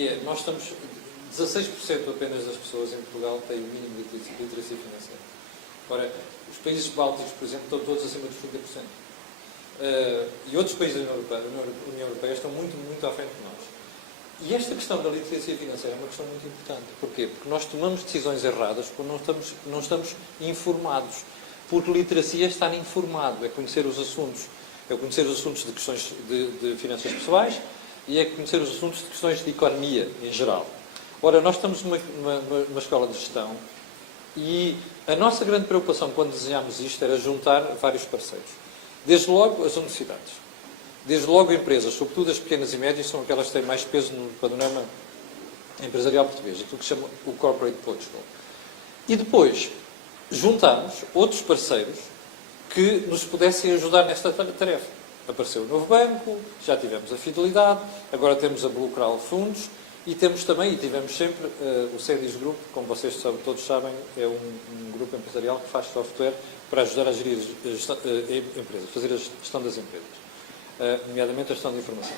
que é, nós estamos, 16% apenas das pessoas em Portugal têm o mínimo de literacia financeira. Ora, os países bálticos, por exemplo, estão todos acima dos 30%. E outros países da União Europeia estão muito, muito à frente de nós. E esta questão da literacia financeira é uma questão muito importante. Porquê? Porque nós tomamos decisões erradas porque não estamos informados. Porque literacia é estar informado, é conhecer os assuntos. É conhecer os assuntos de questões de finanças pessoais e é conhecer os assuntos de questões de economia em geral. Ora, nós estamos numa escola de gestão e a nossa grande preocupação quando desenhámos isto era juntar vários parceiros. Desde logo as universidades. Desde logo empresas, sobretudo as pequenas e médias, são aquelas que têm mais peso no panorama empresarial português, aquilo que se chama o Corporate Portugal. E depois juntámos outros parceiros que nos pudessem ajudar nesta tarefa. Apareceu o Novo Banco, já tivemos a Fidelidade, agora temos a Blue Crown Fundos e temos também, e tivemos sempre, o Cedis Group, como vocês todos sabem, é um grupo empresarial que faz software para ajudar a gerir empresas, fazer a gestão das empresas, nomeadamente a gestão de informação.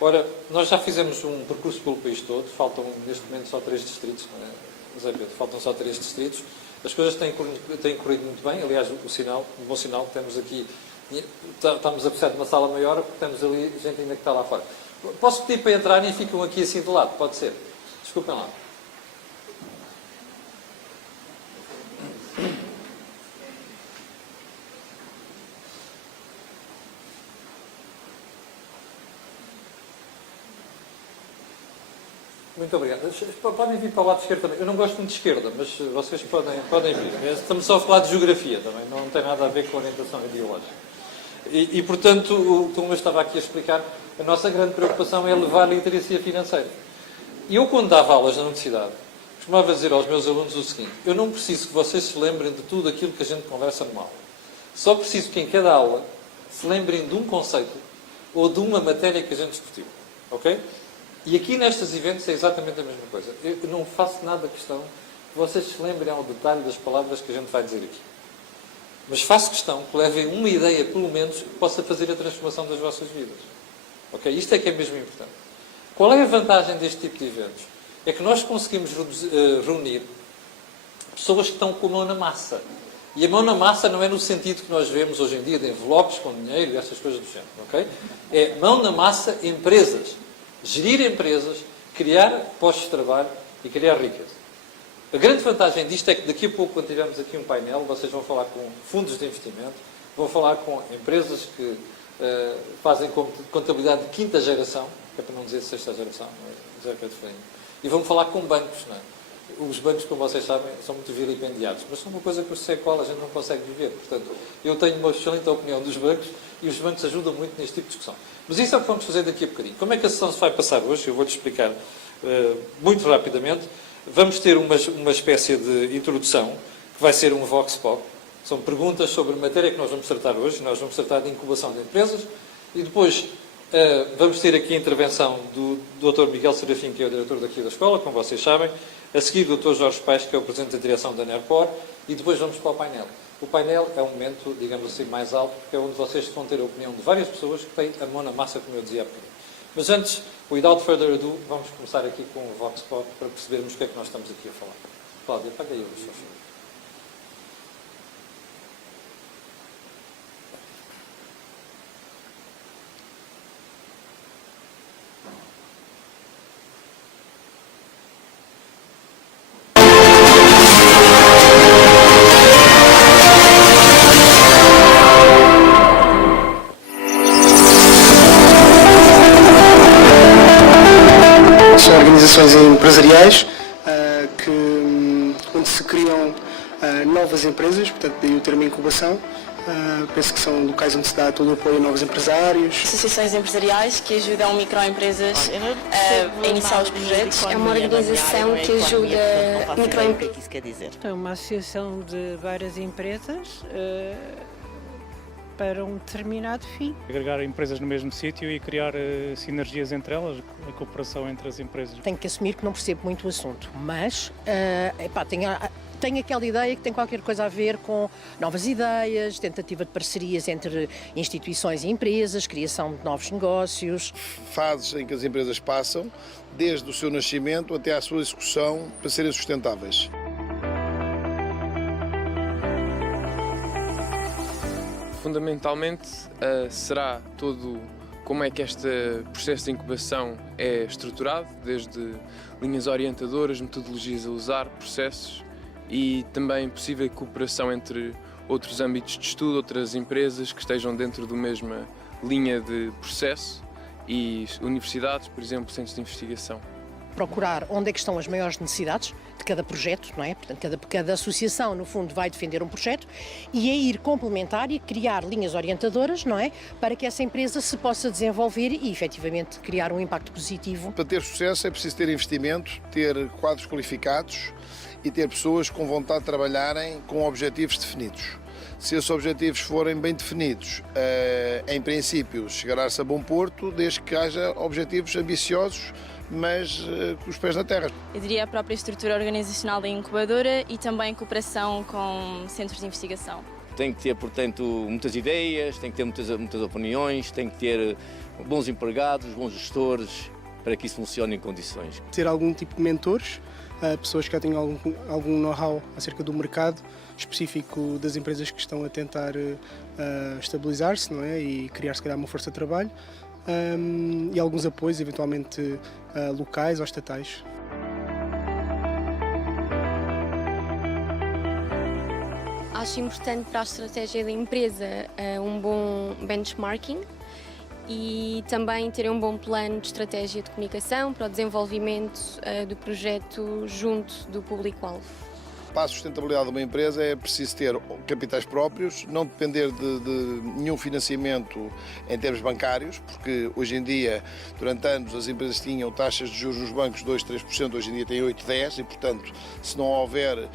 Ora, nós já fizemos um percurso pelo país todo, faltam neste momento só 3 distritos, não é? José Pedro, faltam só 3 distritos. As coisas têm corrido muito bem, aliás, o bom sinal que temos aqui, estamos a precisar de uma sala maior, porque temos ali gente ainda que está lá fora. Posso pedir para entrarem e ficam aqui assim do lado? Pode ser. Desculpem lá. Muito obrigado. Podem vir para o lado esquerdo também. Eu não gosto muito de esquerda, mas vocês podem vir. Estamos só a falar de geografia também, não tem nada a ver com orientação ideológica. E portanto, como eu estava aqui a explicar, a nossa grande preocupação é levar a literacia financeira. E eu, quando dava aulas na universidade, costumava dizer aos meus alunos o seguinte: eu não preciso que vocês se lembrem de tudo aquilo que a gente conversa numa aula. Só preciso que em cada aula se lembrem de um conceito ou de uma matéria que a gente discutiu. Ok? E aqui nestes eventos é exatamente a mesma coisa. Eu não faço nada questão que vocês se lembrem ao detalhe das palavras que a gente vai dizer aqui. Mas faço questão que levem uma ideia, pelo menos, que possa fazer a transformação das vossas vidas. Ok? Isto é que é mesmo importante. Qual é a vantagem deste tipo de eventos? É que nós conseguimos reunir pessoas que estão com a mão na massa. E a mão na massa não é no sentido que nós vemos hoje em dia de envelopes com dinheiro e essas coisas do género. Ok? É mão na massa, empresas. Gerir empresas, criar postos de trabalho e criar riqueza. A grande vantagem disto é que daqui a pouco, quando tivermos aqui um painel, vocês vão falar com fundos de investimento, vão falar com empresas que fazem contabilidade de quinta geração, que é para não dizer sexta geração, José Pedro Ferreira, e vão falar com bancos. Não é? Os bancos, como vocês sabem, são muito vilipendiados, mas são uma coisa sem a qual a gente não consegue viver. Portanto, eu tenho uma excelente opinião dos bancos e os bancos ajudam muito neste tipo de discussão. Mas isso é o que vamos fazer daqui a bocadinho. Como é que a sessão se vai passar hoje? Eu vou-te explicar muito rapidamente. Vamos ter uma espécie de introdução, que vai ser um Vox Pop. São perguntas sobre a matéria que nós vamos tratar hoje. Nós vamos tratar de incubação de empresas. E depois vamos ter aqui a intervenção do Dr. Miguel Serafim, que é o diretor daqui da escola, como vocês sabem. A seguir, o Dr. Jorge Paes, que é o presidente da direção da NERPOR. E depois vamos para o painel. O painel é um momento, digamos assim, mais alto, porque é onde vocês vão ter a opinião de várias pessoas que têm a mão na massa, como eu dizia há bocadinho. Mas antes, without further ado, vamos começar aqui com o Vox Pop para percebermos o que é que nós estamos aqui a falar. Cláudia, apaga aí o luz, por favor. Organizações empresariais onde se criam novas empresas, portanto daí o termo incubação. Penso que são locais onde se dá todo o apoio a novos empresários. Associações empresariais que ajudam microempresas a iniciar os projetos. É uma organização que ajuda microempresas. O que é que isso quer dizer? É uma associação de várias empresas para um determinado fim. Agregar empresas no mesmo sítio e criar sinergias entre elas, a cooperação entre as empresas. Tenho que assumir que não percebo muito o assunto, mas tem aquela ideia que tem qualquer coisa a ver com novas ideias, tentativa de parcerias entre instituições e empresas, criação de novos negócios. Fases em que as empresas passam, desde o seu nascimento até à sua execução, para serem sustentáveis. Fundamentalmente será todo como é que este processo de incubação é estruturado, desde linhas orientadoras, metodologias a usar, processos e também possível cooperação entre outros âmbitos de estudo, outras empresas que estejam dentro da mesma linha de processo e universidades, por exemplo, centros de investigação. Procurar onde é que estão as maiores necessidades de cada projeto, não é? Portanto, cada associação, no fundo, vai defender um projeto e é ir complementar e criar linhas orientadoras, não é? Para que essa empresa se possa desenvolver e, efetivamente, criar um impacto positivo. Para ter sucesso é preciso ter investimento, ter quadros qualificados e ter pessoas com vontade de trabalharem com objetivos definidos. Se esses objetivos forem bem definidos, em princípio, chegará-se a bom porto, desde que haja objetivos ambiciosos, mas com os pés na terra. Eu diria a própria estrutura organizacional da incubadora e também cooperação com centros de investigação. Tem que ter, portanto, muitas ideias, tem que ter muitas opiniões, tem que ter bons empregados, bons gestores, para que isso funcione em condições. Ter algum tipo de mentores, pessoas que já tenham algum know-how acerca do mercado específico das empresas que estão a tentar estabilizar-se, não é? E criar, se calhar, uma força de trabalho. E alguns apoios, eventualmente locais ou estatais. Acho importante para a estratégia da empresa um bom benchmarking e também ter um bom plano de estratégia de comunicação para o desenvolvimento do projeto junto do público-alvo. Para a sustentabilidade de uma empresa é preciso ter capitais próprios, não depender de nenhum financiamento em termos bancários, porque hoje em dia, durante anos, as empresas tinham taxas de juros nos bancos de 2, 3%, hoje em dia têm 8, 10% e, portanto, se não houver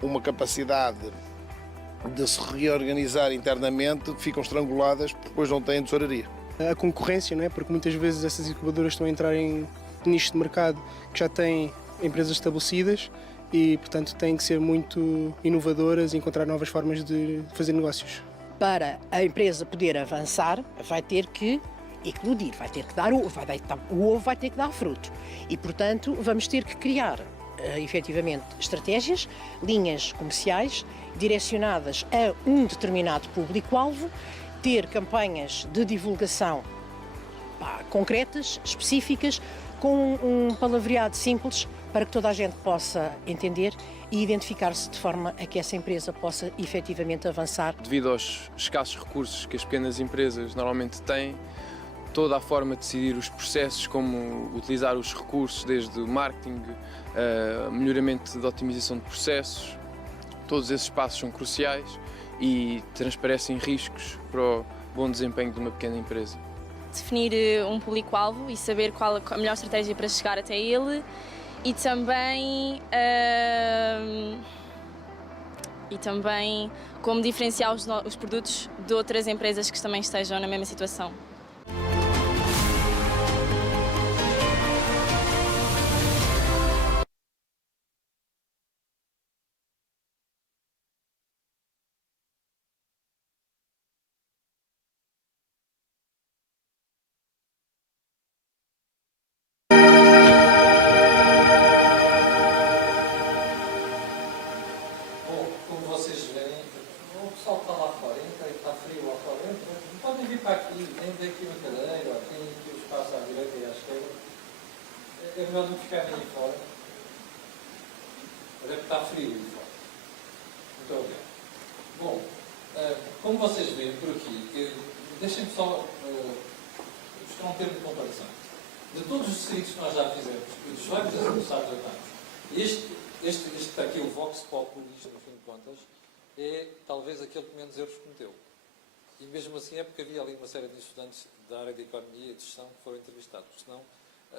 uma capacidade de se reorganizar internamente, ficam estranguladas porque depois não têm tesouraria. A concorrência, não é? Porque muitas vezes essas incubadoras estão a entrar em nichos de mercado que já têm empresas estabelecidas e, portanto, têm que ser muito inovadoras e encontrar novas formas de fazer negócios. Para a empresa poder avançar, vai ter que eclodir, vai ter que dar o ovo vai ter que dar fruto. E, portanto, vamos ter que criar, efetivamente, estratégias, linhas comerciais direcionadas a um determinado público-alvo, ter campanhas de divulgação concretas, específicas, com um palavreado simples, para que toda a gente possa entender e identificar-se de forma a que essa empresa possa efetivamente avançar. Devido aos escassos recursos que as pequenas empresas normalmente têm, toda a forma de decidir os processos, como utilizar os recursos, desde o marketing, melhoramento de otimização de processos, todos esses passos são cruciais e transparecem riscos para o bom desempenho de uma pequena empresa. Definir um público-alvo e saber qual a melhor estratégia para chegar até ele e também como diferenciar os produtos de outras empresas que também estejam na mesma situação. É melhor não ficar aí fora. Deve estar frio aí fora. Muito obrigado. Bom, como vocês veem por aqui, deixem-me só buscar um termo de comparação. De todos os distritos que nós já fizemos, e dos vários adversários já estamos, este que está aqui, o Vox Populi, no fim de contas, é talvez aquele que menos erros cometeu. E mesmo assim é porque havia ali uma série de estudantes da área de Economia e de Gestão que foram entrevistados. Senão,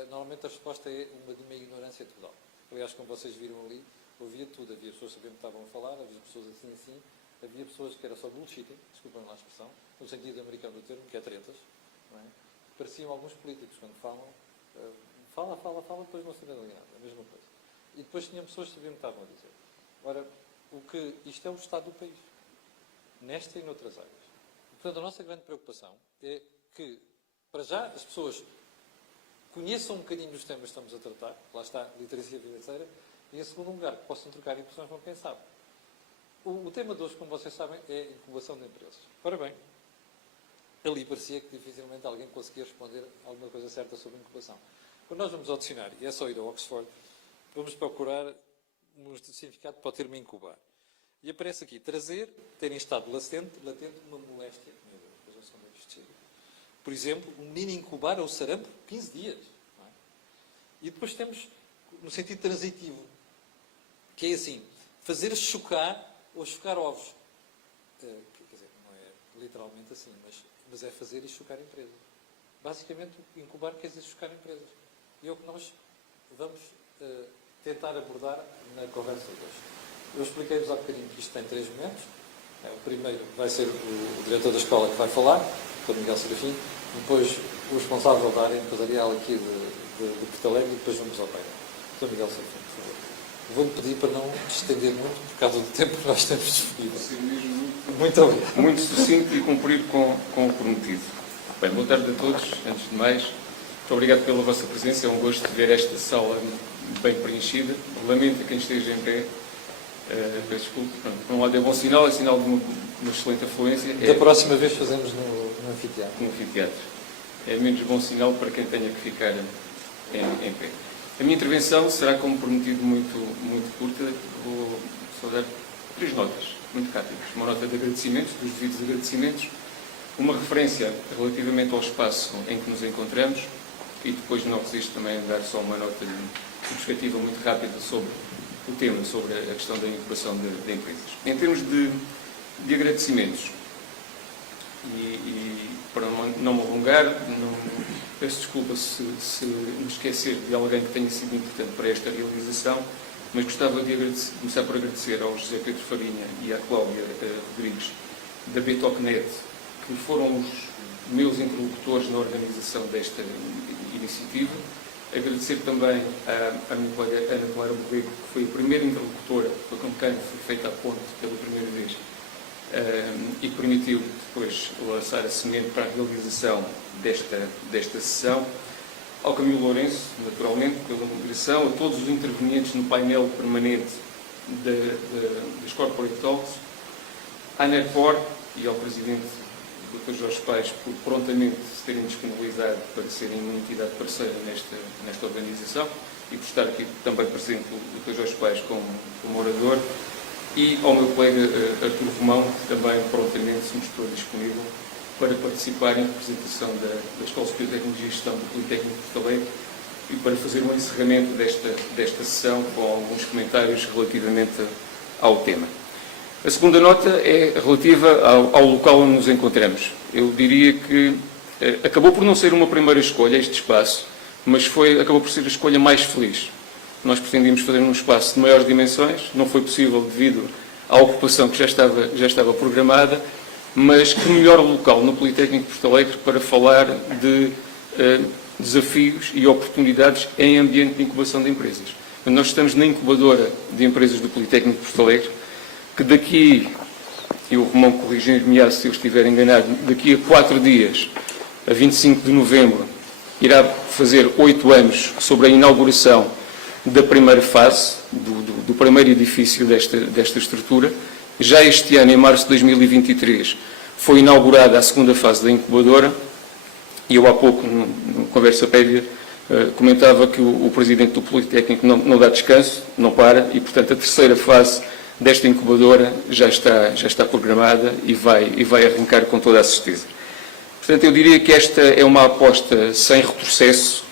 normalmente a resposta é uma de uma ignorância total. Aliás, como vocês viram ali, havia tudo. Havia pessoas que sabiam o que estavam a falar, havia pessoas assim, havia pessoas que era só bullshitting, desculpem lá a expressão, no sentido americano do termo, que é tretas, não é? Pareciam alguns políticos quando falam, fala, depois não sabem nada, a mesma coisa. E depois tinham pessoas que sabiam o que estavam a dizer. Ora, Isto é o estado do país, nesta e noutras áreas. Portanto, a nossa grande preocupação é que, para já, as pessoas conheçam um bocadinho os temas que estamos a tratar, lá está, literacia financeira, e, em segundo lugar, que possam trocar impressões com quem sabe. O tema de hoje, como vocês sabem, é incubação de empresas. Ora bem, ali parecia que dificilmente alguém conseguia responder alguma coisa certa sobre incubação. Quando nós vamos ao dicionário, e é só ir ao Oxford, vamos procurar um significado para o termo incubar. E aparece aqui, trazer, ter em estado latente uma moléstia. Meu Deus, depois a segunda vez chega. Por exemplo, um menino incubar ou sarampo 15 dias. Não é? E depois temos, no sentido transitivo, que é assim, fazer chocar ou chocar ovos. Quer dizer, não é literalmente assim, mas é fazer e chocar empresas. Basicamente, incubar quer dizer chocar empresas. E é o que nós vamos tentar abordar na conversa de hoje. Eu expliquei-vos há bocadinho que isto tem 3 momentos. O primeiro vai ser o diretor da escola que vai falar, o Dr. Miguel Serafim, depois o responsável da área empresarial aqui de Porto Alegre e depois vamos ao painel. Dr. Miguel Serafim, por favor. Vou-lhe pedir para não estender muito por causa do tempo que nós temos disponível. Muito obrigado. Muito sucinto e cumprir com o prometido. Bem, boa tarde a todos, antes de mais. Muito obrigado pela vossa presença, é um gosto de ver esta sala bem preenchida. Lamento a quem esteja em pé. Peço desculpa. Por um lado é bom sinal, é sinal de uma excelente afluência. Da próxima vez fazemos no anfiteatro. No anfiteatro. É menos bom sinal para quem tenha que ficar em pé. A minha intervenção será, como prometido, muito curta. Vou só dar 3 notas, muito rápidas. Uma nota de agradecimentos, dos devidos agradecimentos, uma referência relativamente ao espaço em que nos encontramos e depois não resisto também a dar só uma nota de perspectiva muito rápida sobre o tema, sobre a questão da incubação de empresas. Em termos de agradecimentos, e para não me alongar, peço desculpa se me esquecer de alguém que tenha sido importante para esta realização, mas gostava de começar por agradecer ao José Pedro Farinha e à Cláudia Rodrigues da BTOCnet, que foram os meus interlocutores na organização desta iniciativa. Agradecer também à minha colega Ana Clara Borrego, que foi a primeira interlocutora, foi com quem foi feita a ponte pela primeira vez, e que permitiu depois lançar a semente para a realização desta sessão. Ao Camilo Lourenço, naturalmente, pela moderação, a todos os intervenientes no painel permanente das Corporate Talks, à NERPOR e ao Presidente Dr. Jorge Paes por prontamente se terem disponibilizado para serem uma entidade parceira nesta organização e por estar aqui também presente o Dr. Jorge Paes como orador, e ao meu colega Artur Romão, que também prontamente se mostrou disponível para participar em representação da Escola Superior de Tecnologia e Gestão do Politécnico de Porto Alegre e para fazer um encerramento desta sessão com alguns comentários relativamente ao tema. A segunda nota é relativa ao local onde nos encontramos. Eu diria que acabou por não ser uma primeira escolha este espaço, mas acabou por ser a escolha mais feliz. Nós pretendíamos fazer num espaço de maiores dimensões, não foi possível devido à ocupação que já estava programada, mas que melhor local no Politécnico de Porto Alegre para falar de desafios e oportunidades em ambiente de incubação de empresas. Nós estamos na incubadora de empresas do Politécnico de Porto Alegre, que daqui, e o Romão corrigir-me se eu estiver enganado, daqui a 4 dias, a 25 de novembro, irá fazer 8 anos sobre a inauguração da primeira fase, do primeiro edifício desta estrutura. Já este ano, em março de 2023, foi inaugurada a segunda fase da incubadora e eu há pouco, numa conversa prévia, comentava que o Presidente do Politécnico não dá descanso, não para, e portanto a terceira fase desta incubadora já está programada e vai arrancar com toda a certeza. Portanto, eu diria que esta é uma aposta sem retrocesso,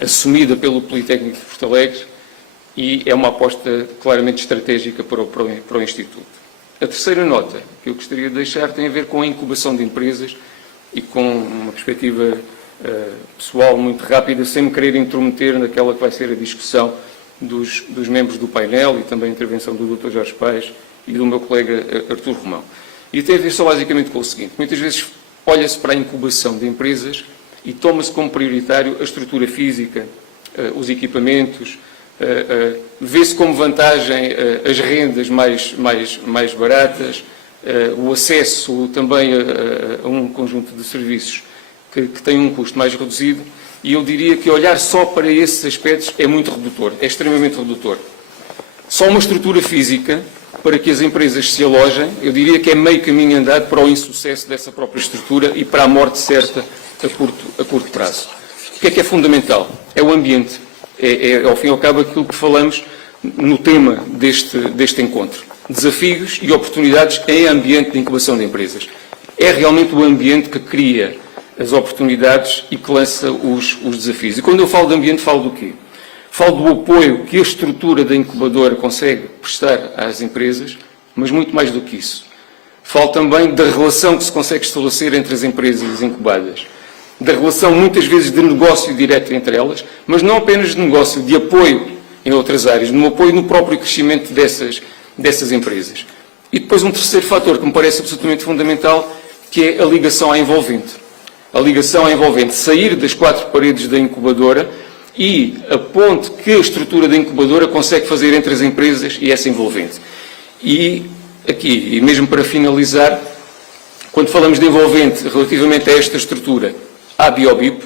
assumida pelo Politécnico de Porto Alegre, e é uma aposta claramente estratégica para o Instituto. A terceira nota que eu gostaria de deixar tem a ver com a incubação de empresas e com uma perspectiva pessoal muito rápida, sem me querer intrometer naquela que vai ser a discussão dos membros do painel e também a intervenção do Dr. Jorge Paes e do meu colega Artur Romão. E tem a ver só basicamente com o seguinte: muitas vezes olha-se para a incubação de empresas e toma-se como prioritário a estrutura física, os equipamentos, Vê-se como vantagem as rendas mais baratas, o acesso também a um conjunto de serviços que tem um custo mais reduzido, e eu diria que olhar só para esses aspectos é muito redutor, é extremamente redutor. Só uma estrutura física para que as empresas se alojem, eu diria que é meio caminho andado para o insucesso dessa própria estrutura e para a morte certa a curto prazo. O que é fundamental? É o ambiente. Ao fim e ao cabo, aquilo que falamos no tema deste encontro. Desafios e oportunidades em ambiente de incubação de empresas. É realmente o ambiente que cria as oportunidades e que lança os desafios. E quando eu falo de ambiente, falo do quê? Falo do apoio que a estrutura da incubadora consegue prestar às empresas, mas muito mais do que isso. Falo também da relação que se consegue estabelecer entre as empresas incubadas, da relação muitas vezes de negócio direto entre elas, mas não apenas de negócio, de apoio em outras áreas, no apoio no próprio crescimento dessas empresas. E depois um terceiro fator que me parece absolutamente fundamental, que é a ligação à envolvente. A ligação à envolvente, sair das quatro paredes da incubadora e a ponte que a estrutura da incubadora consegue fazer entre as empresas e essa envolvente. E aqui, e mesmo para finalizar, quando falamos de envolvente relativamente a esta estrutura, a Biobip,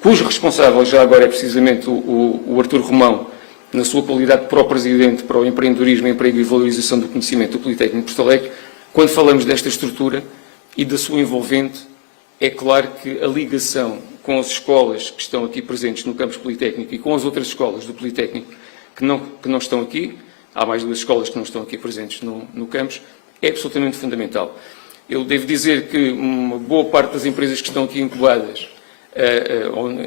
cujo responsável já agora é precisamente o Artur Romão, na sua qualidade de pró-presidente para o empreendedorismo, emprego e valorização do conhecimento do Politécnico de Porto Alegre, quando falamos desta estrutura e da sua envolvente, é claro que a ligação com as escolas que estão aqui presentes no campus Politécnico e com as outras escolas do Politécnico que não estão aqui, há mais 2 escolas que não estão aqui presentes no campus, é absolutamente fundamental. Eu devo dizer que uma boa parte das empresas que estão aqui incubadas,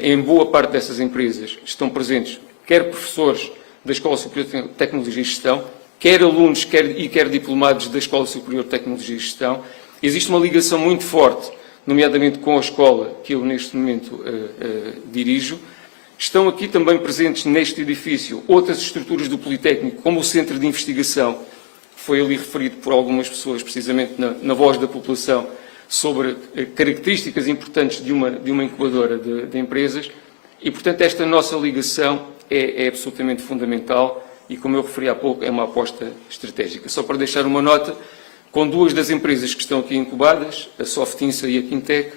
em boa parte dessas empresas estão presentes quer professores da Escola Superior de Tecnologia e Gestão, quer alunos quer diplomados da Escola Superior de Tecnologia e Gestão. Existe uma ligação muito forte, nomeadamente com a escola que eu neste momento dirijo. Estão aqui também presentes neste edifício outras estruturas do Politécnico, como o Centro de Investigação, que foi ali referido por algumas pessoas, precisamente na voz da população, sobre características importantes de uma incubadora de empresas. E, portanto, esta nossa ligação é absolutamente fundamental e, como eu referi há pouco, é uma aposta estratégica. Só para deixar uma nota, com 2 das empresas que estão aqui incubadas, a Softinsa e a Quintec,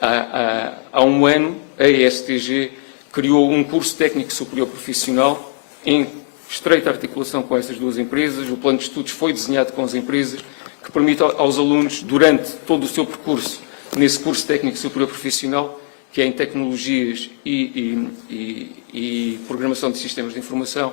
há um ano a ESTG criou um curso técnico superior profissional em estreita articulação com essas 2 empresas. O plano de estudos foi desenhado com as empresas, que permite aos alunos, durante todo o seu percurso nesse curso técnico superior profissional, que é em tecnologias e programação de sistemas de informação,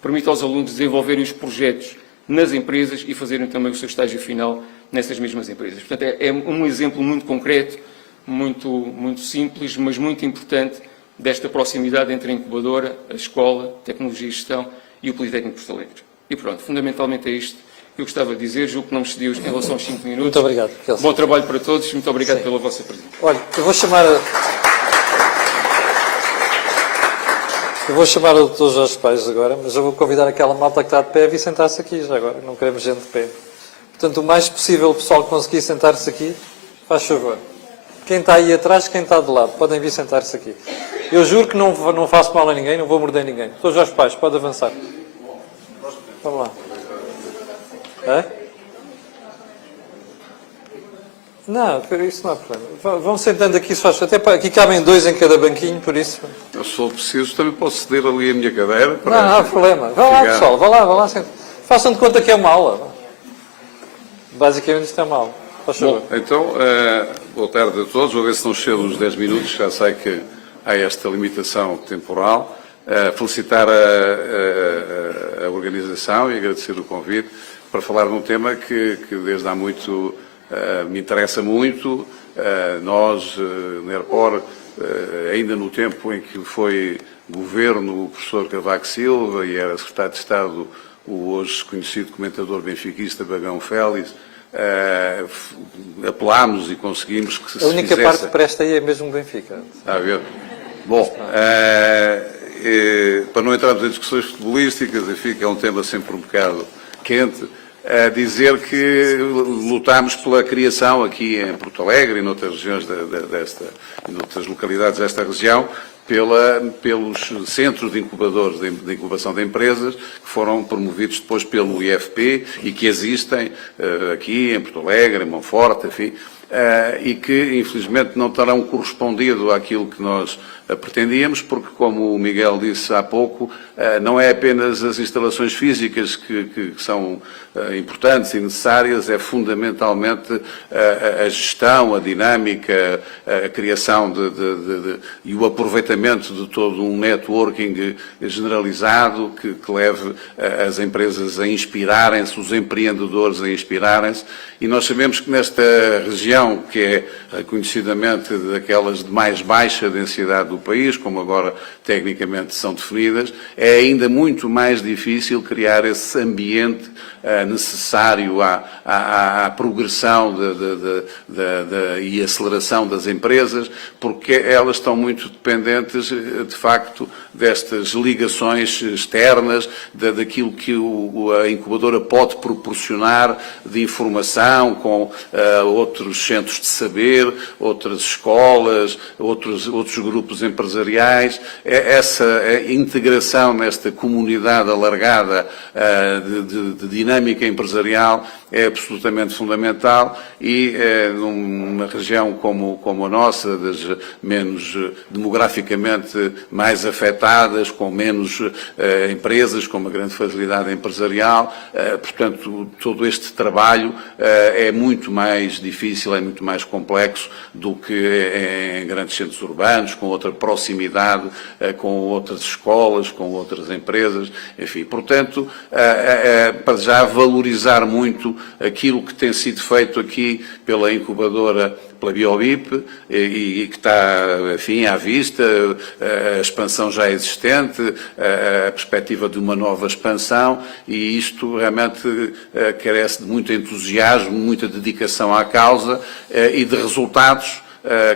permite aos alunos desenvolverem os projetos nas empresas e fazerem também o seu estágio final nessas mesmas empresas. Portanto, é um exemplo muito concreto, muito simples, mas muito importante desta proximidade entre a incubadora, a escola, a tecnologia e gestão e o Politécnico de Porto Alegre. E pronto, fundamentalmente é isto que eu gostava de dizer. Julgo que não me excedi em relação aos 5 minutos. Muito obrigado, Kelson. Bom trabalho para todos. Muito obrigado pela vossa presença. Olha, eu vou chamar o Dr. Jorge Paes agora, mas eu vou convidar aquela malta que está de pé a vir sentar-se aqui já agora. Não queremos gente de pé. Portanto, o mais possível o pessoal conseguir sentar-se aqui, faz favor. Quem está aí atrás, quem está de lado, podem vir sentar-se aqui. Eu juro que não faço mal a ninguém, não vou morder ninguém. Dr. Jorge Paes, pode avançar. Vamos lá. É? Não, isso não é problema. Vão sentando aqui, se faz. Até aqui cabem 2 em cada banquinho, por isso. Eu, se for preciso, também posso ceder ali a minha cadeira. Para não há problema. Vá lá, pessoal, vá lá. Façam de conta que é uma aula. Basicamente isto é uma aula. Bom, então, boa tarde a todos. Vou ver se não chego os 10 minutos, já sei que há esta limitação temporal. Felicitar a organização e agradecer o convite para falar num tema que desde há muito me interessa muito. Nós, na ERPOR, ainda no tempo em que foi governo o professor Cavaco Silva e era secretário de Estado o hoje conhecido comentador benfiquista Bagão Félix, apelámos e conseguimos que se fizesse... A única parte que presta aí é mesmo o Benfica. Está a ver? Bom, para não entrarmos em discussões futebolísticas, enfim, que é um tema sempre um bocado quente, a dizer que lutámos pela criação aqui em Porto Alegre e noutras regiões noutras localidades desta região, pelos centros de incubadores, de incubação de empresas, que foram promovidos depois pelo IFP e que existem aqui em Porto Alegre, em Monforte, enfim, e que infelizmente não terão correspondido àquilo que nós pretendíamos, porque, como o Miguel disse há pouco, não é apenas as instalações físicas que são importantes e necessárias, é fundamentalmente a gestão, a dinâmica, a criação e o aproveitamento de todo um networking generalizado que leve as empresas a inspirarem-se, os empreendedores a inspirarem-se. E nós sabemos que nesta região, que é reconhecidamente daquelas de mais baixa densidade do país, como agora tecnicamente são definidas, é ainda muito mais difícil criar esse ambiente necessário à progressão e aceleração das empresas, porque elas estão muito dependentes, de facto, destas ligações externas, daquilo que a incubadora pode proporcionar de informação com outros centros de saber, outras escolas, outros grupos empresariais. Essa integração nesta comunidade alargada de dinâmica empresarial é absolutamente fundamental e numa região como a nossa, das menos demograficamente mais afetadas, com menos empresas, com uma grande facilidade empresarial, portanto, todo este trabalho é muito mais difícil, é muito mais complexo do que em grandes centros urbanos, com outra proximidade, com outras escolas, com outras empresas, enfim. Portanto, para já valorizar muito aquilo que tem sido feito aqui pela incubadora, pela Biobip, e que está, enfim, à vista, a expansão já existente, a perspectiva de uma nova expansão, e isto realmente carece de muito entusiasmo, muita dedicação à causa e de resultados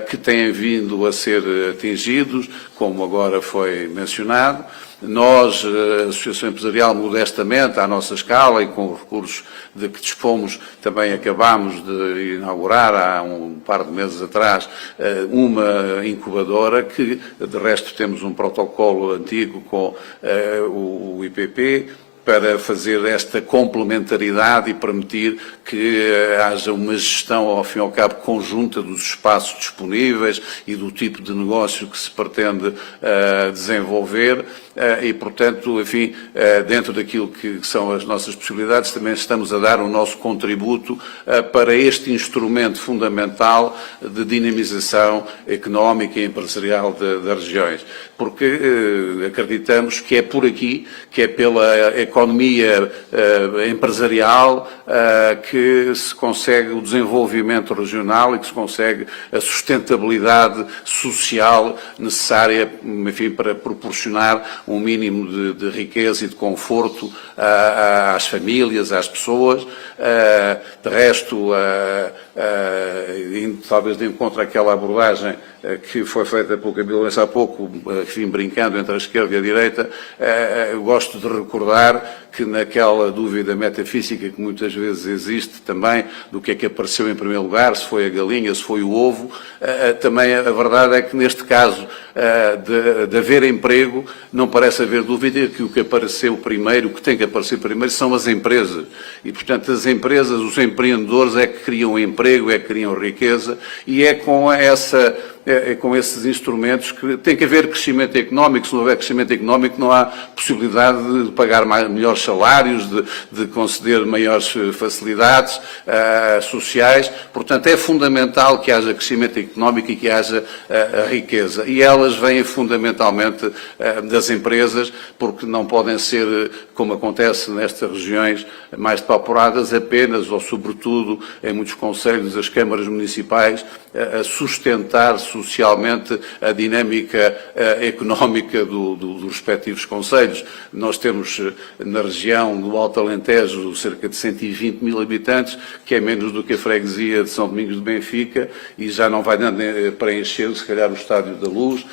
que têm vindo a ser atingidos, como agora foi mencionado. Nós, a Associação Empresarial, modestamente, à nossa escala e com os recursos de que dispomos, também acabámos de inaugurar há um par de meses atrás uma incubadora que, de resto, temos um protocolo antigo com o IPP, para fazer esta complementaridade e permitir que haja uma gestão, ao fim e ao cabo, conjunta dos espaços disponíveis e do tipo de negócio que se pretende desenvolver e, portanto, enfim, dentro daquilo que são as nossas possibilidades, também estamos a dar o nosso contributo para este instrumento fundamental de dinamização económica e empresarial das regiões, porque acreditamos que é por aqui, que é pela economia empresarial que se consegue o desenvolvimento regional e que se consegue a sustentabilidade social necessária, enfim, para proporcionar um mínimo de riqueza e de conforto às famílias, às pessoas. De resto, talvez de encontro àquela abordagem que foi feita pelo Camilo Lourenço há pouco, enfim, brincando entre a esquerda e a direita, eu gosto de recordar que naquela dúvida metafísica que muitas vezes existe também do que é que apareceu em primeiro lugar, se foi a galinha, se foi o ovo, também a verdade é que neste caso de haver emprego, não parece haver dúvida que o que apareceu primeiro, o que tem que aparecer primeiro são as empresas. E, portanto, as empresas, os empreendedores é que criam emprego, é que criam riqueza e é com esses instrumentos que tem que haver crescimento económico. Se não houver crescimento económico, não há possibilidade de pagar melhores salários, de conceder maiores facilidades sociais. Portanto, é fundamental que haja crescimento económico e que haja a riqueza. E elas vêm fundamentalmente das empresas, porque não podem ser, como acontece nestas regiões mais depauperadas, apenas ou sobretudo em muitos concelhos, as câmaras municipais a sustentar socialmente a dinâmica económica dos respectivos concelhos. Nós temos na região do Alto Alentejo cerca de 120 mil habitantes, que é menos do que a freguesia de São Domingos de Benfica, e já não vai dando para encher, se calhar, o Estádio da Luz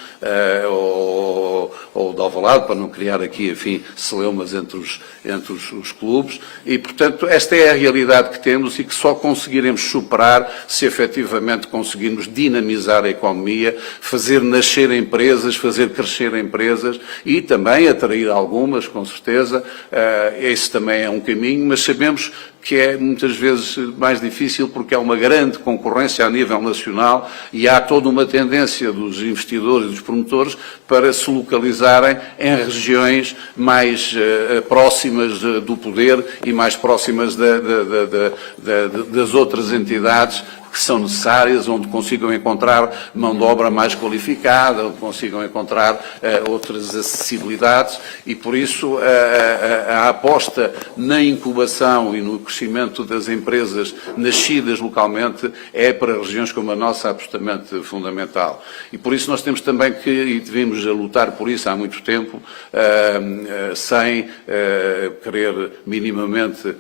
ou de Alvalade, para não criar aqui, enfim, celeumas entre os clubes. E, portanto, esta é a realidade que temos e que só conseguiremos superar se efetivamente conseguirmos dinamizar a economia, fazer nascer empresas, fazer crescer empresas e também atrair algumas, com certeza. Esse também é um caminho, mas sabemos que é muitas vezes mais difícil porque há uma grande concorrência a nível nacional e há toda uma tendência dos investidores e dos promotores para se localizarem em regiões mais próximas do poder e mais próximas das outras entidades que são necessárias, onde consigam encontrar mão de obra mais qualificada, onde consigam encontrar outras acessibilidades e, por isso, a aposta na incubação e no crescimento das empresas nascidas localmente é para regiões como a nossa absolutamente fundamental. E, por isso, nós temos também que, e devemos lutar por isso há muito tempo, sem querer minimamente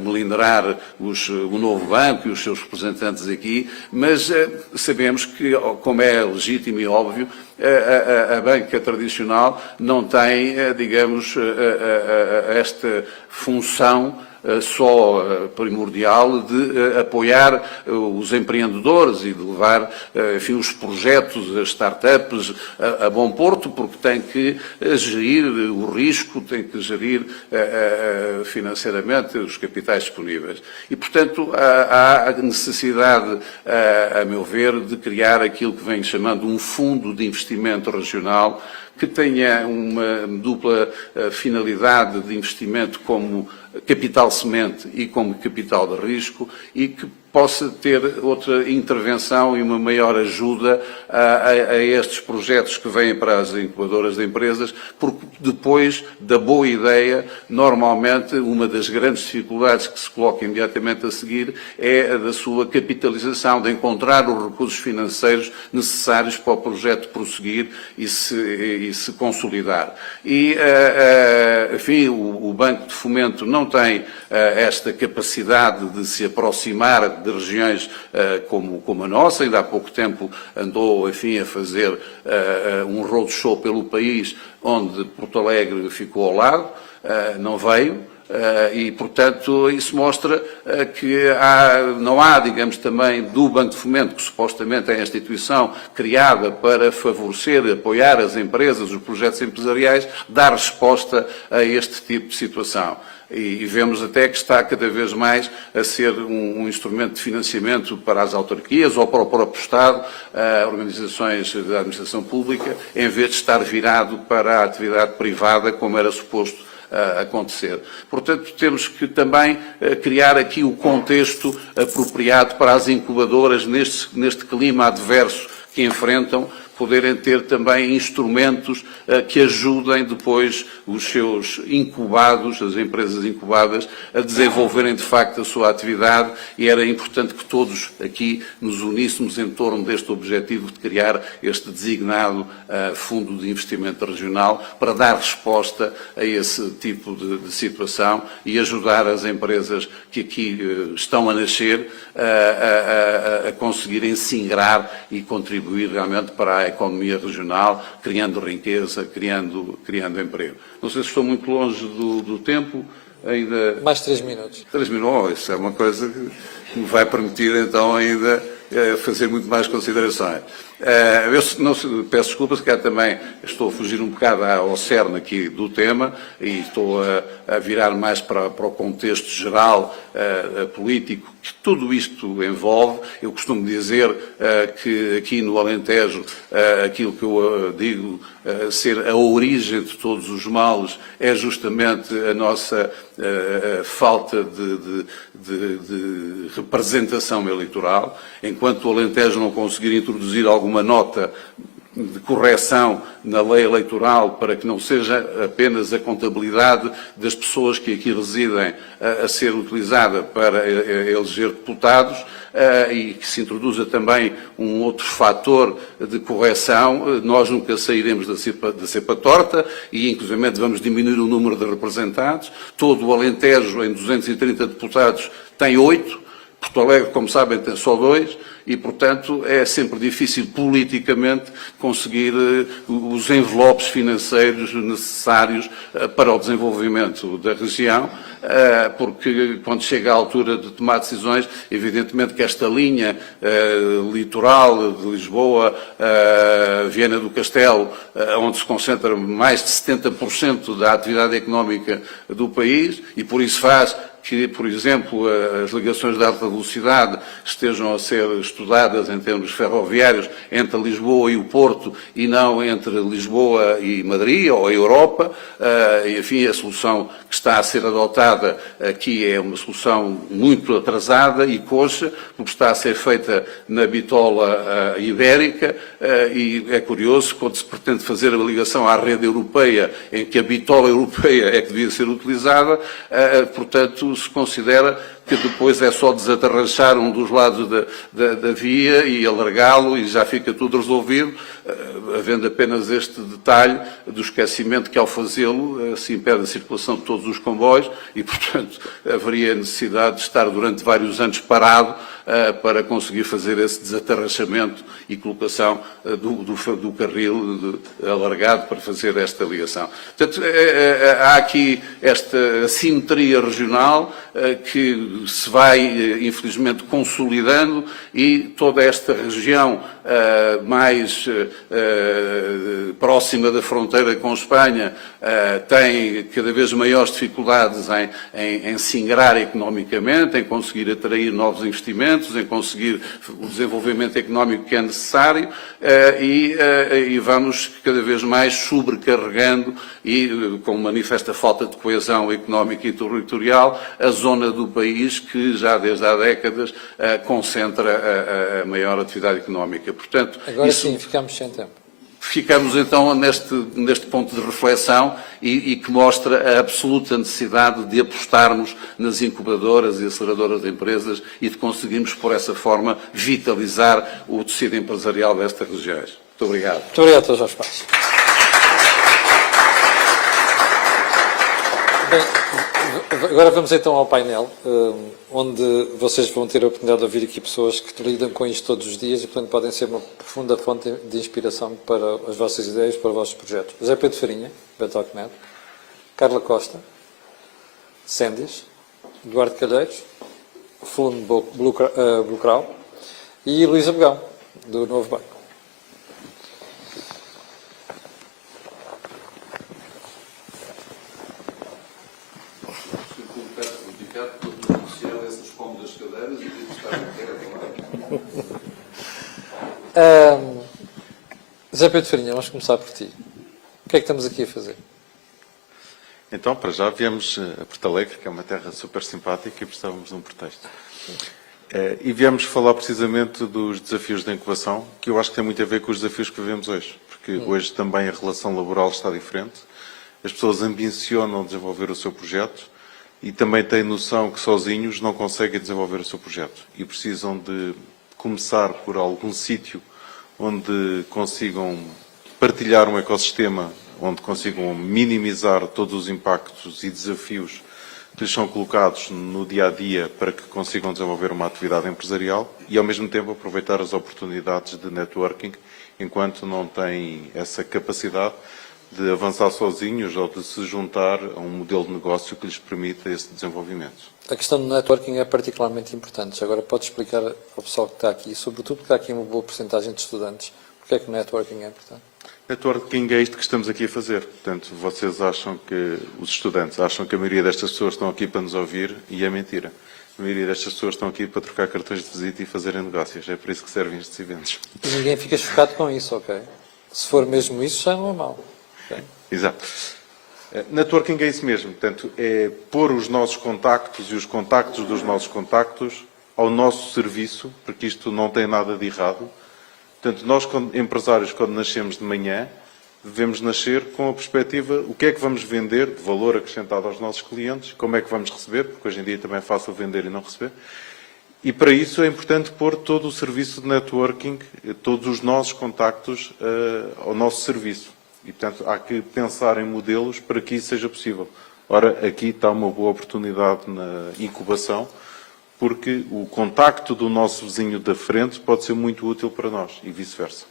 melindrar o novo banco e os seus representantes aqui, mas sabemos que, como é legítimo e óbvio, a banca tradicional não tem, digamos, esta função só primordial de apoiar os empreendedores e de levar, enfim, os projetos, as startups a bom porto, porque tem que gerir o risco, tem que gerir financeiramente os capitais disponíveis. E, portanto, há necessidade, a meu ver, de criar aquilo que vem chamando um fundo de investimento regional que tenha uma dupla finalidade de investimento como capital semente e como capital de risco e que possa ter outra intervenção e uma maior ajuda a estes projetos que vêm para as incubadoras de empresas, porque depois da boa ideia, normalmente, uma das grandes dificuldades que se coloca imediatamente a seguir é a da sua capitalização, de encontrar os recursos financeiros necessários para o projeto prosseguir e se consolidar. E, enfim, o Banco de Fomento não tem esta capacidade de se aproximar de regiões como a nossa. Ainda há pouco tempo andou, enfim, a fazer um roadshow pelo país, onde Porto Alegre ficou ao lado, não veio. E, portanto, isso mostra que não há, digamos, também do Banco de Fomento, que supostamente é a instituição criada para favorecer, apoiar as empresas, os projetos empresariais, dar resposta a este tipo de situação. E vemos até que está cada vez mais a ser um instrumento de financiamento para as autarquias ou para o próprio Estado, organizações da administração pública, em vez de estar virado para a atividade privada, como era suposto acontecer. Portanto, temos que também criar aqui o contexto apropriado para as incubadoras neste clima adverso que enfrentam, poderem ter também instrumentos que ajudem depois os seus incubados, as empresas incubadas, a desenvolverem de facto a sua atividade, e era importante que todos aqui nos uníssemos em torno deste objetivo de criar este designado Fundo de Investimento Regional para dar resposta a esse tipo de situação e ajudar as empresas que aqui estão a nascer a conseguirem se ingrar e contribuir realmente para a economia regional, criando riqueza, criando emprego. Não sei se estou muito longe do tempo, ainda... Mais 3 minutos. 3 minutos, isso é uma coisa que me vai permitir então ainda fazer muito mais considerações. Peço desculpas, que também estou a fugir um bocado ao cerne aqui do tema e estou a virar mais para o contexto geral político que tudo isto envolve. Eu costumo dizer que aqui no Alentejo aquilo que eu digo ser a origem de todos os males é justamente a nossa falta de representação eleitoral. Enquanto o Alentejo não conseguir introduzir alguma nota de correção na lei eleitoral para que não seja apenas a contabilidade das pessoas que aqui residem a ser utilizada para eleger deputados, e que se introduza também um outro fator de correção. Nós nunca sairemos da cepa torta e, inclusivamente, vamos diminuir o número de representados. Todo o Alentejo, em 230 deputados, tem 8. Porto Alegre, como sabem, tem só 2 e, portanto, é sempre difícil politicamente conseguir os envelopes financeiros necessários para o desenvolvimento da região, porque quando chega à altura de tomar decisões, evidentemente que esta linha litoral de Lisboa, Viana do Castelo, onde se concentra mais de 70% da atividade económica do país, e por isso faz que, por exemplo, as ligações de alta velocidade estejam a ser estudadas em termos ferroviários entre Lisboa e o Porto e não entre Lisboa e Madrid ou a Europa. Enfim, a solução que está a ser adotada aqui é uma solução muito atrasada e coxa, porque está a ser feita na bitola ibérica, e é curioso, quando se pretende fazer a ligação à rede europeia, em que a bitola europeia é que devia ser utilizada, portanto, se considera que depois é só desatarrachar um dos lados da via e alargá-lo e já fica tudo resolvido, havendo apenas este detalhe do esquecimento que, ao fazê-lo, se impede a circulação de todos os comboios e, portanto, haveria necessidade de estar durante vários anos parado para conseguir fazer esse desatarrachamento e colocação do carril alargado para fazer esta ligação. Portanto, há aqui esta assimetria regional que se vai, infelizmente, consolidando e toda esta região mais próxima da fronteira com Espanha tem cada vez maiores dificuldades em se ingrar economicamente, em conseguir atrair novos investimentos, em conseguir o desenvolvimento económico que é necessário, e vamos cada vez mais sobrecarregando e com manifesta falta de coesão económica e territorial a zona do país que já desde há décadas concentra a maior atividade económica. Portanto, agora sim, ficamos sem tempo. Ficamos então neste ponto de reflexão e que mostra a absoluta necessidade de apostarmos nas incubadoras e aceleradoras de empresas e de conseguirmos, por essa forma, vitalizar o tecido empresarial destas regiões. Muito obrigado. Muito obrigado, Dr. Jorge Passos. Bem, agora vamos então ao painel, onde vocês vão ter a oportunidade de ouvir aqui pessoas que lidam com isto todos os dias e, portanto, podem ser uma profunda fonte de inspiração para as vossas ideias, para os vossos projetos. José Pedro Farinha, Betocnet, Carla Costa, Sendis, Eduardo Calheiros, Fundo Blucral e Luísa Begão, do Novo Banco. José Pedro Farinha, vamos começar por ti. O que é que estamos aqui a fazer? Então, para já, viemos a Porto Alegre, que é uma terra super simpática, e precisávamos de um pretexto. E viemos falar precisamente dos desafios da incubação, que eu acho que tem muito a ver com os desafios que vivemos hoje, porque hoje também a relação laboral está diferente, as pessoas ambicionam desenvolver o seu projeto e também têm noção que sozinhos não conseguem desenvolver o seu projeto e precisam de começar por algum sítio onde consigam partilhar um ecossistema, onde consigam minimizar todos os impactos e desafios que lhes são colocados no dia-a-dia para que consigam desenvolver uma atividade empresarial e, ao mesmo tempo, aproveitar as oportunidades de networking enquanto não têm essa capacidade de avançar sozinhos ou de se juntar a um modelo de negócio que lhes permita esse desenvolvimento. A questão do networking é particularmente importante. Agora pode explicar ao pessoal que está aqui, sobretudo porque há aqui uma boa porcentagem de estudantes, porque é que o networking é importante? Networking é isto que estamos aqui a fazer. Portanto, vocês acham que, os estudantes, acham que a maioria destas pessoas estão aqui para nos ouvir e é mentira. A maioria destas pessoas estão aqui para trocar cartões de visita e fazerem negócios. É por isso que servem estes eventos. E ninguém fica chocado com isso, ok? Se for mesmo isso, já não é mau. Okay? Exato. Networking é isso mesmo. Portanto, é pôr os nossos contactos e os contactos dos nossos contactos ao nosso serviço, porque isto não tem nada de errado. Portanto, nós, empresários, quando nascemos de manhã, devemos nascer com a perspectiva o que é que vamos vender de valor acrescentado aos nossos clientes, como é que vamos receber, porque hoje em dia também é fácil vender e não receber. E para isso é importante pôr todo o serviço de networking, todos os nossos contactos ao nosso serviço. E, portanto, há que pensar em modelos para que isso seja possível. Ora, aqui está uma boa oportunidade na incubação, porque o contacto do nosso vizinho da frente pode ser muito útil para nós e vice-versa.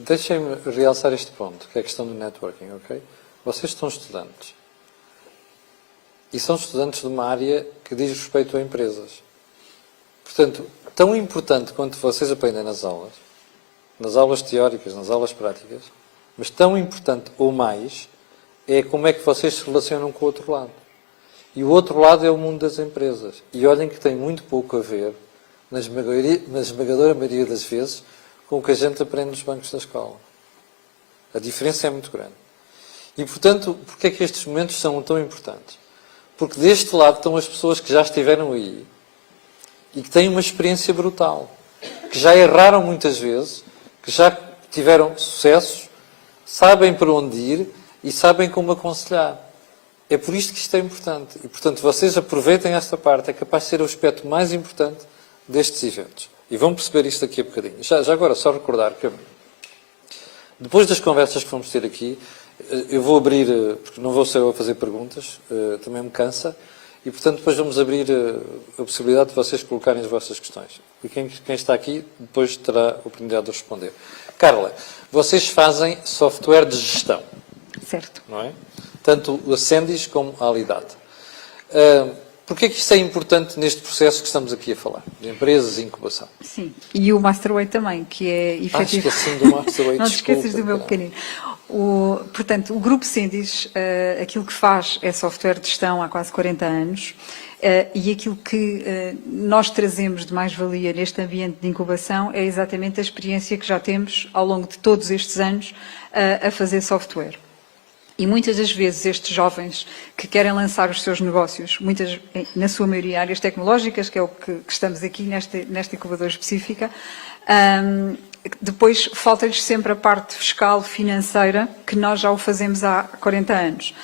Deixem-me realçar este ponto, que é a questão do networking, ok? Vocês são estudantes. E são estudantes de uma área que diz respeito a empresas. Portanto, tão importante quanto vocês aprendem nas aulas teóricas, nas aulas práticas, mas tão importante ou mais é como é que vocês se relacionam com o outro lado. E o outro lado é o mundo das empresas. E olhem que tem muito pouco a ver, na esmagadora maioria das vezes, com o que a gente aprende nos bancos da escola. A diferença é muito grande. E, portanto, porquê é que estes momentos são tão importantes? Porque deste lado estão as pessoas que já estiveram aí e que têm uma experiência brutal, que já erraram muitas vezes, que já tiveram sucessos, sabem para onde ir e sabem como aconselhar. É por isto que isto é importante. E, portanto, vocês aproveitem esta parte, é capaz de ser o aspecto mais importante destes eventos. E vão perceber isto daqui a bocadinho. Já agora, só recordar que depois das conversas que vamos ter aqui, eu vou abrir, porque não vou ser eu a fazer perguntas, também me cansa, e, portanto, depois vamos abrir a possibilidade de vocês colocarem as vossas questões. E quem está aqui, depois terá a oportunidade de responder. Carla, vocês fazem software de gestão. Certo. Não é? Tanto a Sendis como a Alidade. Porquê é que isto é importante neste processo que estamos aqui a falar, de empresas e incubação? Sim, e o Masterway também, que é efetivo. Esqueci do Masterway, não te esqueças do meu pequenino. Portanto, o Grupo Sendis, aquilo que faz é software de gestão há quase 40 anos, e aquilo que nós trazemos de mais-valia neste ambiente de incubação é exatamente a experiência que já temos ao longo de todos estes anos a fazer software. E muitas das vezes estes jovens que querem lançar os seus negócios, na sua maioria áreas tecnológicas, que é o que estamos aqui nesta incubadora específica, depois falta-lhes sempre a parte fiscal, financeira, que nós já o fazemos há 40 anos.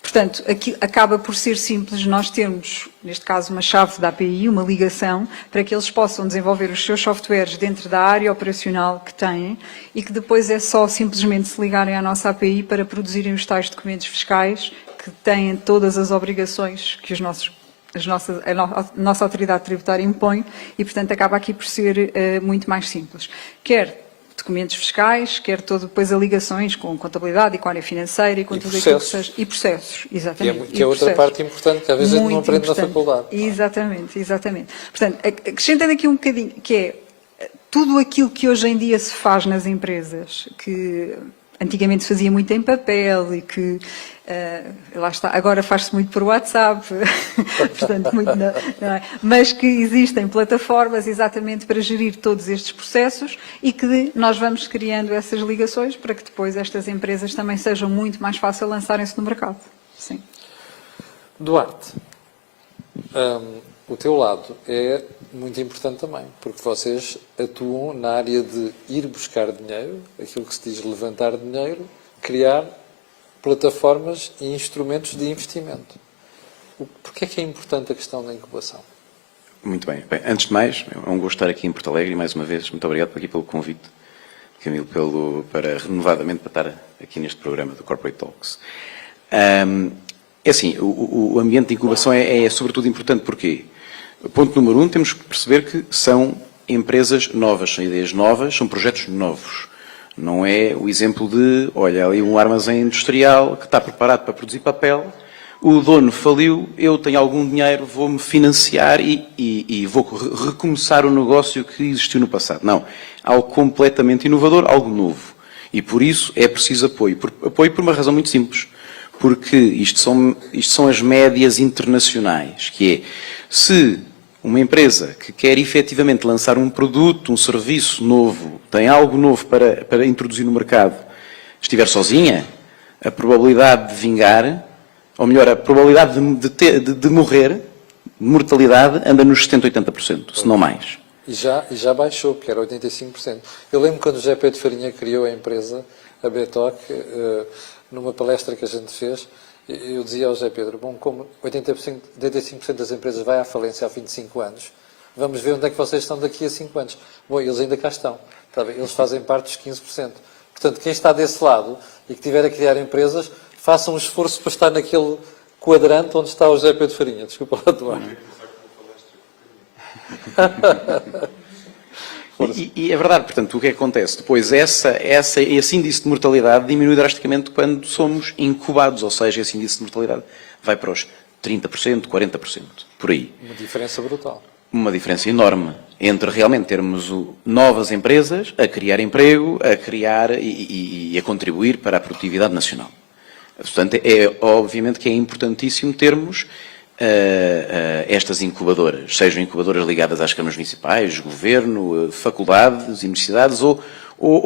Portanto, aqui acaba por ser simples nós termos, neste caso, uma chave da API, uma ligação, para que eles possam desenvolver os seus softwares dentro da área operacional que têm e que depois é só simplesmente se ligarem à nossa API para produzirem os tais documentos fiscais que têm todas as obrigações que a nossa autoridade tributária impõe e, portanto, acaba aqui por ser muito mais simples. Quer documentos fiscais, quer depois as ligações com contabilidade e com a área financeira e com tudo aquilo que seja. E processos, exatamente. Que é outra parte importante que às vezes a gente não aprende na faculdade. Exatamente. Portanto, acrescentando aqui um bocadinho, que é tudo aquilo que hoje em dia se faz nas empresas, que antigamente se fazia muito em papel e que, lá está, agora faz-se muito por WhatsApp, portanto, muito não é? Mas que existem plataformas exatamente para gerir todos estes processos e que nós vamos criando essas ligações para que depois estas empresas também sejam muito mais fácil lançarem-se no mercado. Sim. Duarte, o teu lado é muito importante também, porque vocês atuam na área de ir buscar dinheiro, aquilo que se diz levantar dinheiro, criar plataformas e instrumentos de investimento. Porquê é que é importante a questão da incubação? Muito bem. Antes de mais, é um gosto estar aqui em Porto Alegre e, mais uma vez, muito obrigado aqui pelo convite, Camilo, para renovadamente para estar aqui neste programa do Corporate Talks. É assim, o ambiente de incubação é sobretudo importante porque, ponto número 1, temos que perceber que são empresas novas, são ideias novas, são projetos novos. Não é o exemplo de, olha, ali um armazém industrial que está preparado para produzir papel, o dono faliu, eu tenho algum dinheiro, vou-me financiar e vou recomeçar o negócio que existiu no passado. Não, algo completamente inovador, algo novo. E por isso é preciso apoio. Apoio por uma razão muito simples. Porque isto são as médias internacionais, que é, se uma empresa que quer efetivamente lançar um produto, um serviço novo, tem algo novo para introduzir no mercado, estiver sozinha, a probabilidade de vingar, ou melhor, a probabilidade de morrer, de mortalidade, anda nos 70% 80%, se não mais. E já baixou, porque era 85%. Eu lembro quando o José Pedro Farinha criou a empresa, a Betoc, numa palestra que a gente fez, eu dizia ao José Pedro, bom, como 85% das empresas vai à falência ao fim de 5 anos, vamos ver onde é que vocês estão daqui a 5 anos. Bom, eles ainda cá estão. Tá bem? Eles fazem parte dos 15%. Portanto, quem está desse lado e que tiver a criar empresas, faça um esforço para estar naquele quadrante onde está o José Pedro Farinha. Desculpa lá, Eduardo. E é verdade, portanto, o que acontece? Depois, esse índice de mortalidade diminui drasticamente quando somos incubados, ou seja, esse índice de mortalidade vai para os 30%, 40%, por aí. Uma diferença brutal. Uma diferença enorme entre realmente termos novas empresas a criar emprego, a criar e a contribuir para a produtividade nacional. Portanto, obviamente que é importantíssimo termos estas incubadoras, sejam incubadoras ligadas às câmaras municipais, governo, faculdades, universidades ou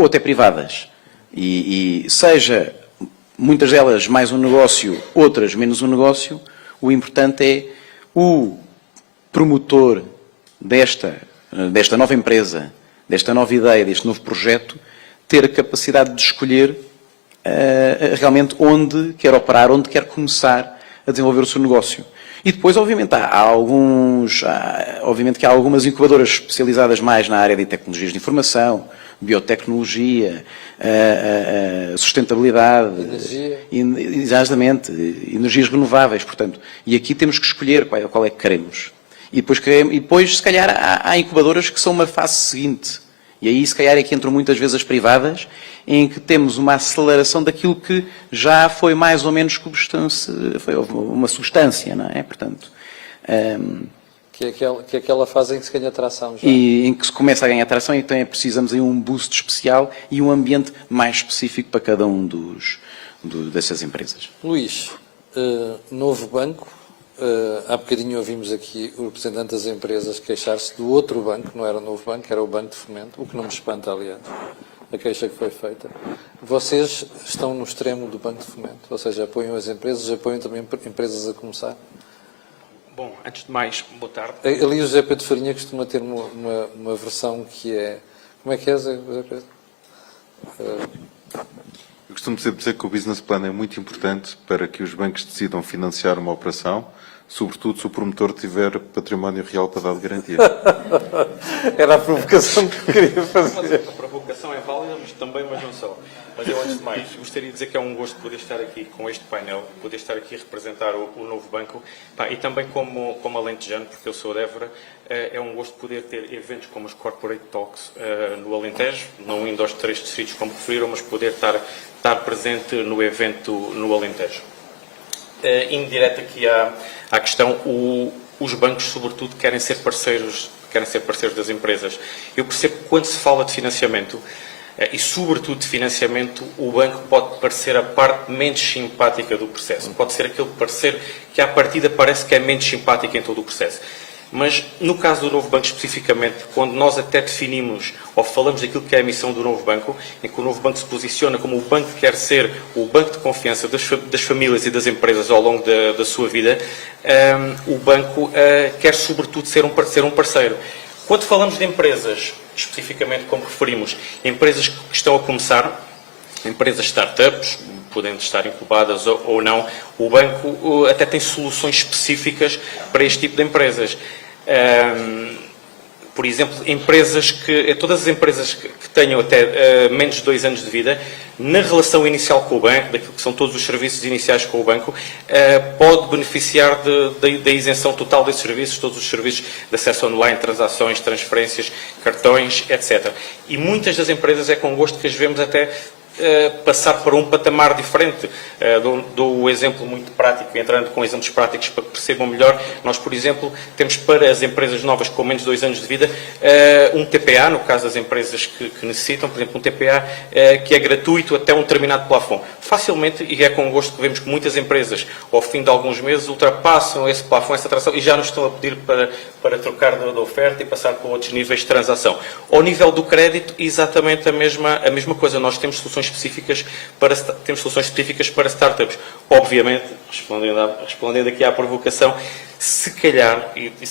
até privadas. E seja muitas delas mais um negócio, outras menos um negócio, o importante é o promotor desta nova empresa, desta nova ideia, deste novo projeto, ter a capacidade de escolher realmente onde quer operar, onde quer começar a desenvolver o seu negócio. E depois, obviamente, obviamente que há algumas incubadoras especializadas mais na área de tecnologias de informação, biotecnologia, sustentabilidade, exatamente, energias renováveis, portanto. E aqui temos que escolher qual é que queremos. E depois, se calhar, há incubadoras que são uma fase seguinte. E aí, se calhar, é que entram muitas vezes as privadas, em que temos uma aceleração daquilo que já foi mais ou menos foi uma substância, não é? Portanto, que é aquela fase em que se ganha tração já. E em que se começa a ganhar tração, então precisamos aí um boost especial e um ambiente mais específico para cada um dessas empresas. Luís, novo banco. Há bocadinho ouvimos aqui o representante das empresas queixar-se do outro banco, não era o novo banco, era o Banco de Fomento, o que não me espanta, aliás, a queixa que foi feita. Vocês estão no extremo do Banco de Fomento, ou seja, apoiam as empresas, apoiam também empresas a começar? Bom, antes de mais, boa tarde. Ali o José Pedro Farinha costuma ter uma versão que é... Como é que é, José Pedro? Eu costumo sempre dizer que o business plan é muito importante para que os bancos decidam financiar uma operação, sobretudo se o promotor tiver património real para dar de garantia. Era a provocação que eu queria fazer. A provocação é válida, mas não só. Mas eu, antes de mais, gostaria de dizer que é um gosto poder estar aqui com este painel, poder estar aqui a representar o novo banco, e também como alentejano, porque eu sou de Évora, é um gosto poder ter eventos como os Corporate Talks no Alentejo, não indo aos 3 distritos como referiram, mas poder estar presente no evento no Alentejo. Indo direto aqui à questão, os bancos, sobretudo, querem ser parceiros das empresas. Eu percebo que quando se fala de financiamento, e sobretudo de financiamento, o banco pode parecer a parte menos simpática do processo. Pode ser aquele parceiro que à partida parece que é menos simpático em todo o processo. Mas no caso do novo banco especificamente, quando nós até definimos ou falamos daquilo que é a missão do novo banco, em que o novo banco se posiciona como o banco que quer ser o banco de confiança das famílias e das empresas ao longo da sua vida, o banco quer sobretudo ser um parceiro. Quando falamos de empresas, especificamente como referimos, empresas que estão a começar, empresas startups, podendo estar incubadas ou não, o banco até tem soluções específicas para este tipo de empresas. Por exemplo, todas as empresas que tenham até menos de 2 anos de vida, na relação inicial com o banco, daquilo que são todos os serviços iniciais com o banco, pode beneficiar da isenção total desses serviços, todos os serviços de acesso online, transações, transferências, cartões, etc. E muitas das empresas é com gosto que as vemos até passar para um patamar diferente. Dou o exemplo muito prático, entrando com exemplos práticos para que percebam melhor. Nós, por exemplo, temos para as empresas novas com menos de 2 anos de vida um TPA, no caso das empresas que necessitam, por exemplo, um TPA que é gratuito até um determinado plafond. Facilmente, e é com gosto que vemos que muitas empresas, ao fim de alguns meses, ultrapassam esse plafond, essa atração, e já nos estão a pedir para trocar da oferta e passar para outros níveis de transação. Ao nível do crédito, exatamente a mesma coisa. Nós temos soluções soluções específicas para startups. Obviamente, respondendo aqui à provocação, se calhar, e de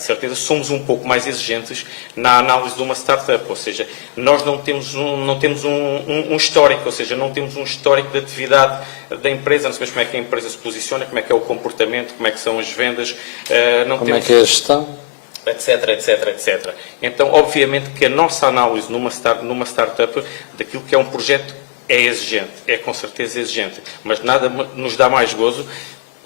certeza, somos um pouco mais exigentes na análise de uma startup, ou seja, nós não temos um histórico, ou seja, não temos um histórico de atividade da empresa, não sabemos como é que a empresa se posiciona, como é que é o comportamento, como é que são as vendas, Como é que é a gestão? etc. Então, obviamente que a nossa análise numa startup daquilo que é um projeto é exigente, é com certeza exigente, mas nada nos dá mais gozo.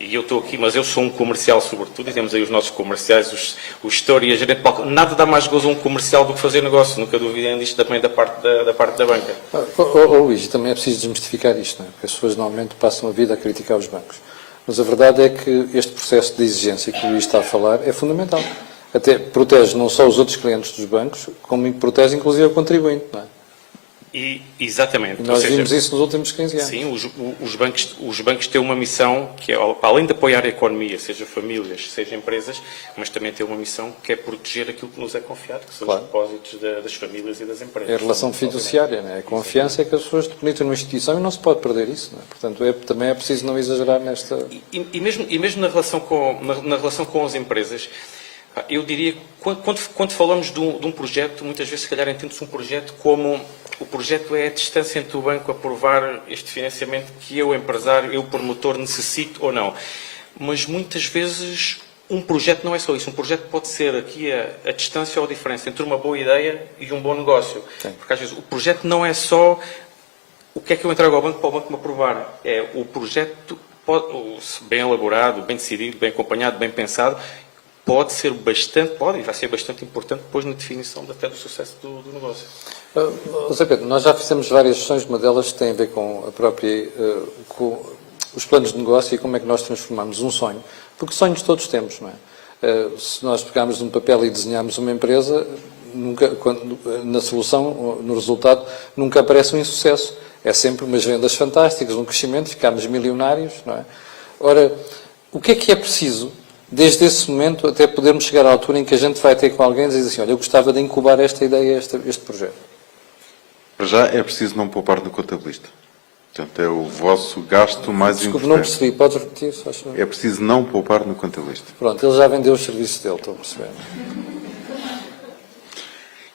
E eu estou aqui, mas eu sou um comercial sobretudo, e temos aí os nossos comerciais, o gestor e a gerente de palco. Nada dá mais gozo a um comercial do que fazer negócio, nunca duvidem disto também da parte da banca. Luís, também é preciso desmistificar isto, não é? Porque as pessoas normalmente passam a vida a criticar os bancos. Mas a verdade é que este processo de exigência que o Luís está a falar é fundamental. Até protege não só os outros clientes dos bancos, como protege inclusive o contribuinte, não é? Exatamente. E nós vimos isso nos últimos 15 anos. Sim, os bancos têm uma missão que é, além de apoiar a economia, seja famílias, seja empresas, mas também têm uma missão que é proteger aquilo que nos é confiado, que são os depósitos das famílias e das empresas. É a relação fiduciária, não é? A confiança é que as pessoas depositam numa instituição e não se pode perder isso, não é? Portanto, também é preciso não exagerar nesta... E mesmo na relação com as empresas, eu diria que quando falamos de um projeto, muitas vezes se calhar entende-se um projeto como o projeto é a distância entre o banco aprovar este financiamento que eu, empresário, eu, promotor, necessito ou não. Mas muitas vezes um projeto não é só isso. Um projeto pode ser aqui a distância ou a diferença entre uma boa ideia e um bom negócio. Sim. Porque às vezes o projeto não é só o que é que eu entrego ao banco para o banco me aprovar. É o projeto, bem elaborado, bem decidido, bem acompanhado, bem pensado, pode e vai ser bastante importante depois na definição até do sucesso do negócio. José Pedro, nós já fizemos várias sessões, uma delas tem a ver com a própria, com os planos de negócio e como é que nós transformamos um sonho, porque sonhos todos temos, não é? Se nós pegarmos um papel e desenharmos uma empresa, na solução, no resultado, nunca aparece um insucesso. É sempre umas vendas fantásticas, um crescimento, ficamos milionários, não é? Ora, o que é preciso desde esse momento até podermos chegar à altura em que a gente vai ter com alguém e dizer assim, olha, eu gostava de incubar esta ideia, este projeto? Para já é preciso não poupar no contabilista. Portanto, é o vosso gasto mais importante. Desculpe, não percebi. Podes repetir? É preciso não poupar no contabilista. Pronto, ele já vendeu os serviços dele, estou a perceber.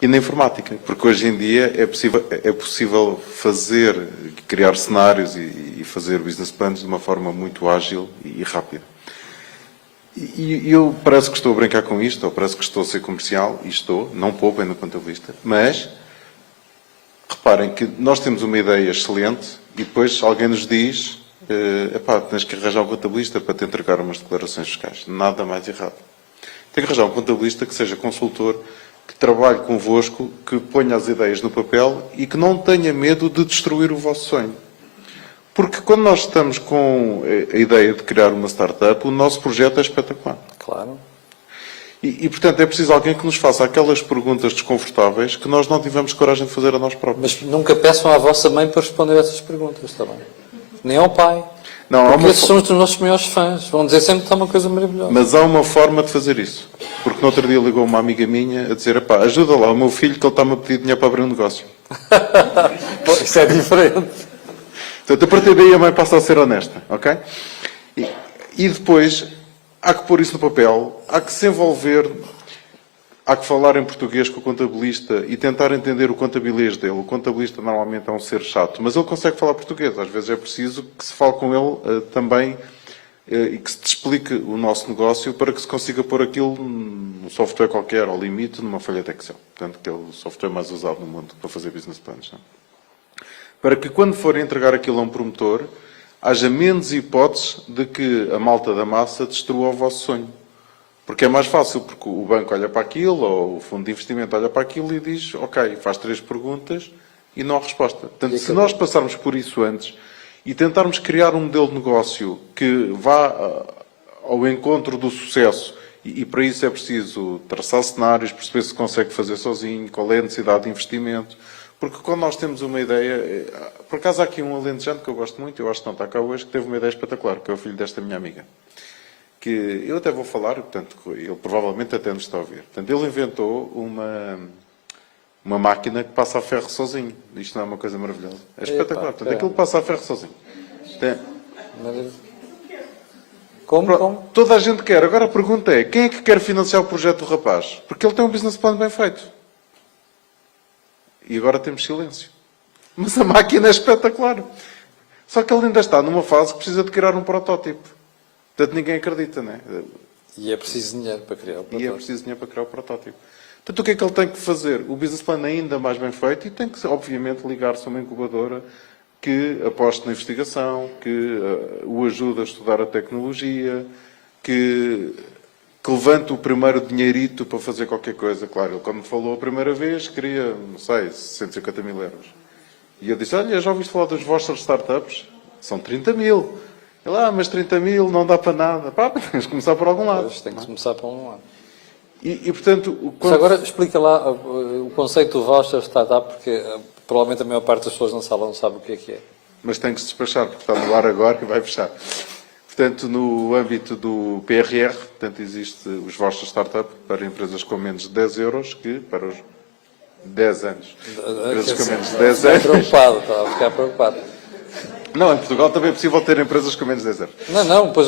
E na informática, porque hoje em dia é possível criar cenários e fazer business plans de uma forma muito ágil e rápida. E eu parece que estou a brincar com isto, ou parece que estou a ser comercial, e estou, não poupem no contabilista, mas reparem que nós temos uma ideia excelente e depois alguém nos diz tens que arranjar um contabilista para te entregar umas declarações fiscais. Nada mais errado. Tem que arranjar um contabilista que seja consultor, que trabalhe convosco, que ponha as ideias no papel e que não tenha medo de destruir o vosso sonho. Porque quando nós estamos com a ideia de criar uma startup, o nosso projeto é espetacular. Claro. E, portanto, é preciso alguém que nos faça aquelas perguntas desconfortáveis que nós não tivemos coragem de fazer a nós próprios. Mas nunca peçam à vossa mãe para responder a essas perguntas, está bem? Nem ao pai. Não, porque esses são os nossos maiores fãs. Vão dizer sempre que está uma coisa maravilhosa. Mas há uma forma de fazer isso. Porque no outro dia ligou uma amiga minha a dizer, ajuda lá o meu filho que ele está-me a pedir dinheiro para abrir um negócio. Isso é diferente. Portanto, a partir daí a mãe passa a ser honesta, ok? E depois há que pôr isso no papel, há que se envolver, há que falar em português com o contabilista e tentar entender o contabilismo dele. O contabilista normalmente é um ser chato, mas ele consegue falar português. Às vezes é preciso que se fale com ele também e que se te explique o nosso negócio para que se consiga pôr aquilo num software qualquer, ao limite, numa folha de Excel. Portanto, que é o software mais usado no mundo para fazer business plans. Não? Para que quando forem entregar aquilo a um promotor, haja menos hipóteses de que a malta da massa destrua o vosso sonho. Porque é mais fácil, porque o banco olha para aquilo, ou o fundo de investimento olha para aquilo e diz, ok, faz 3 perguntas e não há resposta. Portanto, se nós passarmos por isso antes e tentarmos criar um modelo de negócio que vá ao encontro do sucesso, e para isso é preciso traçar cenários, perceber se consegue fazer sozinho, qual é a necessidade de investimento. Porque quando nós temos uma ideia... Por acaso há aqui um alentejano que eu gosto muito, eu acho que não está cá hoje, que teve uma ideia espetacular, que é o filho desta minha amiga. Que eu até vou falar, portanto, ele provavelmente até nos está a ouvir. Portanto, ele inventou uma máquina que passa a ferro sozinho. Isto não é uma coisa maravilhosa. É espetacular. Portanto, aquilo passa a ferro sozinho. Como? Toda a gente quer. Agora a pergunta é, quem é que quer financiar o projeto do rapaz? Porque ele tem um business plan bem feito. E agora temos silêncio. Mas a máquina é espetacular. Só que ele ainda está numa fase que precisa de criar um protótipo. Portanto, ninguém acredita, não é? E é preciso dinheiro para criar o protótipo. E é preciso dinheiro para criar o protótipo. Portanto, o que é que ele tem que fazer? O business plan ainda mais bem feito e tem que, obviamente, ligar-se a uma incubadora que aposte na investigação, que o ajude a estudar a tecnologia, que levante o primeiro dinheirito para fazer qualquer coisa. Claro, ele quando me falou a primeira vez queria, não sei, 150 mil euros. E eu disse, olha, já ouviste falar dos vouchers startups? São 30 mil. Ele, mas 30 mil não dá para nada. Pá, tens que começar por algum lado. Pois, tem que começar por algum lado. E portanto... Mas agora explica lá o conceito do voucher startup, porque provavelmente a maior parte das pessoas na sala não sabe o que é. Mas tem que se despachar, porque está no ar agora e vai fechar. Portanto, no âmbito do PRR, portanto, existe os vouchers startup para empresas com menos de 10 euros, que para os 10 anos. Empresas com menos de 10 anos... Estava a ficar preocupado. Não, em Portugal também é possível ter empresas com menos de 10 euros. Não, pois,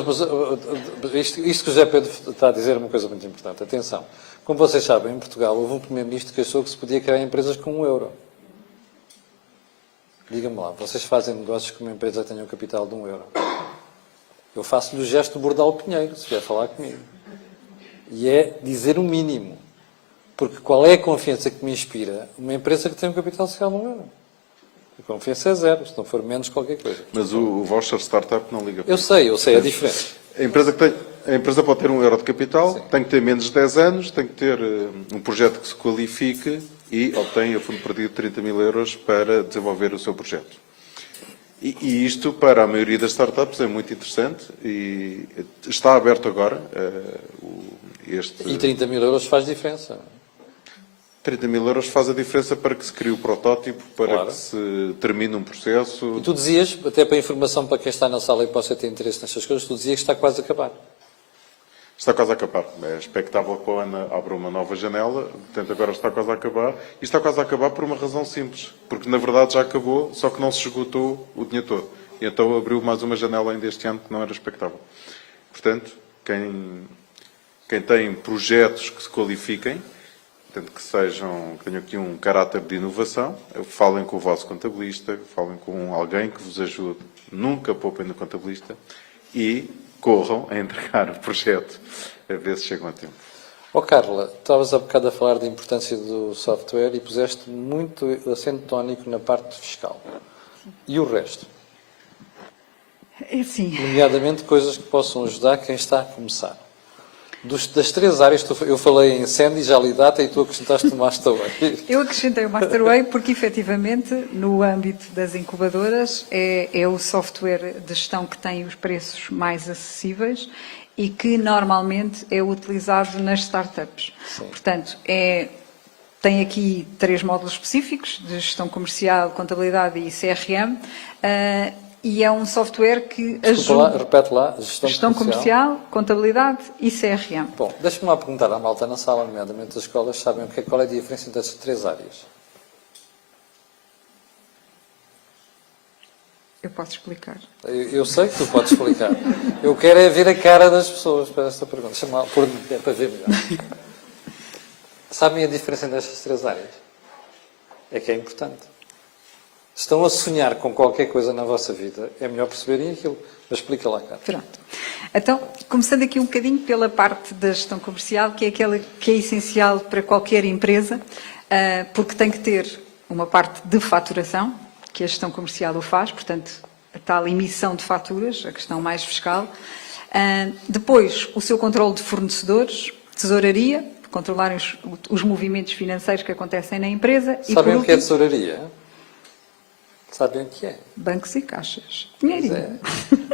isto que o José Pedro está a dizer é uma coisa muito importante. Atenção, como vocês sabem, em Portugal houve um primeiro-ministro que achou que se podia criar empresas com 1 euro. Diga-me lá, vocês fazem negócios com uma empresa que tenha um capital de 1 euro? Eu faço-lhe o gesto do Bordal Pinheiro, se vier falar comigo. E é dizer o mínimo. Porque qual é a confiança que me inspira uma empresa que tem um capital social de 1 euro? A confiança é zero, se não for menos qualquer coisa. Mas o voucher startup não liga para Eu sei, é diferente. A empresa pode ter 1 euro de capital, sim, tem que ter menos de 10 anos, tem que ter um projeto que se qualifique e obtém a fundo perdido 30 mil euros para desenvolver o seu projeto. E isto, para a maioria das startups, é muito interessante e está aberto agora. E 30 mil euros faz diferença. 30 mil euros faz a diferença para que se crie o protótipo, para que se termine um processo. E tu dizias, até para informação para quem está na sala e possa ter interesse nestas coisas, tu dizias que está quase a acabar. Está quase a acabar. É expectável que a Ana abra uma nova janela, portanto agora está quase a acabar. E está quase a acabar por uma razão simples, porque na verdade já acabou, só que não se esgotou o dinheiro todo. E então abriu mais uma janela ainda este ano que não era expectável. Portanto, quem tem projetos que se qualifiquem, portanto, que tenham aqui um caráter de inovação, falem com o vosso contabilista, falem com alguém que vos ajude, nunca poupem no contabilista e corram a entregar o projeto, a ver se chegam a tempo. Carla, estavas há bocado a falar da importância do software e puseste muito acento tónico na parte fiscal. E o resto? É assim. Nomeadamente coisas que possam ajudar quem está a começar. Das 3 áreas, eu falei em Sandy, já li data e tu acrescentaste o Masterway. Eu acrescentei o Masterway porque, efetivamente, no âmbito das incubadoras, é o software de gestão que tem os preços mais acessíveis e que, normalmente, é utilizado nas startups. Sim. Portanto, tem aqui 3 módulos específicos de gestão comercial, contabilidade e CRM. E é um software que ajuda... Repete lá. Gestão comercial, contabilidade e CRM. Bom, deixa-me lá perguntar à malta na sala, nomeadamente as escolas, sabem qual é a diferença entre estas 3 áreas? Eu posso explicar. Eu sei que tu podes explicar. Eu quero é ver a cara das pessoas para esta pergunta. Deixa-me lá pôr para ver melhor. Sabem a diferença entre estas 3 áreas? É que é importante. Estão a sonhar com qualquer coisa na vossa vida, é melhor perceberem aquilo. Mas explica lá, cara. Pronto. Então, começando aqui um bocadinho pela parte da gestão comercial, que é aquela que é essencial para qualquer empresa, porque tem que ter uma parte de faturação, que a gestão comercial o faz, portanto, a tal emissão de faturas, a questão mais fiscal. Depois, o seu controle de fornecedores, tesouraria, controlarem os movimentos financeiros que acontecem na empresa. Sabem o que é tesouraria? Sabem o que é? Bancos e caixas. Dinheirinho.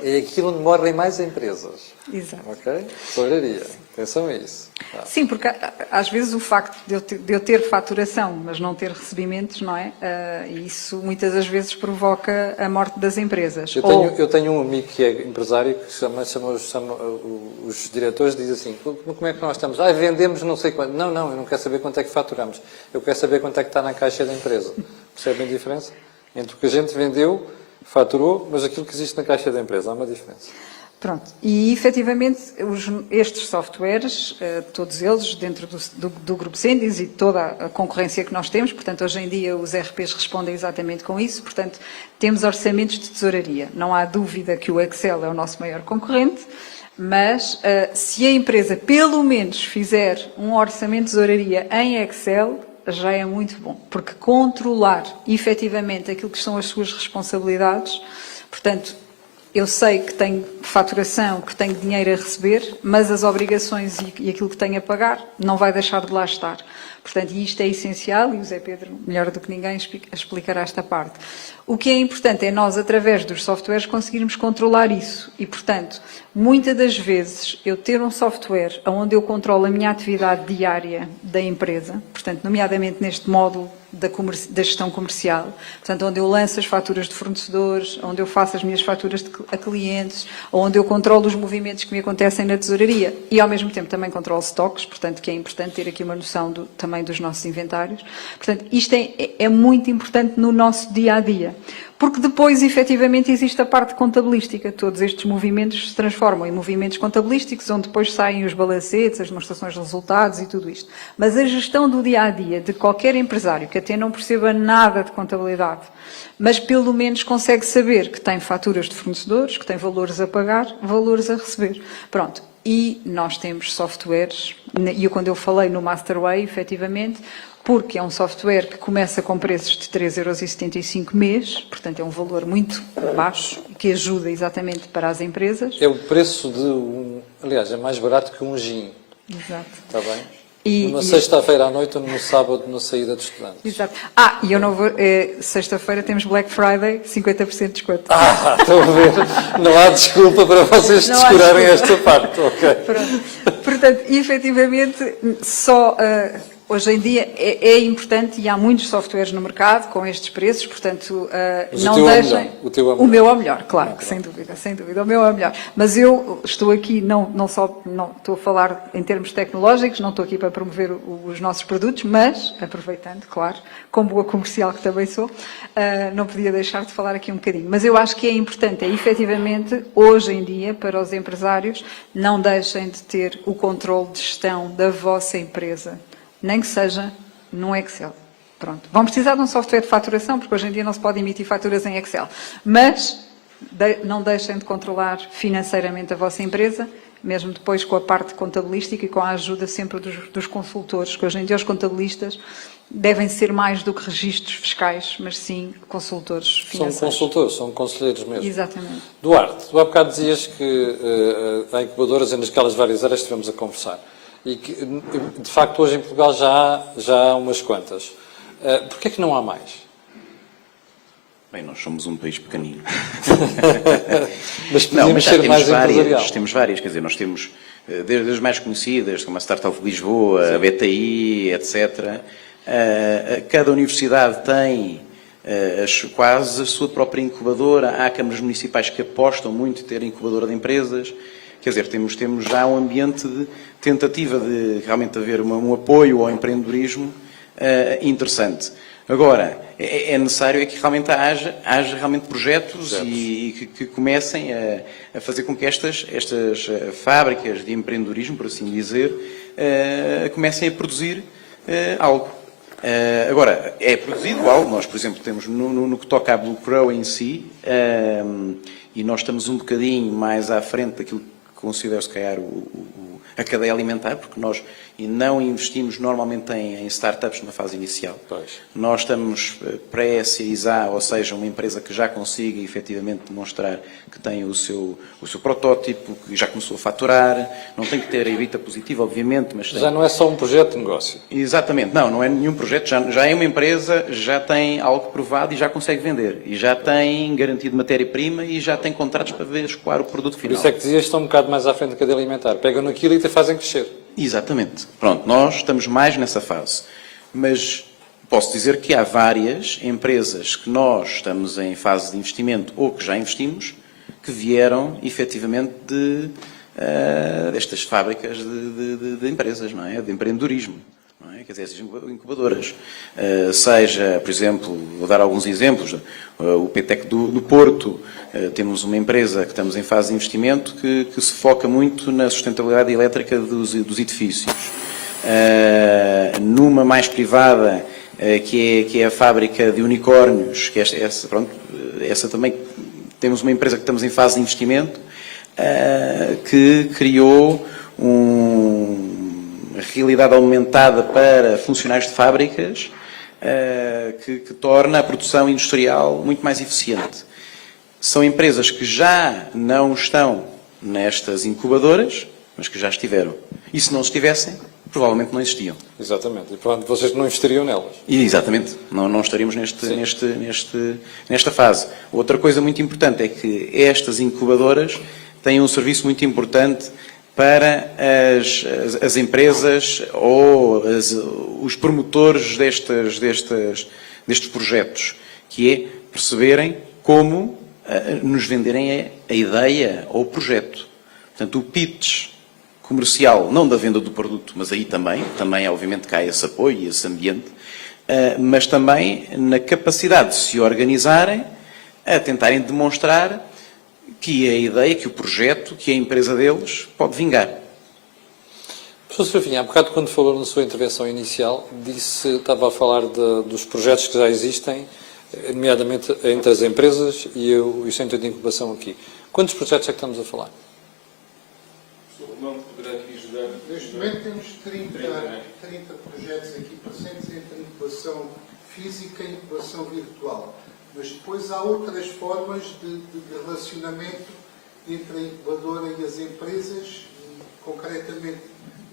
É aquilo onde morrem mais empresas. Exato. Ok? Tesouraria. Atenção a isso. Tá. Sim, porque às vezes o facto de eu ter faturação, mas não ter recebimentos, não é? Isso muitas das vezes provoca a morte das empresas. Eu tenho um amigo que é empresário que chama os diretores, diz assim, como é que nós estamos? Vendemos não sei quanto. Não, eu não quero saber quanto é que faturamos. Eu quero saber quanto é que está na caixa da empresa. Percebem a diferença? Entre o que a gente vendeu, faturou, mas aquilo que existe na caixa da empresa. Há uma diferença. Pronto, e efetivamente estes softwares, todos eles dentro do Grupo Sendis e toda a concorrência que nós temos, portanto hoje em dia os RPs respondem exatamente com isso, portanto temos orçamentos de tesouraria. Não há dúvida que o Excel é o nosso maior concorrente, mas se a empresa pelo menos fizer um orçamento de tesouraria em Excel, já é muito bom, porque controlar efetivamente aquilo que são as suas responsabilidades, portanto, eu sei que tenho faturação, que tenho dinheiro a receber, mas as obrigações e aquilo que tenho a pagar não vai deixar de lá estar. Portanto, isto é essencial e o Zé Pedro, melhor do que ninguém, explicará esta parte. O que é importante é nós, através dos softwares, conseguirmos controlar isso. E, portanto, muitas das vezes, eu ter um software onde eu controlo a minha atividade diária da empresa, portanto, nomeadamente neste módulo da gestão comercial, portanto, onde eu lanço as faturas de fornecedores, onde eu faço as minhas faturas a clientes, onde eu controlo os movimentos que me acontecem na tesouraria e, ao mesmo tempo, também controlo stocks, portanto, que é importante ter aqui uma noção também dos nossos inventários. Portanto, isto é muito importante no nosso dia-a-dia. Porque depois, efetivamente, existe a parte contabilística. Todos estes movimentos se transformam em movimentos contabilísticos, onde depois saem os balancetes, as demonstrações de resultados e tudo isto. Mas a gestão do dia-a-dia de qualquer empresário que até não perceba nada de contabilidade, mas pelo menos consegue saber que tem faturas de fornecedores, que tem valores a pagar, valores a receber. Pronto. E nós temos softwares, e quando eu falei no Masterway, efetivamente, porque é um software que começa com preços de 3,75€ mês, portanto é um valor muito baixo, que ajuda exatamente para as empresas. É o preço de aliás, é mais barato que um gin. Exato. Está bem? Numa sexta-feira à noite ou no sábado na saída de estudantes. Exato. E eu não vou... sexta-feira temos Black Friday, 50% de desconto. Estão a ver? Não há desculpa para vocês descurarem esta parte. Ok. Pronto. Portanto, efetivamente, só... hoje em dia é importante e há muitos softwares no mercado com estes preços, portanto, não deixem... O meu é o melhor, claro, que sem dúvida, o meu é o melhor. Mas eu estou aqui, não estou a falar em termos tecnológicos, não estou aqui para promover os nossos produtos, mas, aproveitando, claro, como boa comercial que também sou, não podia deixar de falar aqui um bocadinho. Mas eu acho que é importante, efetivamente, hoje em dia, para os empresários, não deixem de ter o controle de gestão da vossa empresa, nem que seja num Excel. Pronto. Vão precisar de um software de faturação, porque hoje em dia não se pode emitir faturas em Excel. Mas não deixem de controlar financeiramente a vossa empresa, mesmo depois com a parte contabilística e com a ajuda sempre dos consultores, que hoje em dia os contabilistas devem ser mais do que registros fiscais, mas sim consultores financeiros. São consultores, são conselheiros mesmo. Exatamente. Duarte, tu há bocado dizias que há incubadoras naquelas várias áreas que estivemos a conversar. E que, de facto, hoje em Portugal já há umas quantas. Porquê é que não há mais? Bem, nós somos um país pequenino. Mas podemos ser mais empresarial. Temos várias, quer dizer, nós temos desde as mais conhecidas, como a Startup de Lisboa, sim, a BTI, etc. Cada universidade tem quase a sua própria incubadora. Há câmaras municipais que apostam muito em ter incubadora de empresas. Quer dizer, temos já um ambiente de tentativa de realmente haver um apoio ao empreendedorismo interessante. Agora, é necessário que realmente haja realmente projetos e que comecem a fazer com que estas fábricas de empreendedorismo, por assim dizer, comecem a produzir algo. Agora, é produzido algo. Nós, por exemplo, temos no que toca à Blue Crow em si, e nós estamos um bocadinho mais à frente daquilo que considero, se calhar, a cadeia alimentar, porque nós não investimos normalmente em startups na fase inicial. Nós estamos pré-Series A, ou seja, uma empresa que já consiga efetivamente demonstrar que tem o seu protótipo, que já começou a faturar, não tem que ter a EBITDA positiva, obviamente, mas Já não é só um projeto de negócio. Exatamente, não é nenhum projeto, já é uma empresa, já tem algo provado e já consegue vender, e já tem garantido matéria-prima e já tem contratos para ver escoar o produto final. Por isso é que dizias que estão um bocado mais à frente da cadeia alimentar. Pegam naquilo e te fazem crescer. Exatamente. Pronto, nós estamos mais nessa fase. Mas posso dizer que há várias empresas que nós estamos em fase de investimento ou que já investimos, que vieram efetivamente destas fábricas de empresas, não é? De empreendedorismo. Não é? Quer dizer, essas incubadoras. Seja, por exemplo, vou dar alguns exemplos, o PTEC do Porto, temos uma empresa que estamos em fase de investimento que se foca muito na sustentabilidade elétrica dos edifícios. Numa mais privada, que é a fábrica de unicórnios, que essa também temos uma empresa que estamos em fase de investimento, que criou uma realidade aumentada para funcionários de fábricas, que torna a produção industrial muito mais eficiente. São empresas que já não estão nestas incubadoras, mas que já estiveram. E se não estivessem, provavelmente não existiam. Exatamente. E pronto, vocês não investiriam nelas. E, exatamente. Não estaríamos nesta fase. Outra coisa muito importante é que estas incubadoras têm um serviço muito importante para as empresas ou os promotores destes projetos, que é perceberem como nos venderem a ideia ou o projeto. Portanto, o pitch comercial, não da venda do produto, mas aí também obviamente cai esse apoio e esse ambiente, mas também na capacidade de se organizarem a tentarem demonstrar que a ideia, que o projeto, que a empresa deles pode vingar. Professor Serafim, há bocado quando falou na sua intervenção inicial, estava a falar dos projetos que já existem, nomeadamente entre as empresas e o centro de incubação aqui. Quantos projetos é que estamos a falar? Neste momento temos 30 projetos aqui presentes entre incubação física e incubação virtual. Mas depois há outras formas de relacionamento entre a incubadora e as empresas. Concretamente,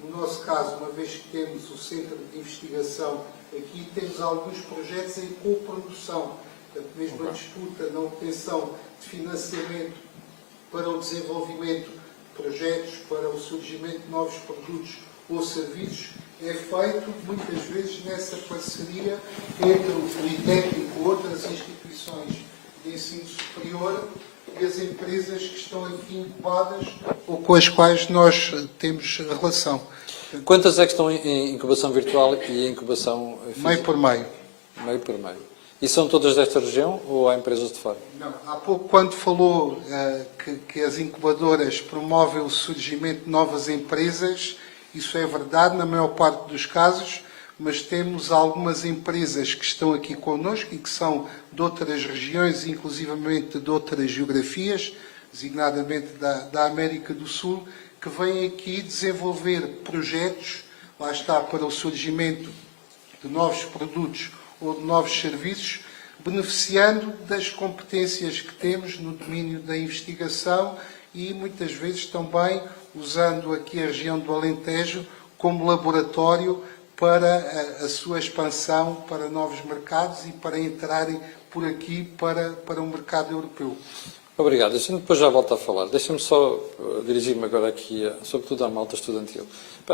no nosso caso, uma vez que temos o Centro de Investigação aqui, temos alguns projetos em coprodução. Portanto, mesmo a disputa na obtenção de financiamento para o desenvolvimento de projetos, para o surgimento de novos produtos ou serviços, é feito muitas vezes nessa parceria entre o Politécnico, outras instituições de ensino superior e as empresas que estão aqui incubadas ou com as quais nós temos relação. Quantas é que estão em incubação virtual e em incubação física? Meio por meio. Meio por meio. E são todas desta região ou há empresas de fora? Não. Há pouco, quando falou que as incubadoras promovem o surgimento de novas empresas, isso é verdade na maior parte dos casos, mas temos algumas empresas que estão aqui connosco e que são de outras regiões, inclusivamente de outras geografias, designadamente da América do Sul, que vêm aqui desenvolver projetos, lá está, para o surgimento de novos produtos ou de novos serviços, beneficiando das competências que temos no domínio da investigação e muitas vezes também usando aqui a região do Alentejo como laboratório para a sua expansão para novos mercados e para entrarem por aqui para o mercado europeu. Obrigado. A gente depois já volta a falar. Deixem-me só dirigir-me agora aqui, sobretudo à malta estudantil.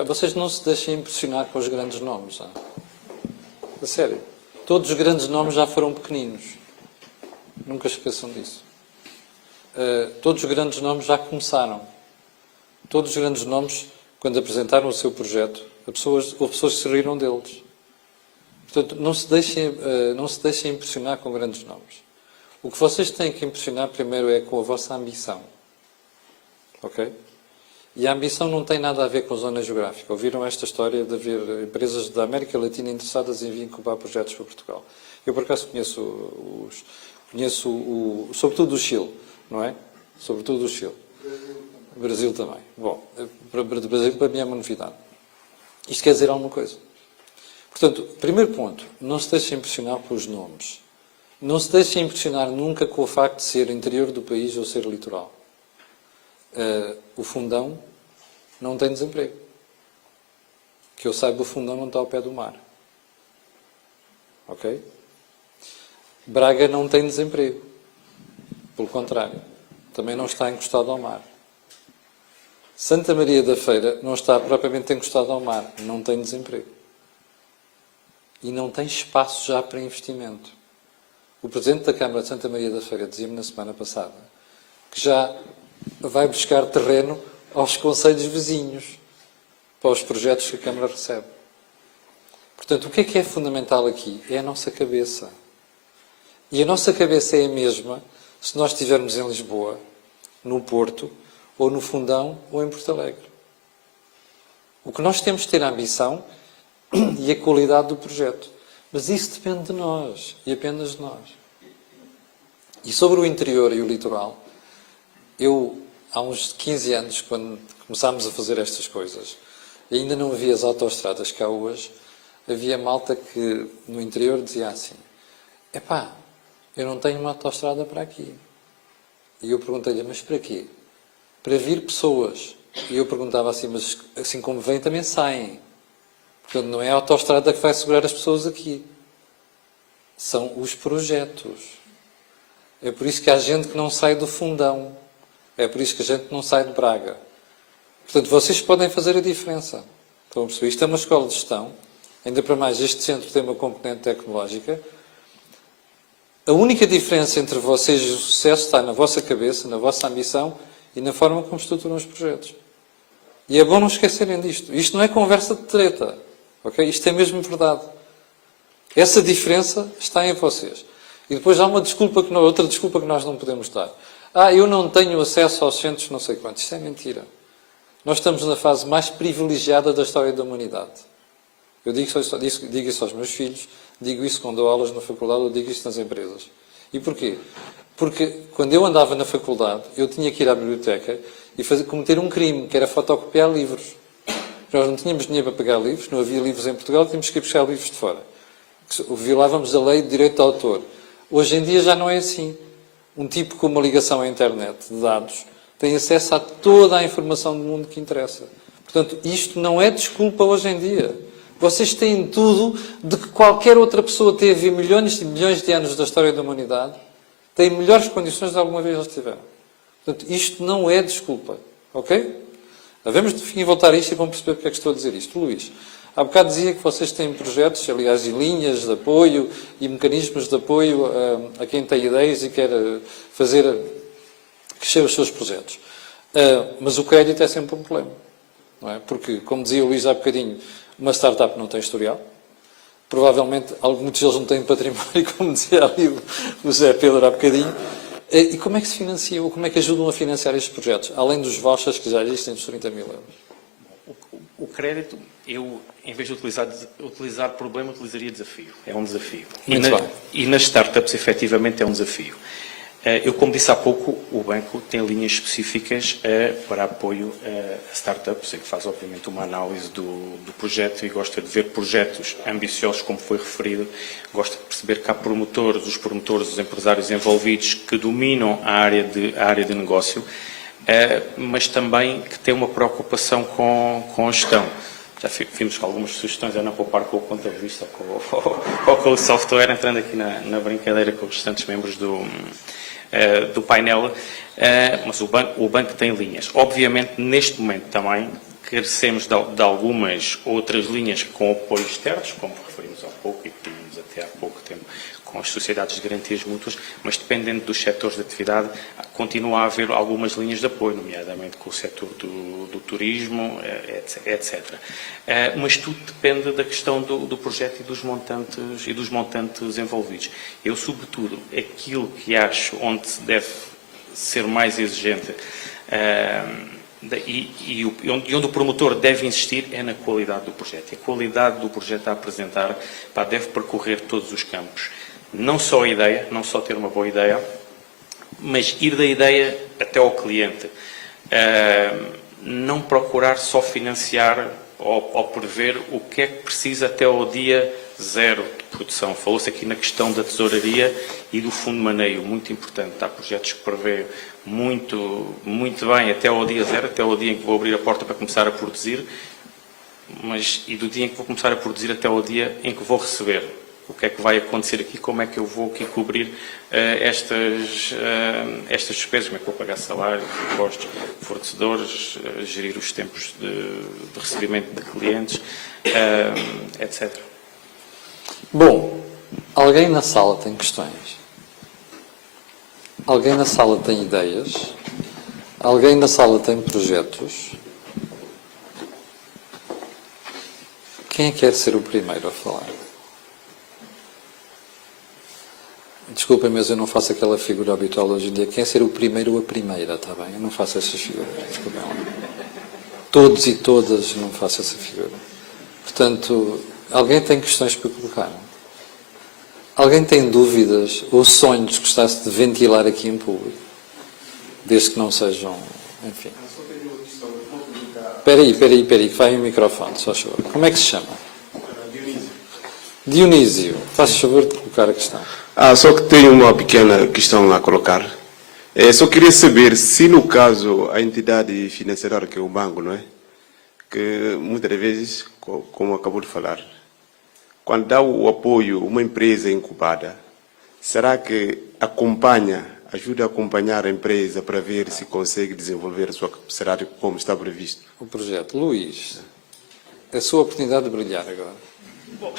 Vocês não se deixem impressionar com os grandes nomes. A sério. Todos os grandes nomes já foram pequeninos. Nunca esqueçam disso. Todos os grandes nomes já começaram. Todos os grandes nomes, quando apresentaram o seu projeto, houve pessoas que se riram deles. Portanto, não se deixem impressionar com grandes nomes. O que vocês têm que impressionar primeiro é com a vossa ambição. Ok? E a ambição não tem nada a ver com zona geográfica. Ouviram esta história de haver empresas da América Latina interessadas em vir incubar projetos para Portugal. Eu, por acaso, conheço sobretudo o Chile, não é? Sobretudo o Chile. Brasil também. Bom, para o Brasil para mim é uma novidade. Isto quer dizer alguma coisa. Portanto, primeiro ponto, não se deixe impressionar pelos nomes. Não se deixe impressionar nunca com o facto de ser interior do país ou ser litoral. O Fundão não tem desemprego. Que eu saiba, o Fundão não está ao pé do mar. Ok? Braga não tem desemprego. Pelo contrário, também não está encostado ao mar. Santa Maria da Feira não está propriamente encostado ao mar, não tem desemprego. E não tem espaço já para investimento. O Presidente da Câmara de Santa Maria da Feira dizia-me na semana passada que já vai buscar terreno aos concelhos vizinhos para os projetos que a Câmara recebe. Portanto, o que é fundamental aqui? É a nossa cabeça. E a nossa cabeça é a mesma se nós estivermos em Lisboa, no Porto, ou no Fundão, ou em Porto Alegre. O que nós temos de ter a ambição e a qualidade do projeto. Mas isso depende de nós, e apenas de nós. E sobre o interior e o litoral, eu, há uns 15 anos, quando começámos a fazer estas coisas, ainda não havia as autoestradas que há hoje, havia malta que no interior dizia assim: epá, eu não tenho uma autoestrada para aqui. E eu perguntei-lhe: mas para quê? Para vir pessoas. E eu perguntava assim: mas assim como vêm também saem. Portanto, não é a autoestrada que vai segurar as pessoas aqui. São os projetos. É por isso que há gente que não sai do Fundão. É por isso que a gente não sai de Braga. Portanto, vocês podem fazer a diferença. Estão a perceber? Isto é uma escola de gestão. Ainda para mais, este centro tem uma componente tecnológica. A única diferença entre vocês e o sucesso está na vossa cabeça, na vossa ambição e na forma como estruturam os projetos. E é bom não esquecerem disto. Isto não é conversa de treta. Okay? Isto é mesmo verdade. Essa diferença está em vocês. E depois há outra desculpa que nós não podemos dar. Eu não tenho acesso aos centros não sei quantos. Isto é mentira. Nós estamos na fase mais privilegiada da história da humanidade. Eu digo isso aos meus filhos, digo isso quando dou aulas na faculdade, eu digo isso nas empresas. E porquê? Porque quando eu andava na faculdade, eu tinha que ir à biblioteca e cometer um crime, que era fotocopiar livros. Nós não tínhamos dinheiro para pagar livros, não havia livros em Portugal, tínhamos que ir buscar livros de fora. Violávamos a lei de direito de autor. Hoje em dia já não é assim. Um tipo com uma ligação à internet de dados tem acesso a toda a informação do mundo que interessa. Portanto, isto não é desculpa hoje em dia. Vocês têm tudo de que qualquer outra pessoa teve milhões e milhões de anos da história da humanidade, tem melhores condições de alguma vez eles tiveram. Portanto, isto não é desculpa. Ok? Devemos de fim voltar a isto e vamos perceber porque é que estou a dizer isto. Luís, há bocado dizia que vocês têm projetos, aliás, e linhas de apoio e mecanismos de apoio a quem tem ideias e quer fazer crescer os seus projetos. Mas o crédito é sempre um problema. Não é? Porque, como dizia o Luís há bocadinho, uma startup não tem historial. Provavelmente, muitos deles não têm património, como dizia ali o José Pedro há bocadinho. E como é que se financia, ou como é que ajudam a financiar estes projetos? Além dos vouchers que já existem dos 30 mil euros. O crédito, eu, em vez de utilizar problema, utilizaria desafio. É um desafio. E nas startups, efetivamente, é um desafio. Eu, como disse há pouco, o banco tem linhas específicas para apoio a startups, e que faz, obviamente, uma análise do projeto e gosta de ver projetos ambiciosos, como foi referido, gosta de perceber que há promotores, os empresários envolvidos que dominam a área de negócio, mas também que têm uma preocupação com a gestão. Já vimos que algumas sugestões é não poupar com o ponto de vista ou com o software, entrando aqui na brincadeira com os restantes membros do painel, mas o banco tem linhas. Obviamente, neste momento também, carecemos de algumas outras linhas com apoios externos, como referimos há pouco e que tínhamos até há pouco tempo com as sociedades de garantias mútuas, mas dependendo dos setores de atividade, continua a haver algumas linhas de apoio, nomeadamente com o setor do turismo, etc. Mas tudo depende da questão do projeto e dos montantes envolvidos. Eu, sobretudo, aquilo que acho onde se deve ser mais exigente e onde o promotor deve insistir é na qualidade do projeto. E a qualidade do projeto a apresentar deve percorrer todos os campos. Não só a ideia, não só ter uma boa ideia, mas ir da ideia até ao cliente. não procurar só financiar ou prever o que é que precisa até ao dia zero de produção. Falou-se aqui na questão da tesouraria e do fundo de maneio, muito importante. Há projetos que prevê muito bem até ao dia zero, até ao dia em que vou abrir a porta para começar a produzir, e do dia em que vou começar a produzir até ao dia em que vou receber. O que é que vai acontecer aqui, como é que eu vou aqui cobrir estas despesas, como é que vou pagar salários, impostos, fornecedores, gerir os tempos de recebimento de clientes, etc. Bom, alguém na sala tem questões? Alguém na sala tem ideias? Alguém na sala tem projetos? Quem quer ser o primeiro a falar? Desculpem, mas eu não faço aquela figura habitual hoje em dia. Quem é ser o primeiro ou a primeira, está bem? Eu não faço essas figuras, desculpem lá. Todos e todas não faço essa figura. Portanto, alguém tem questões para colocar? Alguém tem dúvidas ou sonhos que gostasse de ventilar aqui em público? Desde que não sejam, enfim. Espera aí, que vai o microfone, só favor. Como é que se chama? Dionísio. Faz favor de colocar a questão. Só que tenho uma pequena questão a colocar. Só queria saber se, no caso, a entidade financeira, que é o banco, não é? Que muitas vezes, como acabou de falar, quando dá o apoio a uma empresa incubada, será que ajuda a acompanhar a empresa para ver se consegue desenvolver a sua capacidade como está previsto? O projeto. Luís, é a sua oportunidade de brilhar agora. Bom,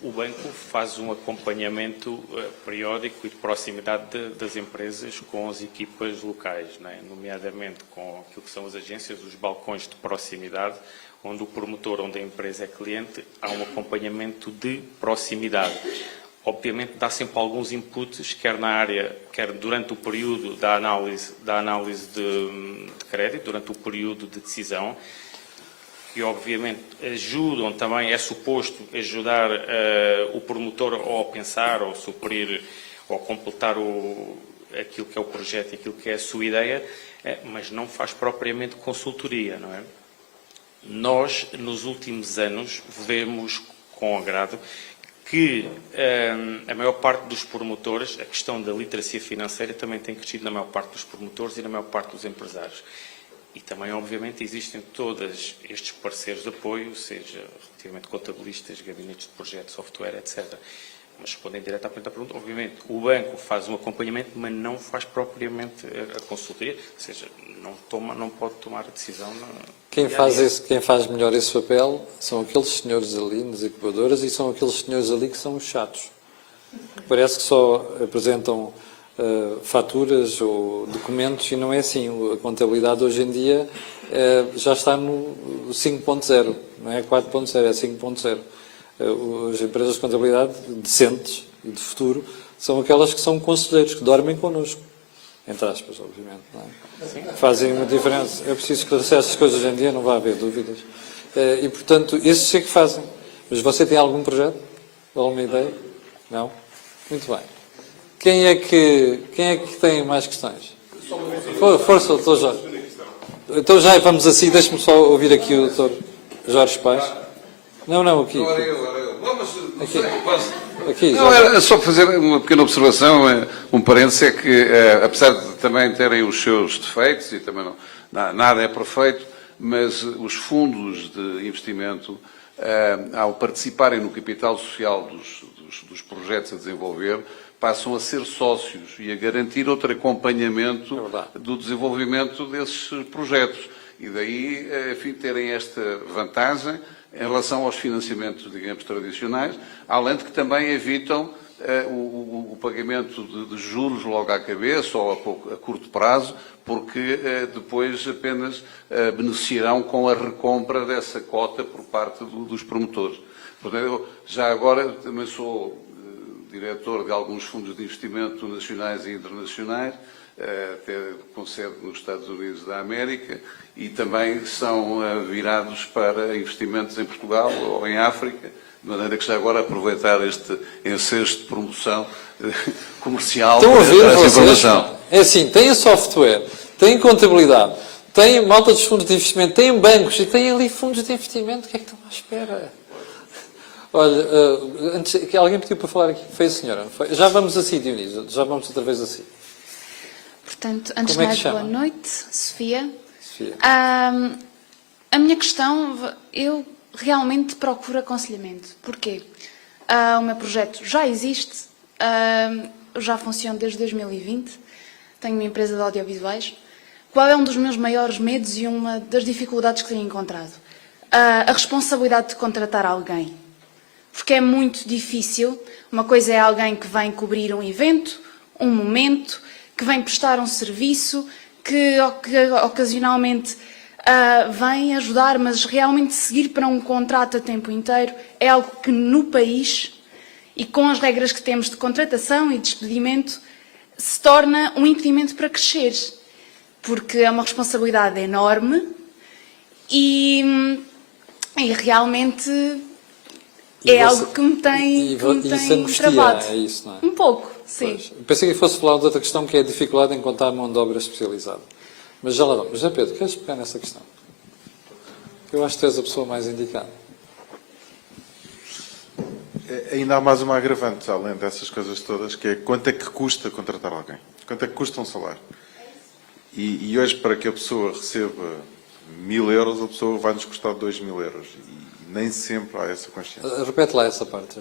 o banco faz um acompanhamento periódico e de proximidade das empresas com as equipas locais, não é? Nomeadamente com aquilo que são as agências, os balcões de proximidade, onde o promotor, onde a empresa é cliente, há um acompanhamento de proximidade. Obviamente dá sempre alguns inputs, quer na área, quer durante o período da análise de crédito, durante o período de decisão, que obviamente ajudam também, é suposto ajudar o promotor ou a pensar, ou suprir, ou completar aquilo que é o projeto e aquilo que é a sua ideia, mas não faz propriamente consultoria, não é? Nós, nos últimos anos, vemos com agrado que a maior parte dos promotores, a questão da literacia financeira também tem crescido na maior parte dos promotores e na maior parte dos empresários. E também, obviamente, existem todos estes parceiros de apoio, seja relativamente contabilistas, gabinetes de projetos, software, etc. Mas respondem diretamente à pergunta, obviamente, o banco faz um acompanhamento, mas não faz propriamente a consultoria, ou seja, não pode tomar a decisão. Quem faz melhor esse papel são aqueles senhores ali nas incubadoras e são aqueles senhores ali que são os chatos. Parece que só apresentam faturas ou documentos e não é assim. A contabilidade hoje em dia já está no 5.0, não é 4.0, é 5.0. As empresas de contabilidade decentes e de futuro são aquelas que são conselheiros, que dormem connosco, entre aspas, obviamente, não é? Fazem uma diferença. É preciso esclarecer essas coisas hoje em dia, não vai haver dúvidas. E, portanto, esses é que fazem. Mas você tem algum projeto? Alguma ideia? Não? Muito bem. Quem é que tem mais questões? Força, doutor Jorge. Então já vamos assim, deixe-me só ouvir aqui o doutor Jorge Paz. Não, aqui. Aqui. Não, era só fazer uma pequena observação, um parênteses, é que, apesar de também terem os seus defeitos, e também nada é perfeito, mas os fundos de investimento, ao participarem no capital social dos projetos a desenvolver, passam a ser sócios e a garantir outro acompanhamento do desenvolvimento desses projetos. E daí, enfim, terem esta vantagem em relação aos financiamentos, digamos, tradicionais, além de que também evitam o pagamento de juros logo à cabeça ou a curto prazo, porque depois apenas beneficiarão com a recompra dessa cota por parte dos promotores. Portanto, eu já agora também sou diretor de alguns fundos de investimento nacionais e internacionais, até com sede nos Estados Unidos da América, e também são virados para investimentos em Portugal ou em África, de maneira que já agora aproveitar este ensejo de promoção comercial para essa informação. É assim, tem software, tem contabilidade, tem malta dos fundos de investimento, tem bancos e tem ali fundos de investimento. O que é que estão à espera? Olha, antes, que alguém pediu para falar aqui, foi a senhora. Foi? Já vamos assim, Dionísio, já vamos outra vez assim. Portanto, antes Como de é que mais, boa chama? noite, Sofia. Sofia. A minha questão, eu realmente procuro aconselhamento. Porquê? O meu projeto já existe, já funciona desde 2020, tenho uma empresa de audiovisuais. Qual é um dos meus maiores medos e uma das dificuldades que tenho encontrado? A responsabilidade de contratar alguém. Porque é muito difícil. Uma coisa é alguém que vem cobrir um evento, um momento, que vem prestar um serviço, que ocasionalmente vem ajudar, mas realmente seguir para um contrato a tempo inteiro é algo que no país, e com as regras que temos de contratação e de despedimento, se torna um impedimento para crescer. Porque é uma responsabilidade enorme e realmente é algo que me tem travado. É isso, não é? Um pouco, sim. Pois. Pensei que fosse falar de outra questão, que é a dificuldade em encontrar mão de obra especializada. Mas já lá vamos. José Pedro, queres pegar nessa questão? Eu acho que tu és a pessoa mais indicada. Ainda há mais uma agravante, além dessas coisas todas, que é quanto é que custa contratar alguém? Quanto é que custa um salário? E hoje, para que a pessoa receba 1.000 euros, a pessoa vai-nos custar 2.000 euros. E nem sempre há essa consciência. Repete lá essa parte.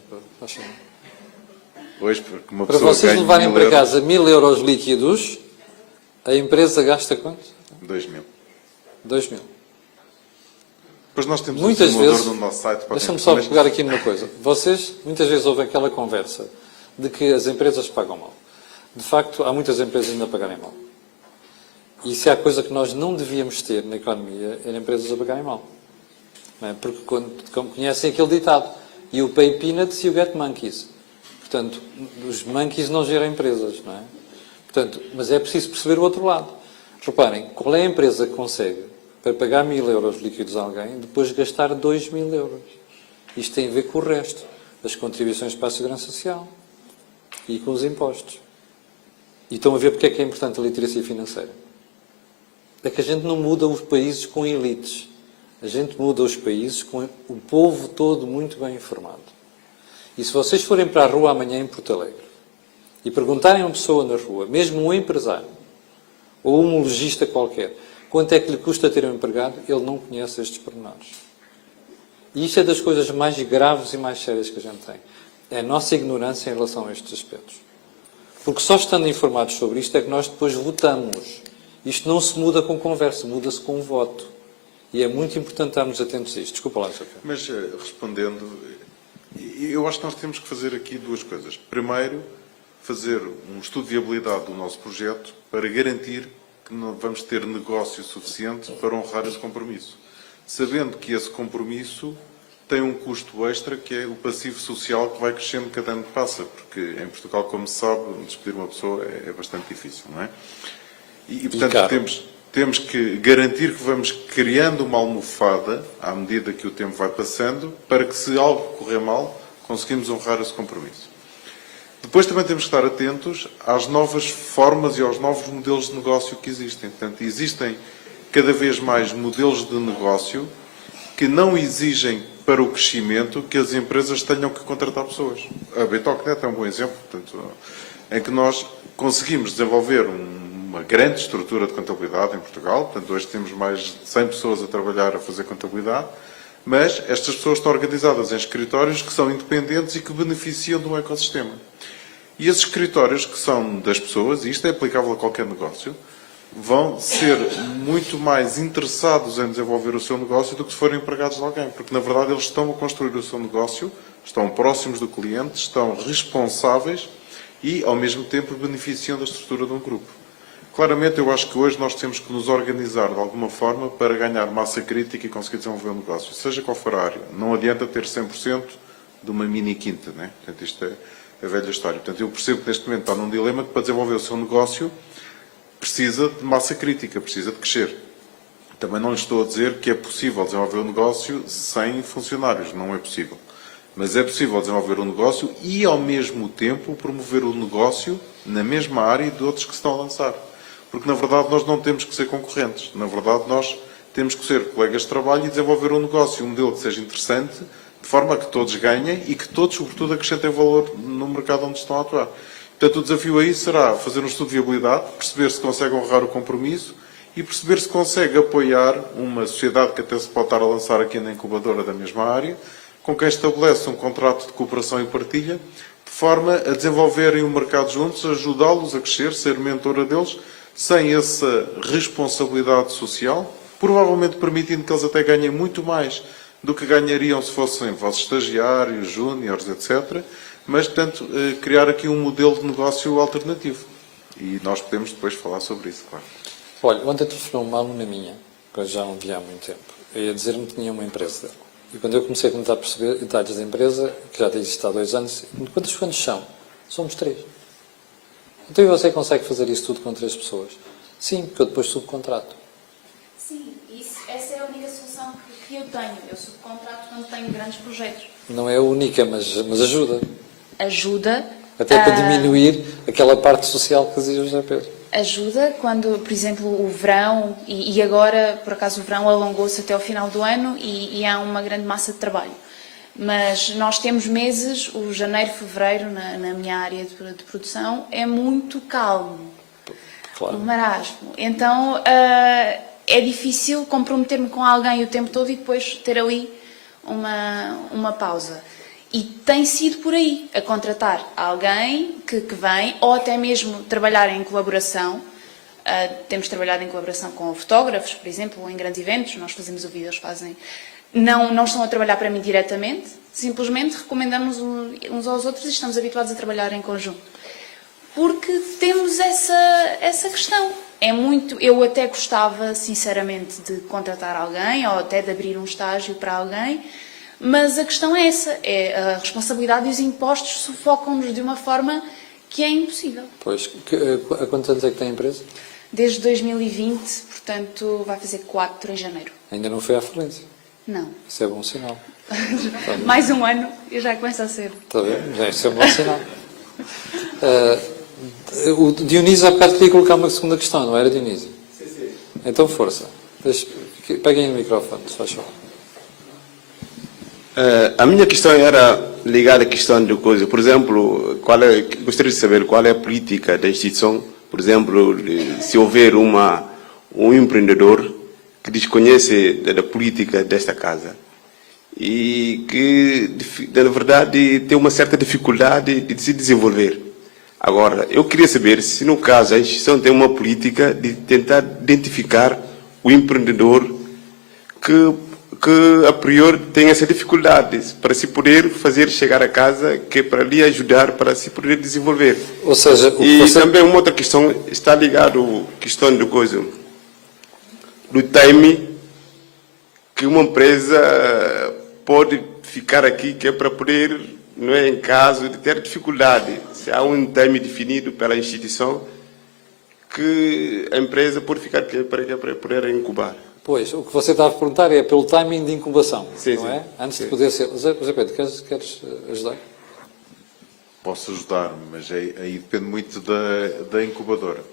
Hoje, porque uma para pessoa vocês ganha levarem 1.000 para euros, casa 1.000 euros líquidos, a empresa gasta quanto? 2.000. 2.000. Depois nós temos muitas um simulador vezes, no nosso site. deixa-me só pegar aqui numa coisa. Vocês, muitas vezes, ouvem aquela conversa de que as empresas pagam mal. De facto, há muitas empresas ainda a pagarem mal. E se há coisa que nós não devíamos ter na economia, era empresas a pagarem mal. Não é? Porque como conhecem aquele ditado, you pay peanuts, you get monkeys. Portanto, os monkeys não geram empresas, não é? Portanto, mas é preciso perceber o outro lado. Reparem, qual é a empresa que consegue, para pagar 1.000 euros líquidos a alguém, depois gastar 2.000 euros? Isto tem a ver com o resto, das contribuições para a Segurança Social e com os impostos. E estão a ver porque é que é importante a literacia financeira. É que a gente não muda os países com elites. A gente muda os países com o povo todo muito bem informado. E se vocês forem para a rua amanhã em Porto Alegre e perguntarem a uma pessoa na rua, mesmo um empresário ou um lojista qualquer, quanto é que lhe custa ter um empregado, ele não conhece estes pormenores. E isto é das coisas mais graves e mais sérias que a gente tem. É a nossa ignorância em relação a estes aspectos. Porque só estando informados sobre isto é que nós depois votamos. Isto não se muda com conversa, muda-se com voto. E é muito importante estarmos atentos a isto. Desculpa lá, Sr. Pedro. Mas, respondendo, eu acho que nós temos que fazer aqui duas coisas. Primeiro, fazer um estudo de viabilidade do nosso projeto para garantir que não vamos ter negócio suficiente para honrar esse compromisso. Sabendo que esse compromisso tem um custo extra, que é o passivo social que vai crescendo cada ano que passa, porque em Portugal, como se sabe, despedir uma pessoa é bastante difícil, não é? E portanto, temos que garantir que vamos criando uma almofada, à medida que o tempo vai passando, para que, se algo correr mal, conseguimos honrar esse compromisso. Depois também temos que estar atentos às novas formas e aos novos modelos de negócio que existem. Portanto, existem cada vez mais modelos de negócio que não exigem para o crescimento que as empresas tenham que contratar pessoas. A Betoc.net é um bom exemplo, portanto, em que nós conseguimos desenvolver uma grande estrutura de contabilidade em Portugal. Portanto, hoje temos mais de 100 pessoas a trabalhar a fazer contabilidade, mas estas pessoas estão organizadas em escritórios que são independentes e que beneficiam de um ecossistema. E esses escritórios que são das pessoas, e isto é aplicável a qualquer negócio, vão ser muito mais interessados em desenvolver o seu negócio do que se forem empregados de alguém, porque na verdade eles estão a construir o seu negócio, estão próximos do cliente, estão responsáveis e ao mesmo tempo beneficiam da estrutura de um grupo. Claramente eu acho que hoje nós temos que nos organizar de alguma forma para ganhar massa crítica e conseguir desenvolver um negócio, seja qual for a área. Não adianta ter 100% de uma mini quinta, né? Portanto, isto é a velha história. Portanto, eu percebo que neste momento está num dilema que para desenvolver o seu negócio precisa de massa crítica, precisa de crescer. Também não lhe estou a dizer que é possível desenvolver um negócio sem funcionários, não é possível. Mas é possível desenvolver um negócio e, ao mesmo tempo, promover o negócio na mesma área de outros que se estão a lançar. Porque, na verdade, nós não temos que ser concorrentes. Na verdade, nós temos que ser colegas de trabalho e desenvolver um negócio, um modelo que seja interessante, de forma a que todos ganhem e que todos, sobretudo, acrescentem valor no mercado onde estão a atuar. Portanto, o desafio aí será fazer um estudo de viabilidade, perceber se consegue honrar o compromisso e perceber se consegue apoiar uma sociedade que até se pode estar a lançar aqui na incubadora da mesma área, com quem estabelece um contrato de cooperação e partilha, de forma a desenvolverem o mercado juntos, ajudá-los a crescer, ser mentora deles, sem essa responsabilidade social, provavelmente permitindo que eles até ganhem muito mais do que ganhariam se fossem vossos estagiários, júniores, etc., mas, portanto, criar aqui um modelo de negócio alternativo. E nós podemos depois falar sobre isso, claro. Olha, ontem telefonou uma aluna minha, que eu já não via há muito tempo, e a dizer-me que tinha uma empresa dela. E quando eu comecei a tentar perceber detalhes da empresa, que já existe há 2 anos, quantos são? Somos 3. Então e você consegue fazer isso tudo com 3 pessoas? Sim, porque eu depois subcontrato. Sim, essa é a única solução que eu tenho. Eu subcontrato quando tenho grandes projetos. Não é a única, mas ajuda. Ajuda. Até para diminuir aquela parte social que dizia o José Pedro. Ajuda quando, por exemplo, o verão, e agora, por acaso, o verão alongou-se até ao final do ano e há uma grande massa de trabalho. Mas nós temos meses, o janeiro, fevereiro, na minha área de produção, é muito calmo. Claro. Um marasmo. Então, é difícil comprometer-me com alguém o tempo todo e depois ter ali uma pausa. E tem sido por aí, a contratar alguém que vem, ou até mesmo trabalhar em colaboração. Temos trabalhado em colaboração com fotógrafos, por exemplo, em grandes eventos, nós fazemos o vídeo, eles fazem. Não estão a trabalhar para mim diretamente, simplesmente recomendamos uns aos outros e estamos habituados a trabalhar em conjunto. Porque temos essa questão. É muito, eu até gostava, sinceramente, de contratar alguém, ou até de abrir um estágio para alguém, mas a questão é essa, a responsabilidade e os impostos sufocam-nos de uma forma que é impossível. Pois, há quantos anos é que tem a empresa? Desde 2020, portanto, vai fazer 4 em janeiro. Ainda não foi à falência? Não. Isso é bom sinal. Mais um ano e já começa a ser. Está bem? Isso é um bom sinal. O Dionísio há bocado queria colocar uma segunda questão, não era, Dionísio? Sim. Então, força. Peguem o microfone, se faz favor. A minha questão era ligada à questão de coisa. Por exemplo, gostaria de saber qual é a política da instituição. Por exemplo, se houver um empreendedor que desconhece da política desta casa e que, na verdade, tem uma certa dificuldade de se desenvolver. Agora, eu queria saber se, no caso, a instituição tem uma política de tentar identificar o empreendedor que a priori tem essa dificuldade para se poder fazer chegar a casa, que é para lhe ajudar para se poder desenvolver. Ou seja, também uma outra questão está ligada à questão do time que uma empresa pode ficar aqui, que é para poder, não é, em caso de ter dificuldade, se há um time definido pela instituição que a empresa pode ficar aqui para poder incubar. Pois, o que você estava a perguntar é pelo timing de incubação, sim, não é? Antes de poder ser... José Pedro, queres ajudar? Posso ajudar, mas aí depende muito da incubadora.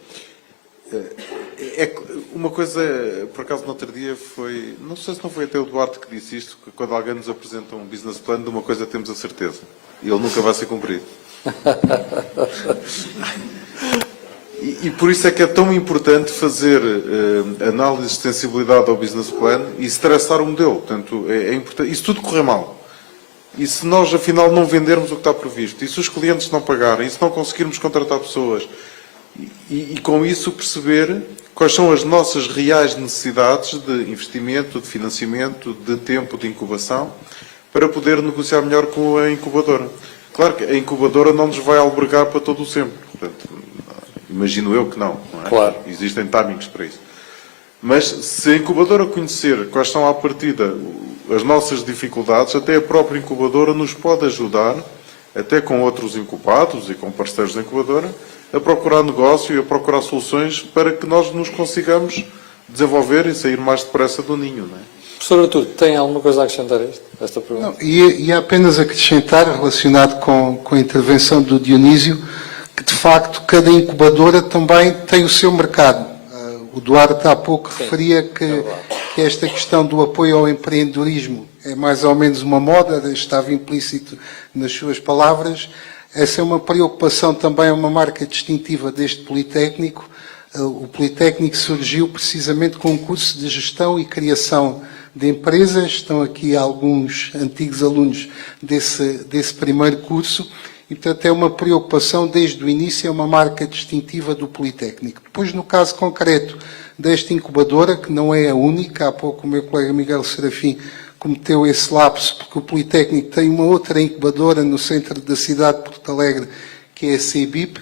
Uma coisa, por acaso, no outro dia foi... Não sei se não foi até o Duarte que disse isto, que quando alguém nos apresenta um business plan, de uma coisa temos a certeza. E ele nunca vai ser cumprido. E por isso é que é tão importante fazer análise de sensibilidade ao business plan e estressar o modelo. Portanto, é importante. E se tudo correr mal, e se nós, afinal, não vendermos o que está previsto, e se os clientes não pagarem, e se não conseguirmos contratar pessoas, e com isso perceber quais são as nossas reais necessidades de investimento, de financiamento, de tempo de incubação, para poder negociar melhor com a incubadora. Claro que a incubadora não nos vai albergar para todo o sempre. Portanto, imagino eu que não é? Claro. Existem timings para isso. Mas se a incubadora conhecer quais são à partida as nossas dificuldades, até a própria incubadora nos pode ajudar, até com outros incubados e com parceiros da incubadora, a procurar negócio e a procurar soluções para que nós nos consigamos desenvolver e sair mais depressa do ninho. Não é? Professor Artur, tem alguma coisa a acrescentar a esta pergunta? Não, e apenas acrescentar, relacionado com a intervenção do Dionísio, que de facto cada incubadora também tem o seu mercado. O Duarte há pouco referia que esta questão do apoio ao empreendedorismo é mais ou menos uma moda, estava implícito nas suas palavras. Essa é uma preocupação também, é uma marca distintiva deste Politécnico. O Politécnico surgiu precisamente com um curso de gestão e criação de empresas. Estão aqui alguns antigos alunos desse primeiro curso. E, portanto, é uma preocupação desde o início, é uma marca distintiva do Politécnico. Depois, no caso concreto desta incubadora, que não é a única, há pouco o meu colega Miguel Serafim cometeu esse lapso, porque o Politécnico tem uma outra incubadora no centro da cidade de Porto Alegre, que é a CEBIP,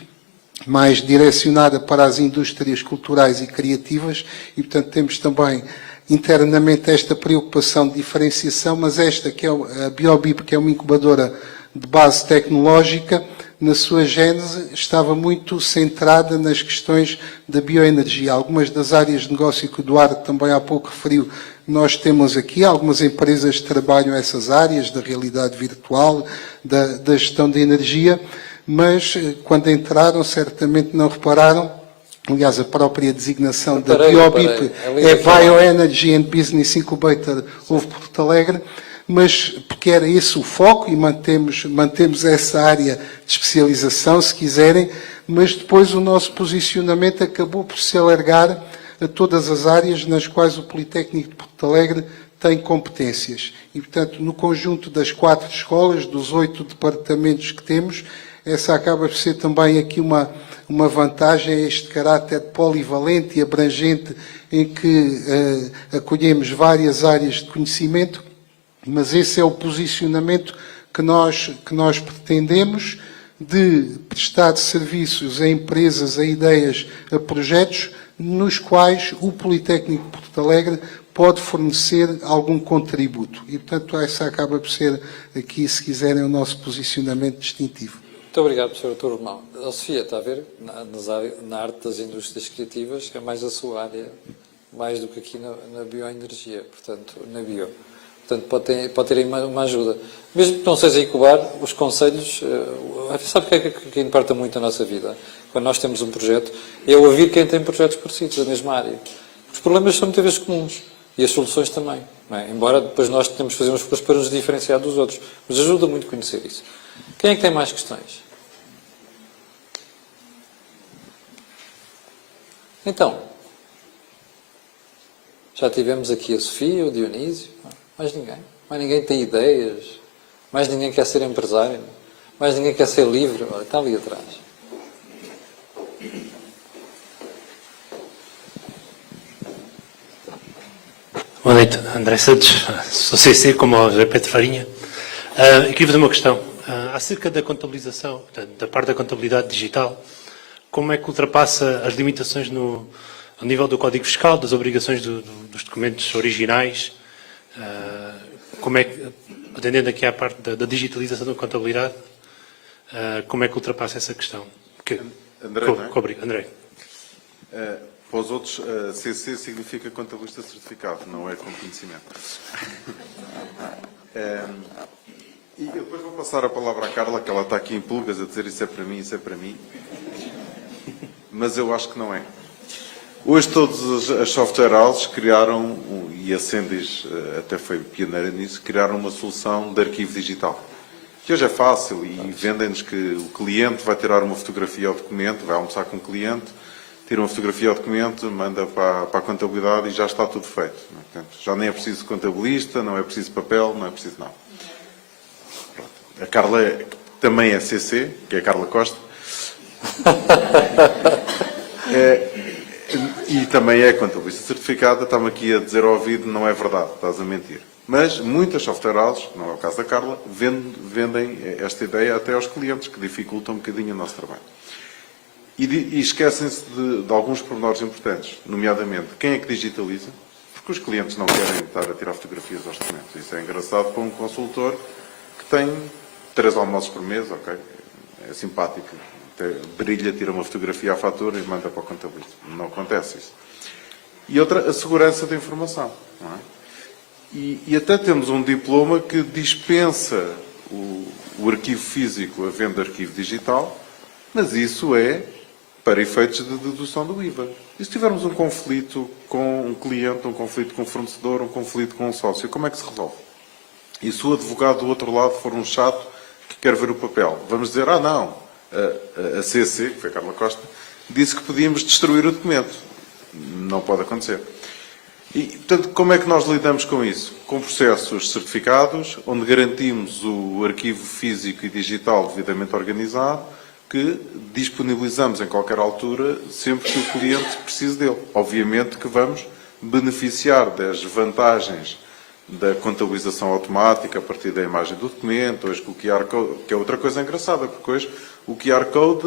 mais direcionada para as indústrias culturais e criativas, e, portanto, temos também internamente esta preocupação de diferenciação, mas esta, que é a BioBip, que é uma incubadora de base tecnológica, na sua gênese estava muito centrada nas questões da bioenergia. Algumas das áreas de negócio que o Duarte também há pouco referiu, nós temos aqui, algumas empresas que trabalham essas áreas da realidade virtual, da gestão de energia, mas quando entraram certamente não repararam. Aliás, a própria designação da BioBip é Bioenergy and Business Incubator of Porto Alegre, mas porque era esse o foco e mantemos essa área de especialização, se quiserem, mas depois o nosso posicionamento acabou por se alargar a todas as áreas nas quais o Politécnico de Porto Alegre tem competências. E, portanto, no conjunto das 4 escolas, dos 8 departamentos que temos, essa acaba por ser também aqui uma vantagem, este caráter polivalente e abrangente em que acolhemos várias áreas de conhecimento, mas esse é o posicionamento que nós pretendemos, de prestar serviços a empresas, a ideias, a projetos, nos quais o Politécnico de Porto Alegre pode fornecer algum contributo. E, portanto, essa acaba por ser aqui, se quiserem, o nosso posicionamento distintivo. Muito obrigado, professor Artur Romão. Sofia, está a ver? Na arte das indústrias criativas é mais a sua área, mais do que aqui na bioenergia, portanto, na bio. Portanto, pode ter aí uma ajuda. Mesmo que não seja incubar, os conselhos, sabe o que é que importa muito na nossa vida? Quando nós temos um projeto, é ouvir quem tem projetos parecidos, da mesma área. Os problemas são muitas vezes comuns, e as soluções também. Não é? Embora depois nós tenhamos que fazer um esforço para nos diferenciar dos outros. Mas ajuda muito a conhecer isso. Quem é que tem mais questões? Então, já tivemos aqui a Sofia, o Dionísio, mais ninguém. Mais ninguém tem ideias, mais ninguém quer ser empresário, mais ninguém quer ser livre. Olha, está ali atrás. Boa noite, André Santos, sou CC, como o José Pedro Farinha. Queria fazer uma questão. Acerca da contabilização, da parte da contabilidade digital, como é que ultrapassa as limitações ao nível do Código Fiscal, das obrigações dos documentos originais? Como é que, atendendo aqui à parte da digitalização da contabilidade, como é que ultrapassa essa questão? André, André. Para os outros, CC significa contabilista certificado, não é com conhecimento. E eu depois vou passar a palavra à Carla, que ela está aqui em pulgas a dizer isso é para mim, isso é para mim. Mas eu acho que não é. Hoje todas as software houses criaram, e a Sendis até foi pioneira nisso, criaram uma solução de arquivo digital. Que hoje é fácil e vendem-nos que o cliente vai tirar uma fotografia ao documento, vai almoçar com o cliente, tira uma fotografia ao documento, manda para a contabilidade e já está tudo feito. Portanto, já nem é preciso contabilista, não é preciso papel, não é preciso nada. Pronto. A Carla também é CC, que é a Carla Costa. E também é contabilista certificada. Está-me aqui a dizer ao ouvido, não é verdade, estás a mentir. Mas muitas software houses, não é o caso da Carla, vendem esta ideia até aos clientes, que dificultam um bocadinho o nosso trabalho. E esquecem-se de alguns pormenores importantes, nomeadamente, quem é que digitaliza? Porque os clientes não querem estar a tirar fotografias aos documentos. Isso é engraçado para um consultor que tem 3 almoços por mês, ok? É simpático. Brilha, tira uma fotografia à fatura e manda para o contabilista. Não acontece isso. E outra, a segurança da informação. Não é? E até temos um diploma que dispensa o arquivo físico havendo arquivo digital, mas isso é para efeitos de dedução do IVA. E se tivermos um conflito com um cliente, um conflito com um fornecedor, um conflito com um sócio, como é que se resolve? E se o advogado do outro lado for um chato que quer ver o papel? Vamos dizer, não, a CC, que foi a Carla Costa, disse que podíamos destruir o documento. Não pode acontecer. E, portanto, como é que nós lidamos com isso? Com processos certificados, onde garantimos o arquivo físico e digital devidamente organizado, que disponibilizamos em qualquer altura, sempre que o cliente precise dele. Obviamente que vamos beneficiar das vantagens da contabilização automática a partir da imagem do documento, hoje com o QR Code, que é outra coisa engraçada, porque hoje o QR Code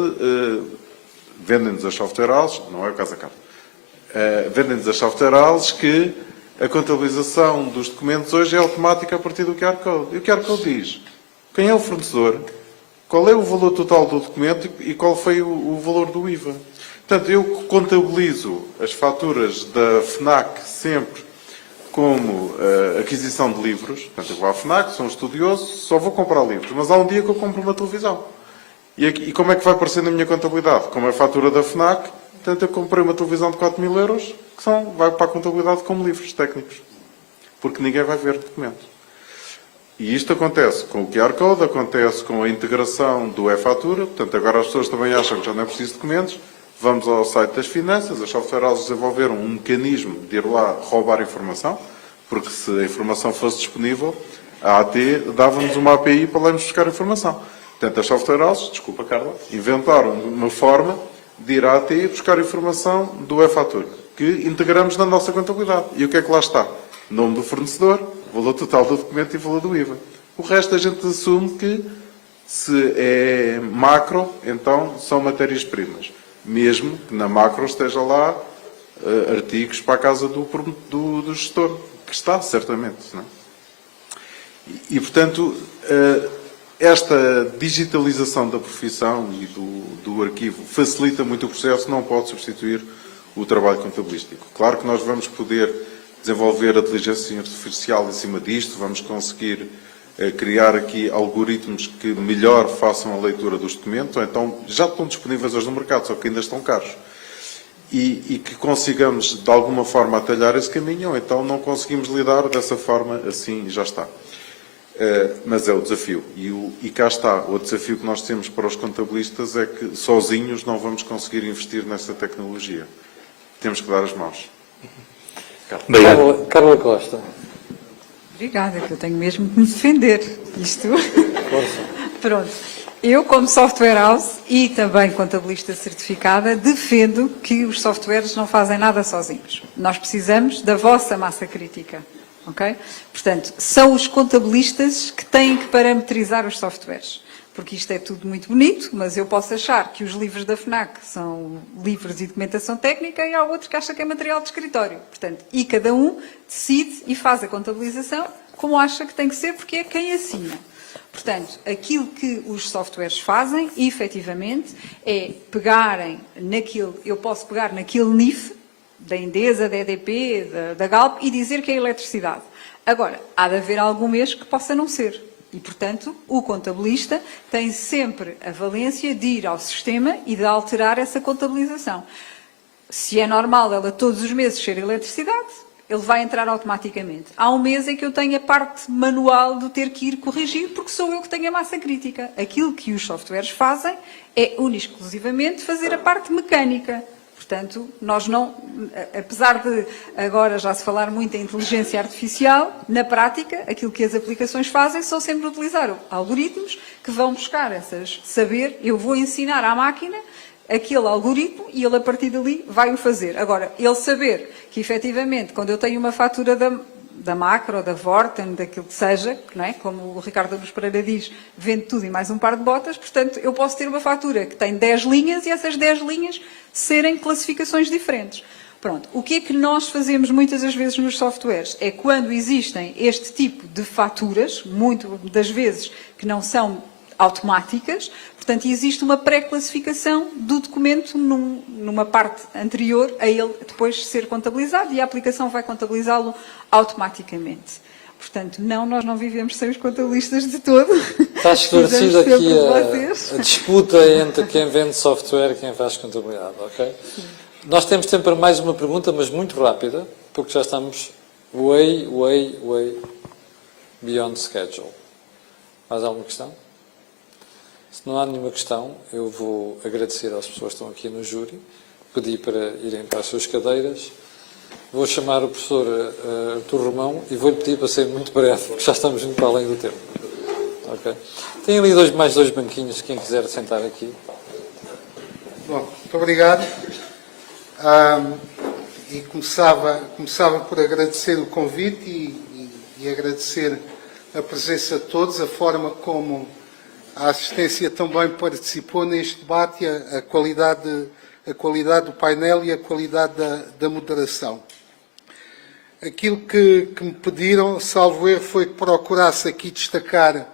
vendem-nos as software houses, não é o caso da Carla, vendem-nos as software houses que a contabilização dos documentos hoje é automática a partir do QR Code. E o QR Code diz quem é o fornecedor, qual é o valor total do documento e qual foi o valor do IVA. Portanto, eu contabilizo as faturas da FNAC sempre como aquisição de livros. Portanto, eu vou à FNAC, sou um estudioso, só vou comprar livros. Mas há um dia que eu compro uma televisão. E como é que vai aparecer na minha contabilidade? Como é a fatura da FNAC, portanto, eu comprei uma televisão de 4.000 euros, que vai para a contabilidade como livros técnicos. Porque ninguém vai ver o documento. E isto acontece com o QR Code, acontece com a integração do e-fatura. Portanto, agora as pessoas também acham que já não é preciso documentos. Vamos ao site das finanças, as software houses desenvolveram um mecanismo de ir lá roubar informação, porque se a informação fosse disponível, a AT dava-nos uma API para lá irmos buscar informação. Portanto, as software houses, desculpa Carla, inventaram uma forma de ir à AT e buscar informação do e-fatura, que integramos na nossa contabilidade. E o que é que lá está? Nome do fornecedor, valor total do documento e valor do IVA. O resto a gente assume que, se é macro, então são matérias-primas. Mesmo que na macro esteja lá artigos para a casa do gestor, que está, certamente. Não é? E, portanto, esta digitalização da profissão e do arquivo facilita muito o processo, não pode substituir o trabalho contabilístico. Claro que nós vamos poder desenvolver a inteligência artificial em cima disto, vamos conseguir criar aqui algoritmos que melhor façam a leitura dos documentos, ou então já estão disponíveis hoje no mercado, só que ainda estão caros. E que consigamos, de alguma forma, atalhar esse caminho, ou então não conseguimos lidar dessa forma, assim já está. Mas é o desafio. E cá está. O desafio que nós temos para os contabilistas é que sozinhos não vamos conseguir investir nessa tecnologia. Temos que dar as mãos. Carla Costa. Obrigada, que eu tenho mesmo que me defender. Isto. Pronto. Eu, como software house e também contabilista certificada, defendo que os softwares não fazem nada sozinhos. Nós precisamos da vossa massa crítica. Okay? Portanto, são os contabilistas que têm que parametrizar os softwares. Porque isto é tudo muito bonito, mas eu posso achar que os livros da FNAC são livros e documentação técnica e há outro que acha que é material de escritório. Portanto, e cada um decide e faz a contabilização como acha que tem que ser, porque é quem assina. Portanto, aquilo que os softwares fazem, efetivamente, é pegarem naquilo, eu posso pegar naquele NIF, da Endesa, da EDP, da Galp, e dizer que é eletricidade. Agora, há de haver algum mês que possa não ser. E, portanto, o contabilista tem sempre a valência de ir ao sistema e de alterar essa contabilização. Se é normal ela todos os meses ser eletricidade, ele vai entrar automaticamente. Há um mês em que eu tenho a parte manual de ter que ir corrigir, porque sou eu que tenho a massa crítica. Aquilo que os softwares fazem é, único e exclusivamente, fazer a parte mecânica. Portanto, nós não, apesar de agora já se falar muito em inteligência artificial, na prática, aquilo que as aplicações fazem são sempre utilizar algoritmos que vão buscar saber, eu vou ensinar à máquina aquele algoritmo e ele a partir dali vai o fazer. Agora, ele saber que efetivamente, quando eu tenho uma fatura da Macro, da Vorten, daquilo que seja, não é? Como o Ricardo Aruz Pereira diz, vende tudo e mais um par de botas, portanto, eu posso ter uma fatura que tem 10 linhas e essas 10 linhas serem classificações diferentes. Pronto, o que é que nós fazemos muitas das vezes nos softwares? É quando existem este tipo de faturas, muito das vezes que não são automáticas, portanto, existe uma pré-classificação do documento numa parte anterior a ele depois ser contabilizado e a aplicação vai contabilizá-lo automaticamente. Portanto, não, nós não vivemos sem os contabilistas de todo. Está esclarecida Precisamos aqui sempre de vocês. a disputa entre quem vende software e quem faz contabilidade, ok? Nós temos tempo para mais uma pergunta, mas muito rápida, porque já estamos way beyond schedule. Mais alguma questão? Se não há nenhuma questão, eu vou agradecer às pessoas que estão aqui no júri, pedir para irem para as suas cadeiras. Vou chamar o professor Artur Romão e vou-lhe pedir para ser muito breve, porque já estamos muito para além do tempo. Okay. Tem ali mais dois banquinhos, quem quiser sentar aqui. Bom, muito obrigado. E começava por agradecer o convite e agradecer a presença de todos, a forma como a assistência também participou neste debate, a qualidade do painel e a qualidade da moderação. Aquilo que me pediram, salvo erro, foi que procurasse aqui destacar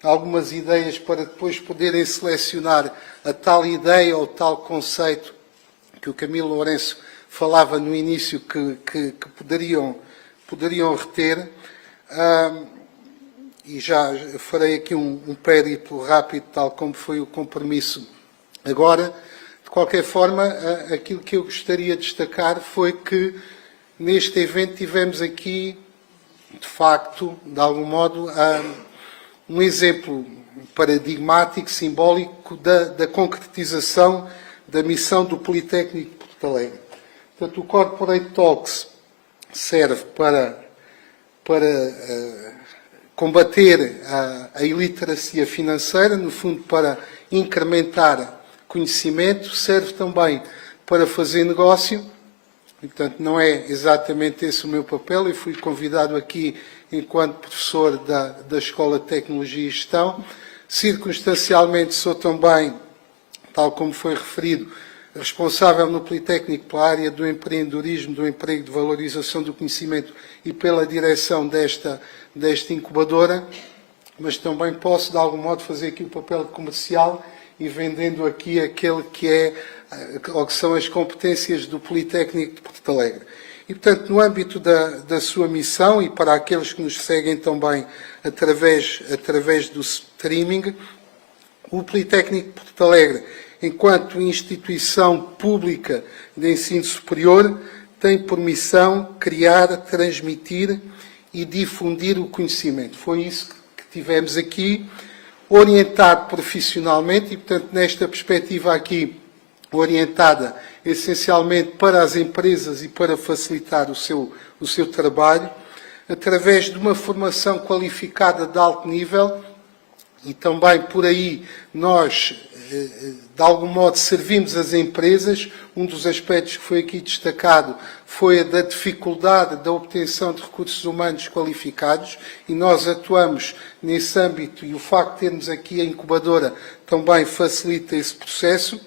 algumas ideias para depois poderem selecionar a tal ideia ou tal conceito que o Camilo Lourenço falava no início que poderiam reter. E já farei aqui um périplo rápido, tal como foi o compromisso agora. De qualquer forma, aquilo que eu gostaria de destacar foi que neste evento tivemos aqui, de facto, de algum modo, um exemplo paradigmático, simbólico da concretização da missão do Politécnico de Porto Alegre. Portanto, o Corporate Talks serve para combater a iliteracia financeira, no fundo para incrementar conhecimento, serve também para fazer negócio, e, portanto, não é exatamente esse o meu papel. Eu fui convidado aqui enquanto professor da Escola de Tecnologia e Gestão. Circunstancialmente sou também, tal como foi referido, responsável no Politécnico pela área do empreendedorismo, do emprego, de valorização do conhecimento e pela direção desta incubadora, mas também posso, de algum modo, fazer aqui o papel comercial e vendendo aqui aquele que são as competências do Politécnico de Porto Alegre. E, portanto, no âmbito da sua missão e para aqueles que nos seguem também através do streaming, o Politécnico de Porto Alegre, enquanto instituição pública de ensino superior, tem por missão criar, transmitir e difundir o conhecimento. Foi isso que tivemos aqui, orientado profissionalmente e, portanto, nesta perspectiva aqui, orientada essencialmente para as empresas e para facilitar o seu trabalho, através de uma formação qualificada de alto nível, e também por aí nós, de algum modo, servimos as empresas. Um dos aspectos que foi aqui destacado foi a da dificuldade da obtenção de recursos humanos qualificados, e nós atuamos nesse âmbito, e o facto de termos aqui a incubadora também facilita esse processo.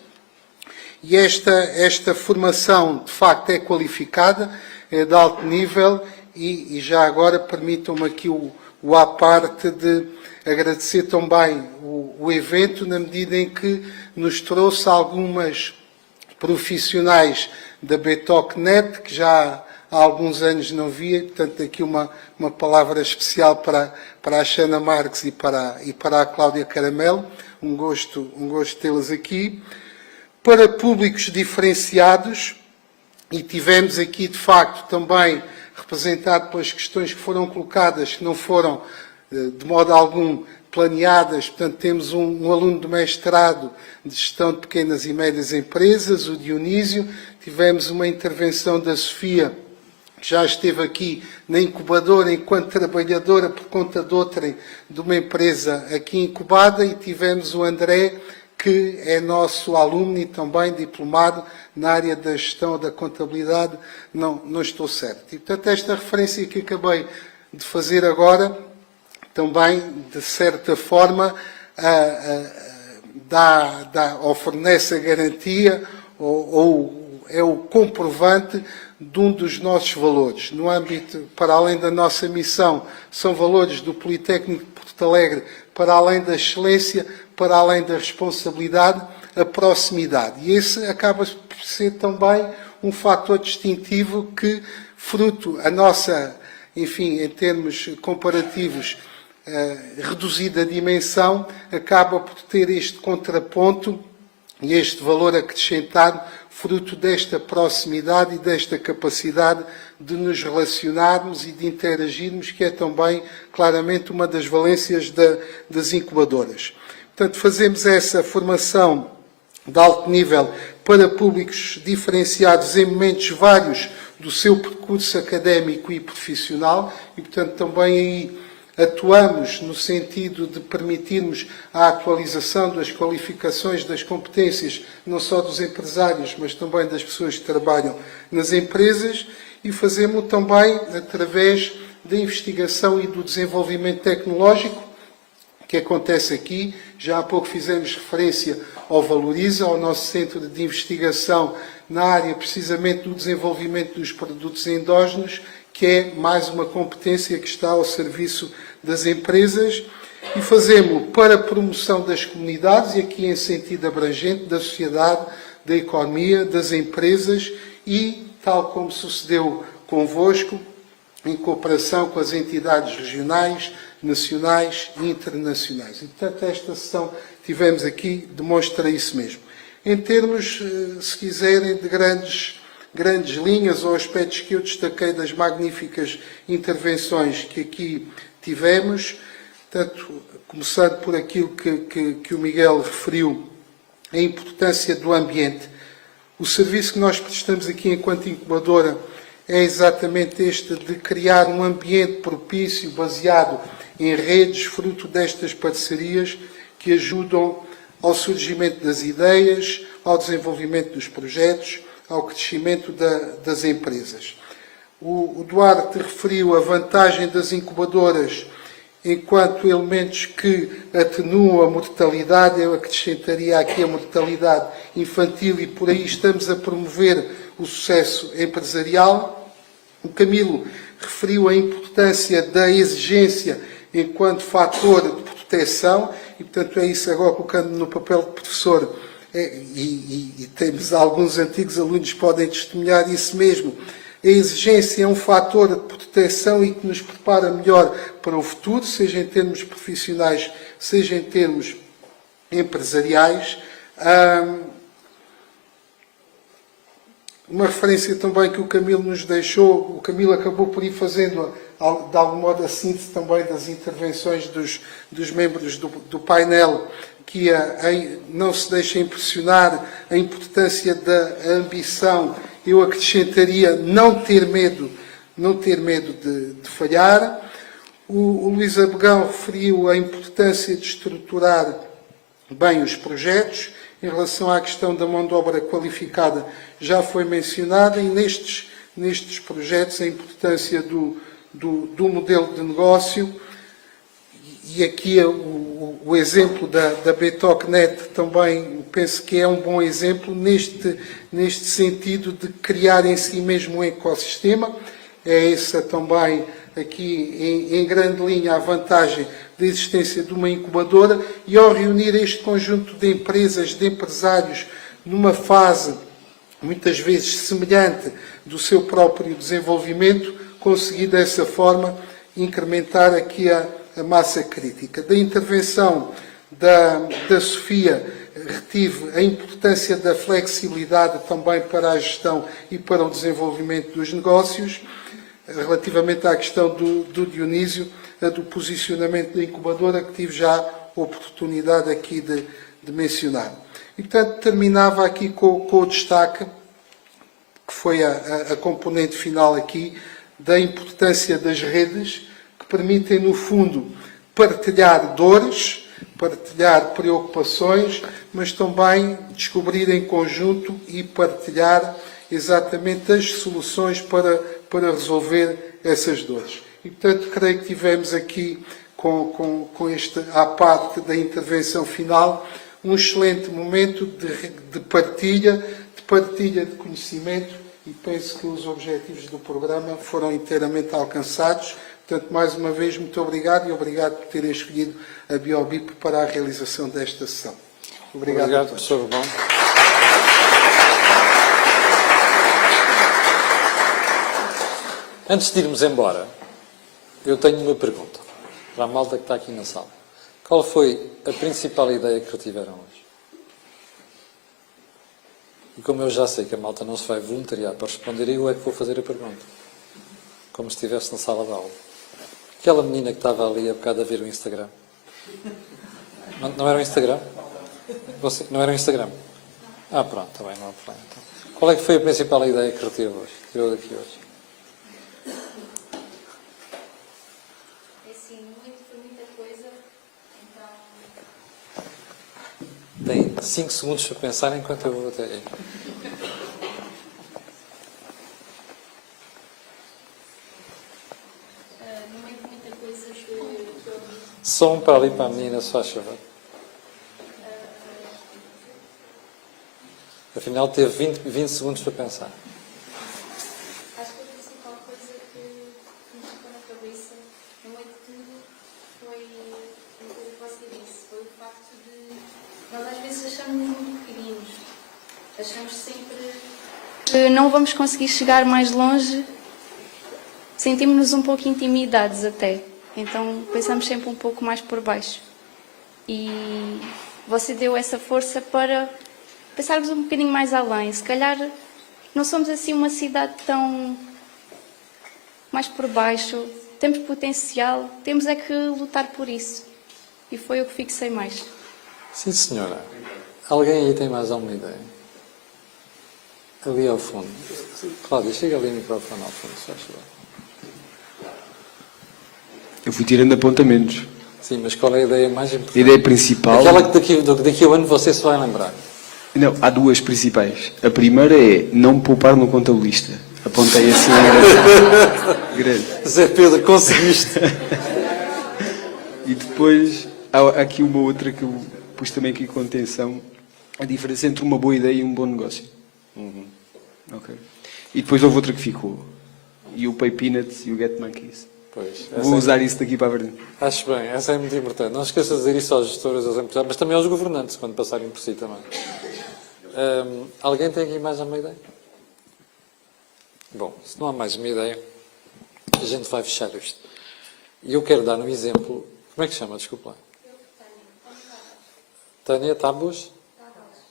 E esta formação, de facto, é qualificada, é de alto nível, e já agora permitam-me aqui o à parte de agradecer também o evento, na medida em que nos trouxe algumas profissionais da BTOCnet, que já há alguns anos não via, portanto aqui uma palavra especial para a Xana Marques e para a Cláudia Caramelo, um gosto tê-las aqui. Para públicos diferenciados, e tivemos aqui de facto também representado pelas questões que foram colocadas, que não foram de modo algum planeadas. Portanto, temos um aluno de mestrado de gestão de pequenas e médias empresas, o Dionísio. Tivemos uma intervenção da Sofia, que já esteve aqui na incubadora enquanto trabalhadora por conta de outrem de uma empresa aqui incubada, e tivemos o André, que é nosso aluno e também diplomado na área da gestão da contabilidade, não estou certo. E, portanto, esta referência que acabei de fazer agora, também, de certa forma, ou fornece a garantia, ou é o comprovante de um dos nossos valores. No âmbito, para além da nossa missão, são valores do Politécnico de Porto Alegre, para além da excelência, para além da responsabilidade, a proximidade. E esse acaba por ser também um fator distintivo que, fruto a nossa enfim, em termos comparativos, reduzida a dimensão, acaba por ter este contraponto e este valor acrescentado, fruto desta proximidade e desta capacidade de nos relacionarmos e de interagirmos, que é também, claramente, uma das valências das incubadoras. Portanto, fazemos essa formação de alto nível para públicos diferenciados em momentos vários do seu percurso académico e profissional e, portanto, também aí atuamos no sentido de permitirmos a atualização das qualificações, das competências, não só dos empresários, mas também das pessoas que trabalham nas empresas, e fazemos também através da investigação e do desenvolvimento tecnológico, que acontece aqui. Já há pouco fizemos referência ao Valoriza, ao nosso centro de investigação na área precisamente do desenvolvimento dos produtos endógenos, que é mais uma competência que está ao serviço das empresas, e fazemos para a promoção das comunidades, e aqui em sentido abrangente, da sociedade, da economia, das empresas e, tal como sucedeu convosco, em cooperação com as entidades regionais, nacionais e internacionais. E, portanto, esta sessão que tivemos aqui demonstra isso mesmo. Em termos, se quiserem, de grandes linhas ou aspectos que eu destaquei das magníficas intervenções que aqui tivemos, tanto começando por aquilo que o Miguel referiu, a importância do ambiente. O serviço que nós prestamos aqui enquanto incubadora é exatamente este de criar um ambiente propício, baseado em redes, fruto destas parcerias que ajudam ao surgimento das ideias, ao desenvolvimento dos projetos, ao crescimento das empresas. O Duarte referiu a vantagem das incubadoras enquanto elementos que atenuam a mortalidade. Eu acrescentaria aqui a mortalidade infantil, e por aí estamos a promover o sucesso empresarial. O Camilo referiu a importância da exigência enquanto fator de proteção, e portanto é isso, agora colocando no papel de professor, e temos alguns antigos alunos que podem testemunhar isso mesmo. A exigência é um fator de proteção e que nos prepara melhor para o futuro, seja em termos profissionais, seja em termos empresariais. Uma referência também que o Camilo nos deixou, o Camilo acabou por ir fazendo, de algum modo, a síntese também das intervenções dos membros do painel, que não se deixa impressionar a importância da ambição. Eu acrescentaria não ter medo de falhar. O Luís Abegão referiu a importância de estruturar bem os projetos. Em relação à questão da mão de obra qualificada, já foi mencionada, e nestes projetos a importância do modelo de negócio. E aqui o exemplo da BTOCnet também penso que é um bom exemplo neste sentido de criar em si mesmo um ecossistema. É essa também aqui em grande linha a vantagem da existência de uma incubadora, e ao reunir este conjunto de empresas, de empresários, numa fase muitas vezes semelhante do seu próprio desenvolvimento, conseguir dessa forma incrementar aqui a massa crítica. Da intervenção da Sofia, retive a importância da flexibilidade também para a gestão e para o desenvolvimento dos negócios. Relativamente à questão do Dionísio, a do posicionamento da incubadora, que tive já a oportunidade aqui de mencionar. E, portanto, terminava aqui com o destaque, que foi a componente final aqui, da importância das redes, que permitem, no fundo, partilhar dores, partilhar preocupações, mas também descobrir em conjunto e partilhar exatamente as soluções para resolver essas dores. E, portanto, creio que tivemos aqui, com à parte da intervenção final, um excelente momento de partilha de conhecimento, e penso que os objetivos do programa foram inteiramente alcançados. Portanto, mais uma vez, muito obrigado, e obrigado por terem escolhido a Biobip para a realização desta sessão. Obrigado professor Rubão. Antes de irmos embora, eu tenho uma pergunta para a malta que está aqui na sala. Qual foi a principal ideia que retiveram hoje? E como eu já sei que a malta não se vai voluntariar para responder, eu é que vou fazer a pergunta. Como se estivesse na sala de aula. Aquela menina que estava ali a bocado a ver o Instagram. Não era o Instagram? Não era o Instagram? Ah, pronto, está bem, não há problema. Então, qual é que foi a principal ideia que retirou hoje? Tirou daqui hoje? Tem 5 segundos para pensar enquanto eu vou até aí. Som para ali para a menina, se faz favor. Afinal, teve 20 segundos para pensar. Acho que a principal coisa que me ficou na cabeça, no meio de tudo, foi uma coisa que você disse, foi o facto de nós às vezes achamos muito pequeninos. Achamos sempre que não vamos conseguir chegar mais longe, sentimos-nos um pouco intimidados até. Então pensamos sempre um pouco mais por baixo. E você deu essa força para pensarmos um bocadinho mais além. Se calhar não somos assim uma cidade tão mais por baixo. Temos potencial, temos é que lutar por isso. E foi o que fixei mais. Sim, senhora. Alguém aí tem mais alguma ideia? Ali ao fundo. Cláudia, chega ali o microfone ao fundo, se faz favor. Eu fui tirando apontamentos. Sim, mas qual é a ideia mais importante? A ideia principal... Aquela que daqui a um ano você se vai lembrar. Não, há duas principais. A primeira é não poupar no contabilista. Apontei assim grande. Zé Pedro, conseguiste. E depois há aqui uma outra que eu pus também aqui com atenção. A diferença entre uma boa ideia e um bom negócio. Ok. E depois houve outra que ficou. You pay peanuts, you get monkeys. Pois, vou usar isso daqui para a frente. Acho bem, essa é muito importante. Não esqueça de dizer isso aos gestores, aos empresários, mas também aos governantes, quando passarem por si também. Alguém tem aqui mais uma ideia? Bom, se não há mais uma ideia, a gente vai fechar isto. E eu quero dar um exemplo. Como é que se chama? Desculpa lá. Tânia Tavares?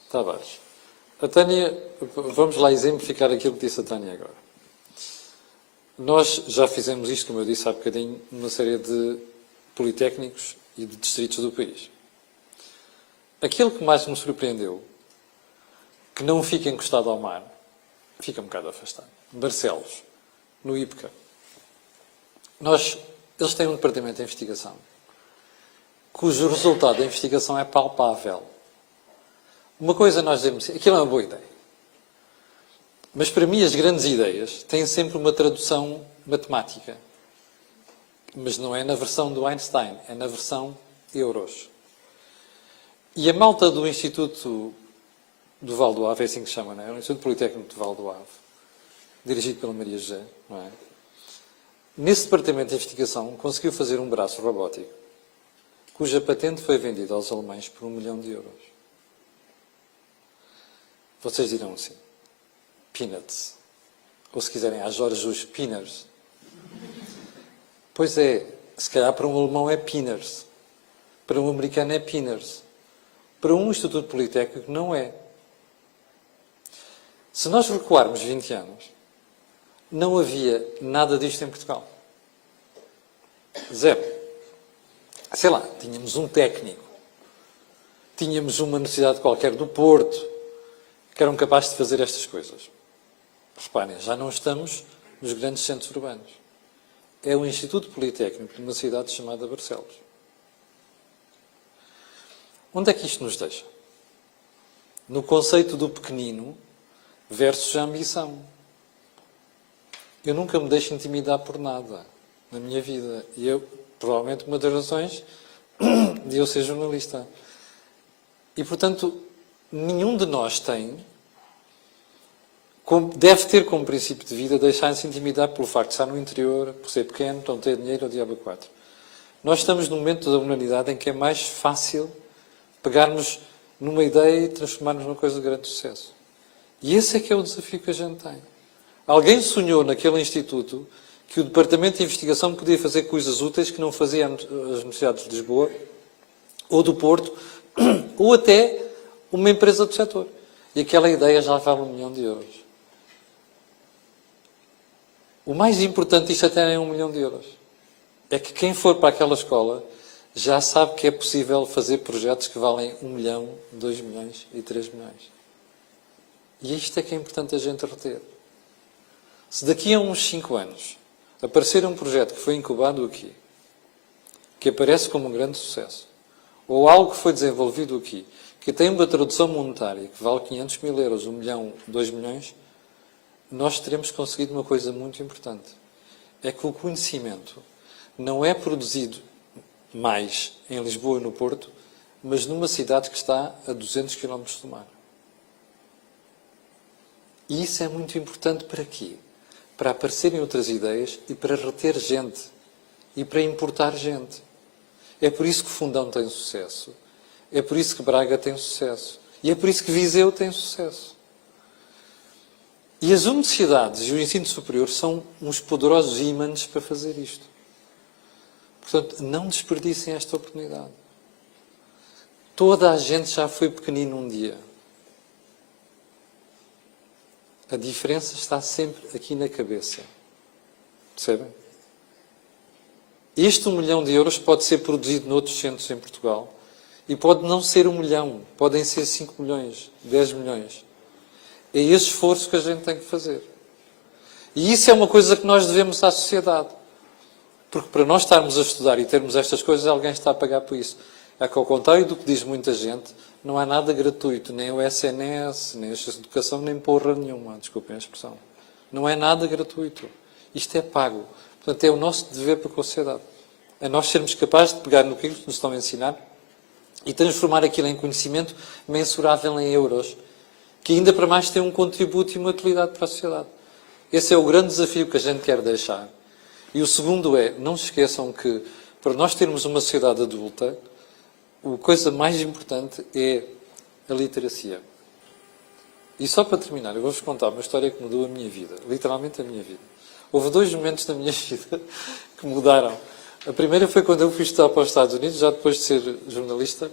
Tavares. A Tânia, vamos lá exemplificar aquilo que disse a Tânia agora. Nós já fizemos isto, como eu disse há bocadinho, numa série de politécnicos e de distritos do país. Aquilo que mais me surpreendeu, que não fica encostado ao mar, fica um bocado afastado. Barcelos, no IPCA. Eles têm um departamento de investigação, cujo resultado da investigação é palpável. Uma coisa nós dizemos, aquilo é uma boa ideia. Mas para mim as grandes ideias têm sempre uma tradução matemática. Mas não é na versão do Einstein, é na versão euros. E a malta do Instituto do Val do Ave, é assim que se chama, não é? O Instituto Politécnico do Val do Ave, dirigido pela Maria José, não é? Nesse departamento de investigação conseguiu fazer um braço robótico, cuja patente foi vendida aos alemães por 1 milhão de euros. Vocês dirão assim, peanuts. Ou se quiserem, às Jorge os pinners. Pois é, se calhar para um alemão é pinners. Para um americano é pinners. Para um Instituto Politécnico não é. Se nós recuarmos 20 anos, não havia nada disto em Portugal. Zero. Sei lá, tínhamos um técnico. Tínhamos uma universidade qualquer do Porto que eram capazes de fazer estas coisas. Reparem, já não estamos nos grandes centros urbanos. É o Instituto Politécnico de uma cidade chamada Barcelos. Onde é que isto nos deixa? No conceito do pequenino versus a ambição. Eu nunca me deixo intimidar por nada na minha vida. E eu, provavelmente, uma das razões de eu ser jornalista. E, portanto, nenhum de nós deve ter como princípio de vida deixar-se intimidar pelo facto de estar no interior, por ser pequeno, não ter dinheiro ou diabo 4. Nós estamos num momento da humanidade em que é mais fácil pegarmos numa ideia e transformarmos numa coisa de grande sucesso. E esse é que é o desafio que a gente tem. Alguém sonhou naquele instituto que o Departamento de Investigação podia fazer coisas úteis que não faziam as universidades de Lisboa, ou do Porto, ou até uma empresa do setor. E aquela ideia já vale €1 milhão. O mais importante disto até é €1 milhão. É que quem for para aquela escola já sabe que é possível fazer projetos que valem 1 milhão, 2 milhões e 3 milhões. E isto é que é importante a gente reter. Se daqui a uns 5 anos aparecer um projeto que foi incubado aqui, que aparece como um grande sucesso, ou algo que foi desenvolvido aqui, que tem uma tradução monetária que vale 500 mil euros, 1 milhão, 2 milhões, nós teremos conseguido uma coisa muito importante. É que o conhecimento não é produzido mais em Lisboa e no Porto, mas numa cidade que está a 200 km do mar. E isso é muito importante para quê? Para aparecerem outras ideias e para reter gente. E para importar gente. É por isso que Fundão tem sucesso. É por isso que Braga tem sucesso. E é por isso que Viseu tem sucesso. E as universidades e o ensino superior são uns poderosos ímãs para fazer isto. Portanto, não desperdicem esta oportunidade. Toda a gente já foi pequenino um dia. A diferença está sempre aqui na cabeça. Percebem? Este €1 milhão pode ser produzido noutros centros em Portugal e pode não ser 1 milhão, podem ser 5 milhões, 10 milhões. É esse esforço que a gente tem que fazer. E isso é uma coisa que nós devemos à sociedade. Porque para nós estarmos a estudar e termos estas coisas, alguém está a pagar por isso. É que, ao contrário do que diz muita gente, não há nada gratuito, nem o SNS, nem a educação, nem porra nenhuma, desculpem a expressão. Não é nada gratuito. Isto é pago. Portanto, é o nosso dever para com a sociedade. É nós sermos capazes de pegar no que nos estão a ensinar e transformar aquilo em conhecimento mensurável em euros, que ainda para mais tem um contributo e uma utilidade para a sociedade. Esse é o grande desafio que a gente quer deixar. E o segundo é, não se esqueçam que, para nós termos uma sociedade adulta, a coisa mais importante é a literacia. E só para terminar, eu vou-vos contar uma história que mudou a minha vida, literalmente a minha vida. Houve 2 momentos na minha vida que mudaram. A primeira foi quando eu fui estudar para os Estados Unidos, já depois de ser jornalista,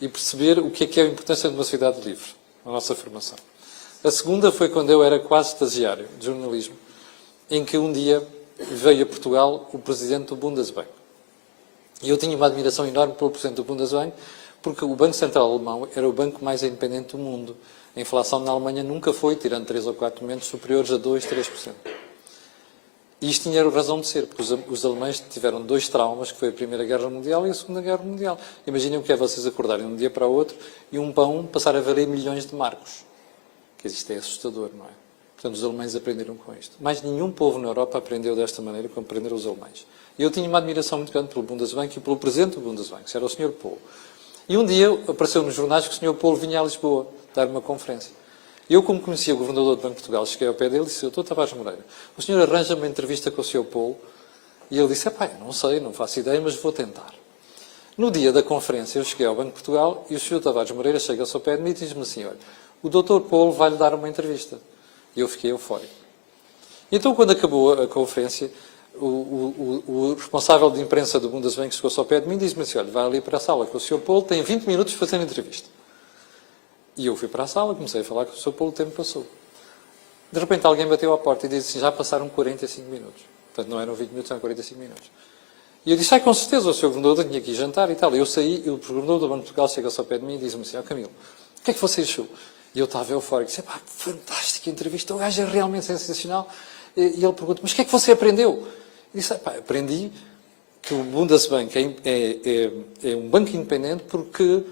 e perceber o que é a importância de uma sociedade livre, na nossa formação. A segunda foi quando eu era quase estagiário de jornalismo, em que um dia veio a Portugal o presidente do Bundesbank. E eu tinha uma admiração enorme pelo presidente do Bundesbank, porque o Banco Central Alemão era o banco mais independente do mundo. A inflação na Alemanha nunca foi, tirando 3 ou 4 momentos, superiores a 2, 3%. E isto tinha razão de ser, porque os alemães tiveram 2 traumas, que foi a Primeira Guerra Mundial e a Segunda Guerra Mundial. Imaginem o que é vocês acordarem de um dia para o outro e um pão passar a valer milhões de marcos. Que isto é assustador, não é? Portanto, os alemães aprenderam com isto. Mais nenhum povo na Europa aprendeu desta maneira como aprenderam os alemães. E eu tinha uma admiração muito grande pelo Bundesbank e pelo presidente do Bundesbank, que era o Sr. Pohl. E um dia apareceu nos jornais que o Sr. Pohl vinha a Lisboa dar uma conferência. E eu, como conhecia o governador do Banco de Portugal, cheguei ao pé dele e disse: Dr. Tavares Moreira, o senhor arranja uma entrevista com o Sr. Pohl? E ele disse: eu não sei, não faço ideia, mas vou tentar. No dia da conferência, eu cheguei ao Banco de Portugal e o Sr. Tavares Moreira chega-se ao pé de mim e diz-me assim: olha, o Dr. Pohl vai-lhe dar uma entrevista. E eu fiquei eufórico. Então, quando acabou a conferência, o responsável de imprensa do Bundesbank chegou-se ao pé de mim e disse-me assim: olha, vai ali para a sala com o Sr. Pohl, tem 20 minutos de fazer a entrevista. E eu fui para a sala, comecei a falar com o Sr. Pohl, o tempo passou. De repente alguém bateu à porta e disse assim: já passaram 45 minutos. Portanto, não eram 20 minutos, eram 45 minutos. E eu disse: com certeza, o Sr. Governador tinha que ir jantar e tal. E eu saí, e o Governador do Banco de Portugal chega-se ao pé de mim e diz-me assim: Camilo, o que é que você achou? E eu estava eufórico, disse: fantástica entrevista, o gajo é realmente sensacional. E ele pergunta: mas o que é que você aprendeu? E disse: aprendi que o Bundesbank é um banco independente porque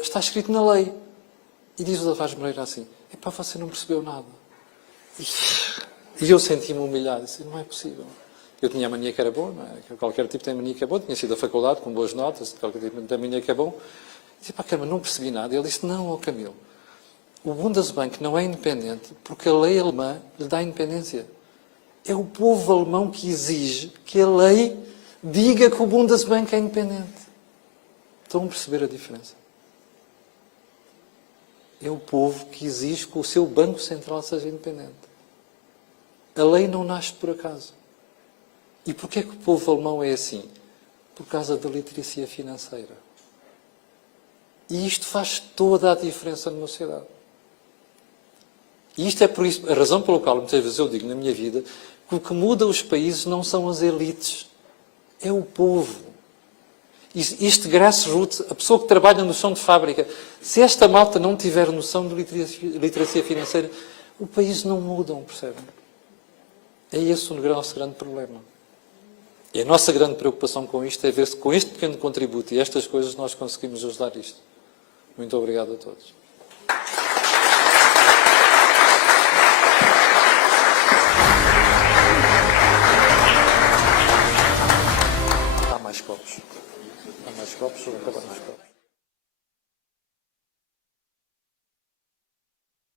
está escrito na lei. E diz o Tavares Moreira assim: você não percebeu nada. E eu senti-me humilhado, disse: não é possível. Eu tinha a mania que era boa, não é? Qualquer tipo tem mania que é boa, tinha sido da faculdade com boas notas, qualquer tipo tem mania que é bom. Disse: caramba, não percebi nada. E ele disse: não, Camilo, o Bundesbank não é independente porque a lei alemã lhe dá independência. É o povo alemão que exige que a lei diga que o Bundesbank é independente. Estão a perceber a diferença? É o povo que exige que o seu Banco Central seja independente. A lei não nasce por acaso. E porquê é que o povo alemão é assim? Por causa da literacia financeira. E isto faz toda a diferença numa sociedade. E isto é por isso, a razão pela qual muitas vezes eu digo na minha vida que o que muda os países não são as elites, é o povo. Este grassroots, a pessoa que trabalha no chão de fábrica, se esta malta não tiver noção de literacia financeira, o país não muda, percebem? É esse o nosso grande problema. E a nossa grande preocupação com isto é ver se com este pequeno contributo e estas coisas nós conseguimos ajudar isto. Muito obrigado a todos. Há mais copos. Há mais copos, vou acabar mais copos.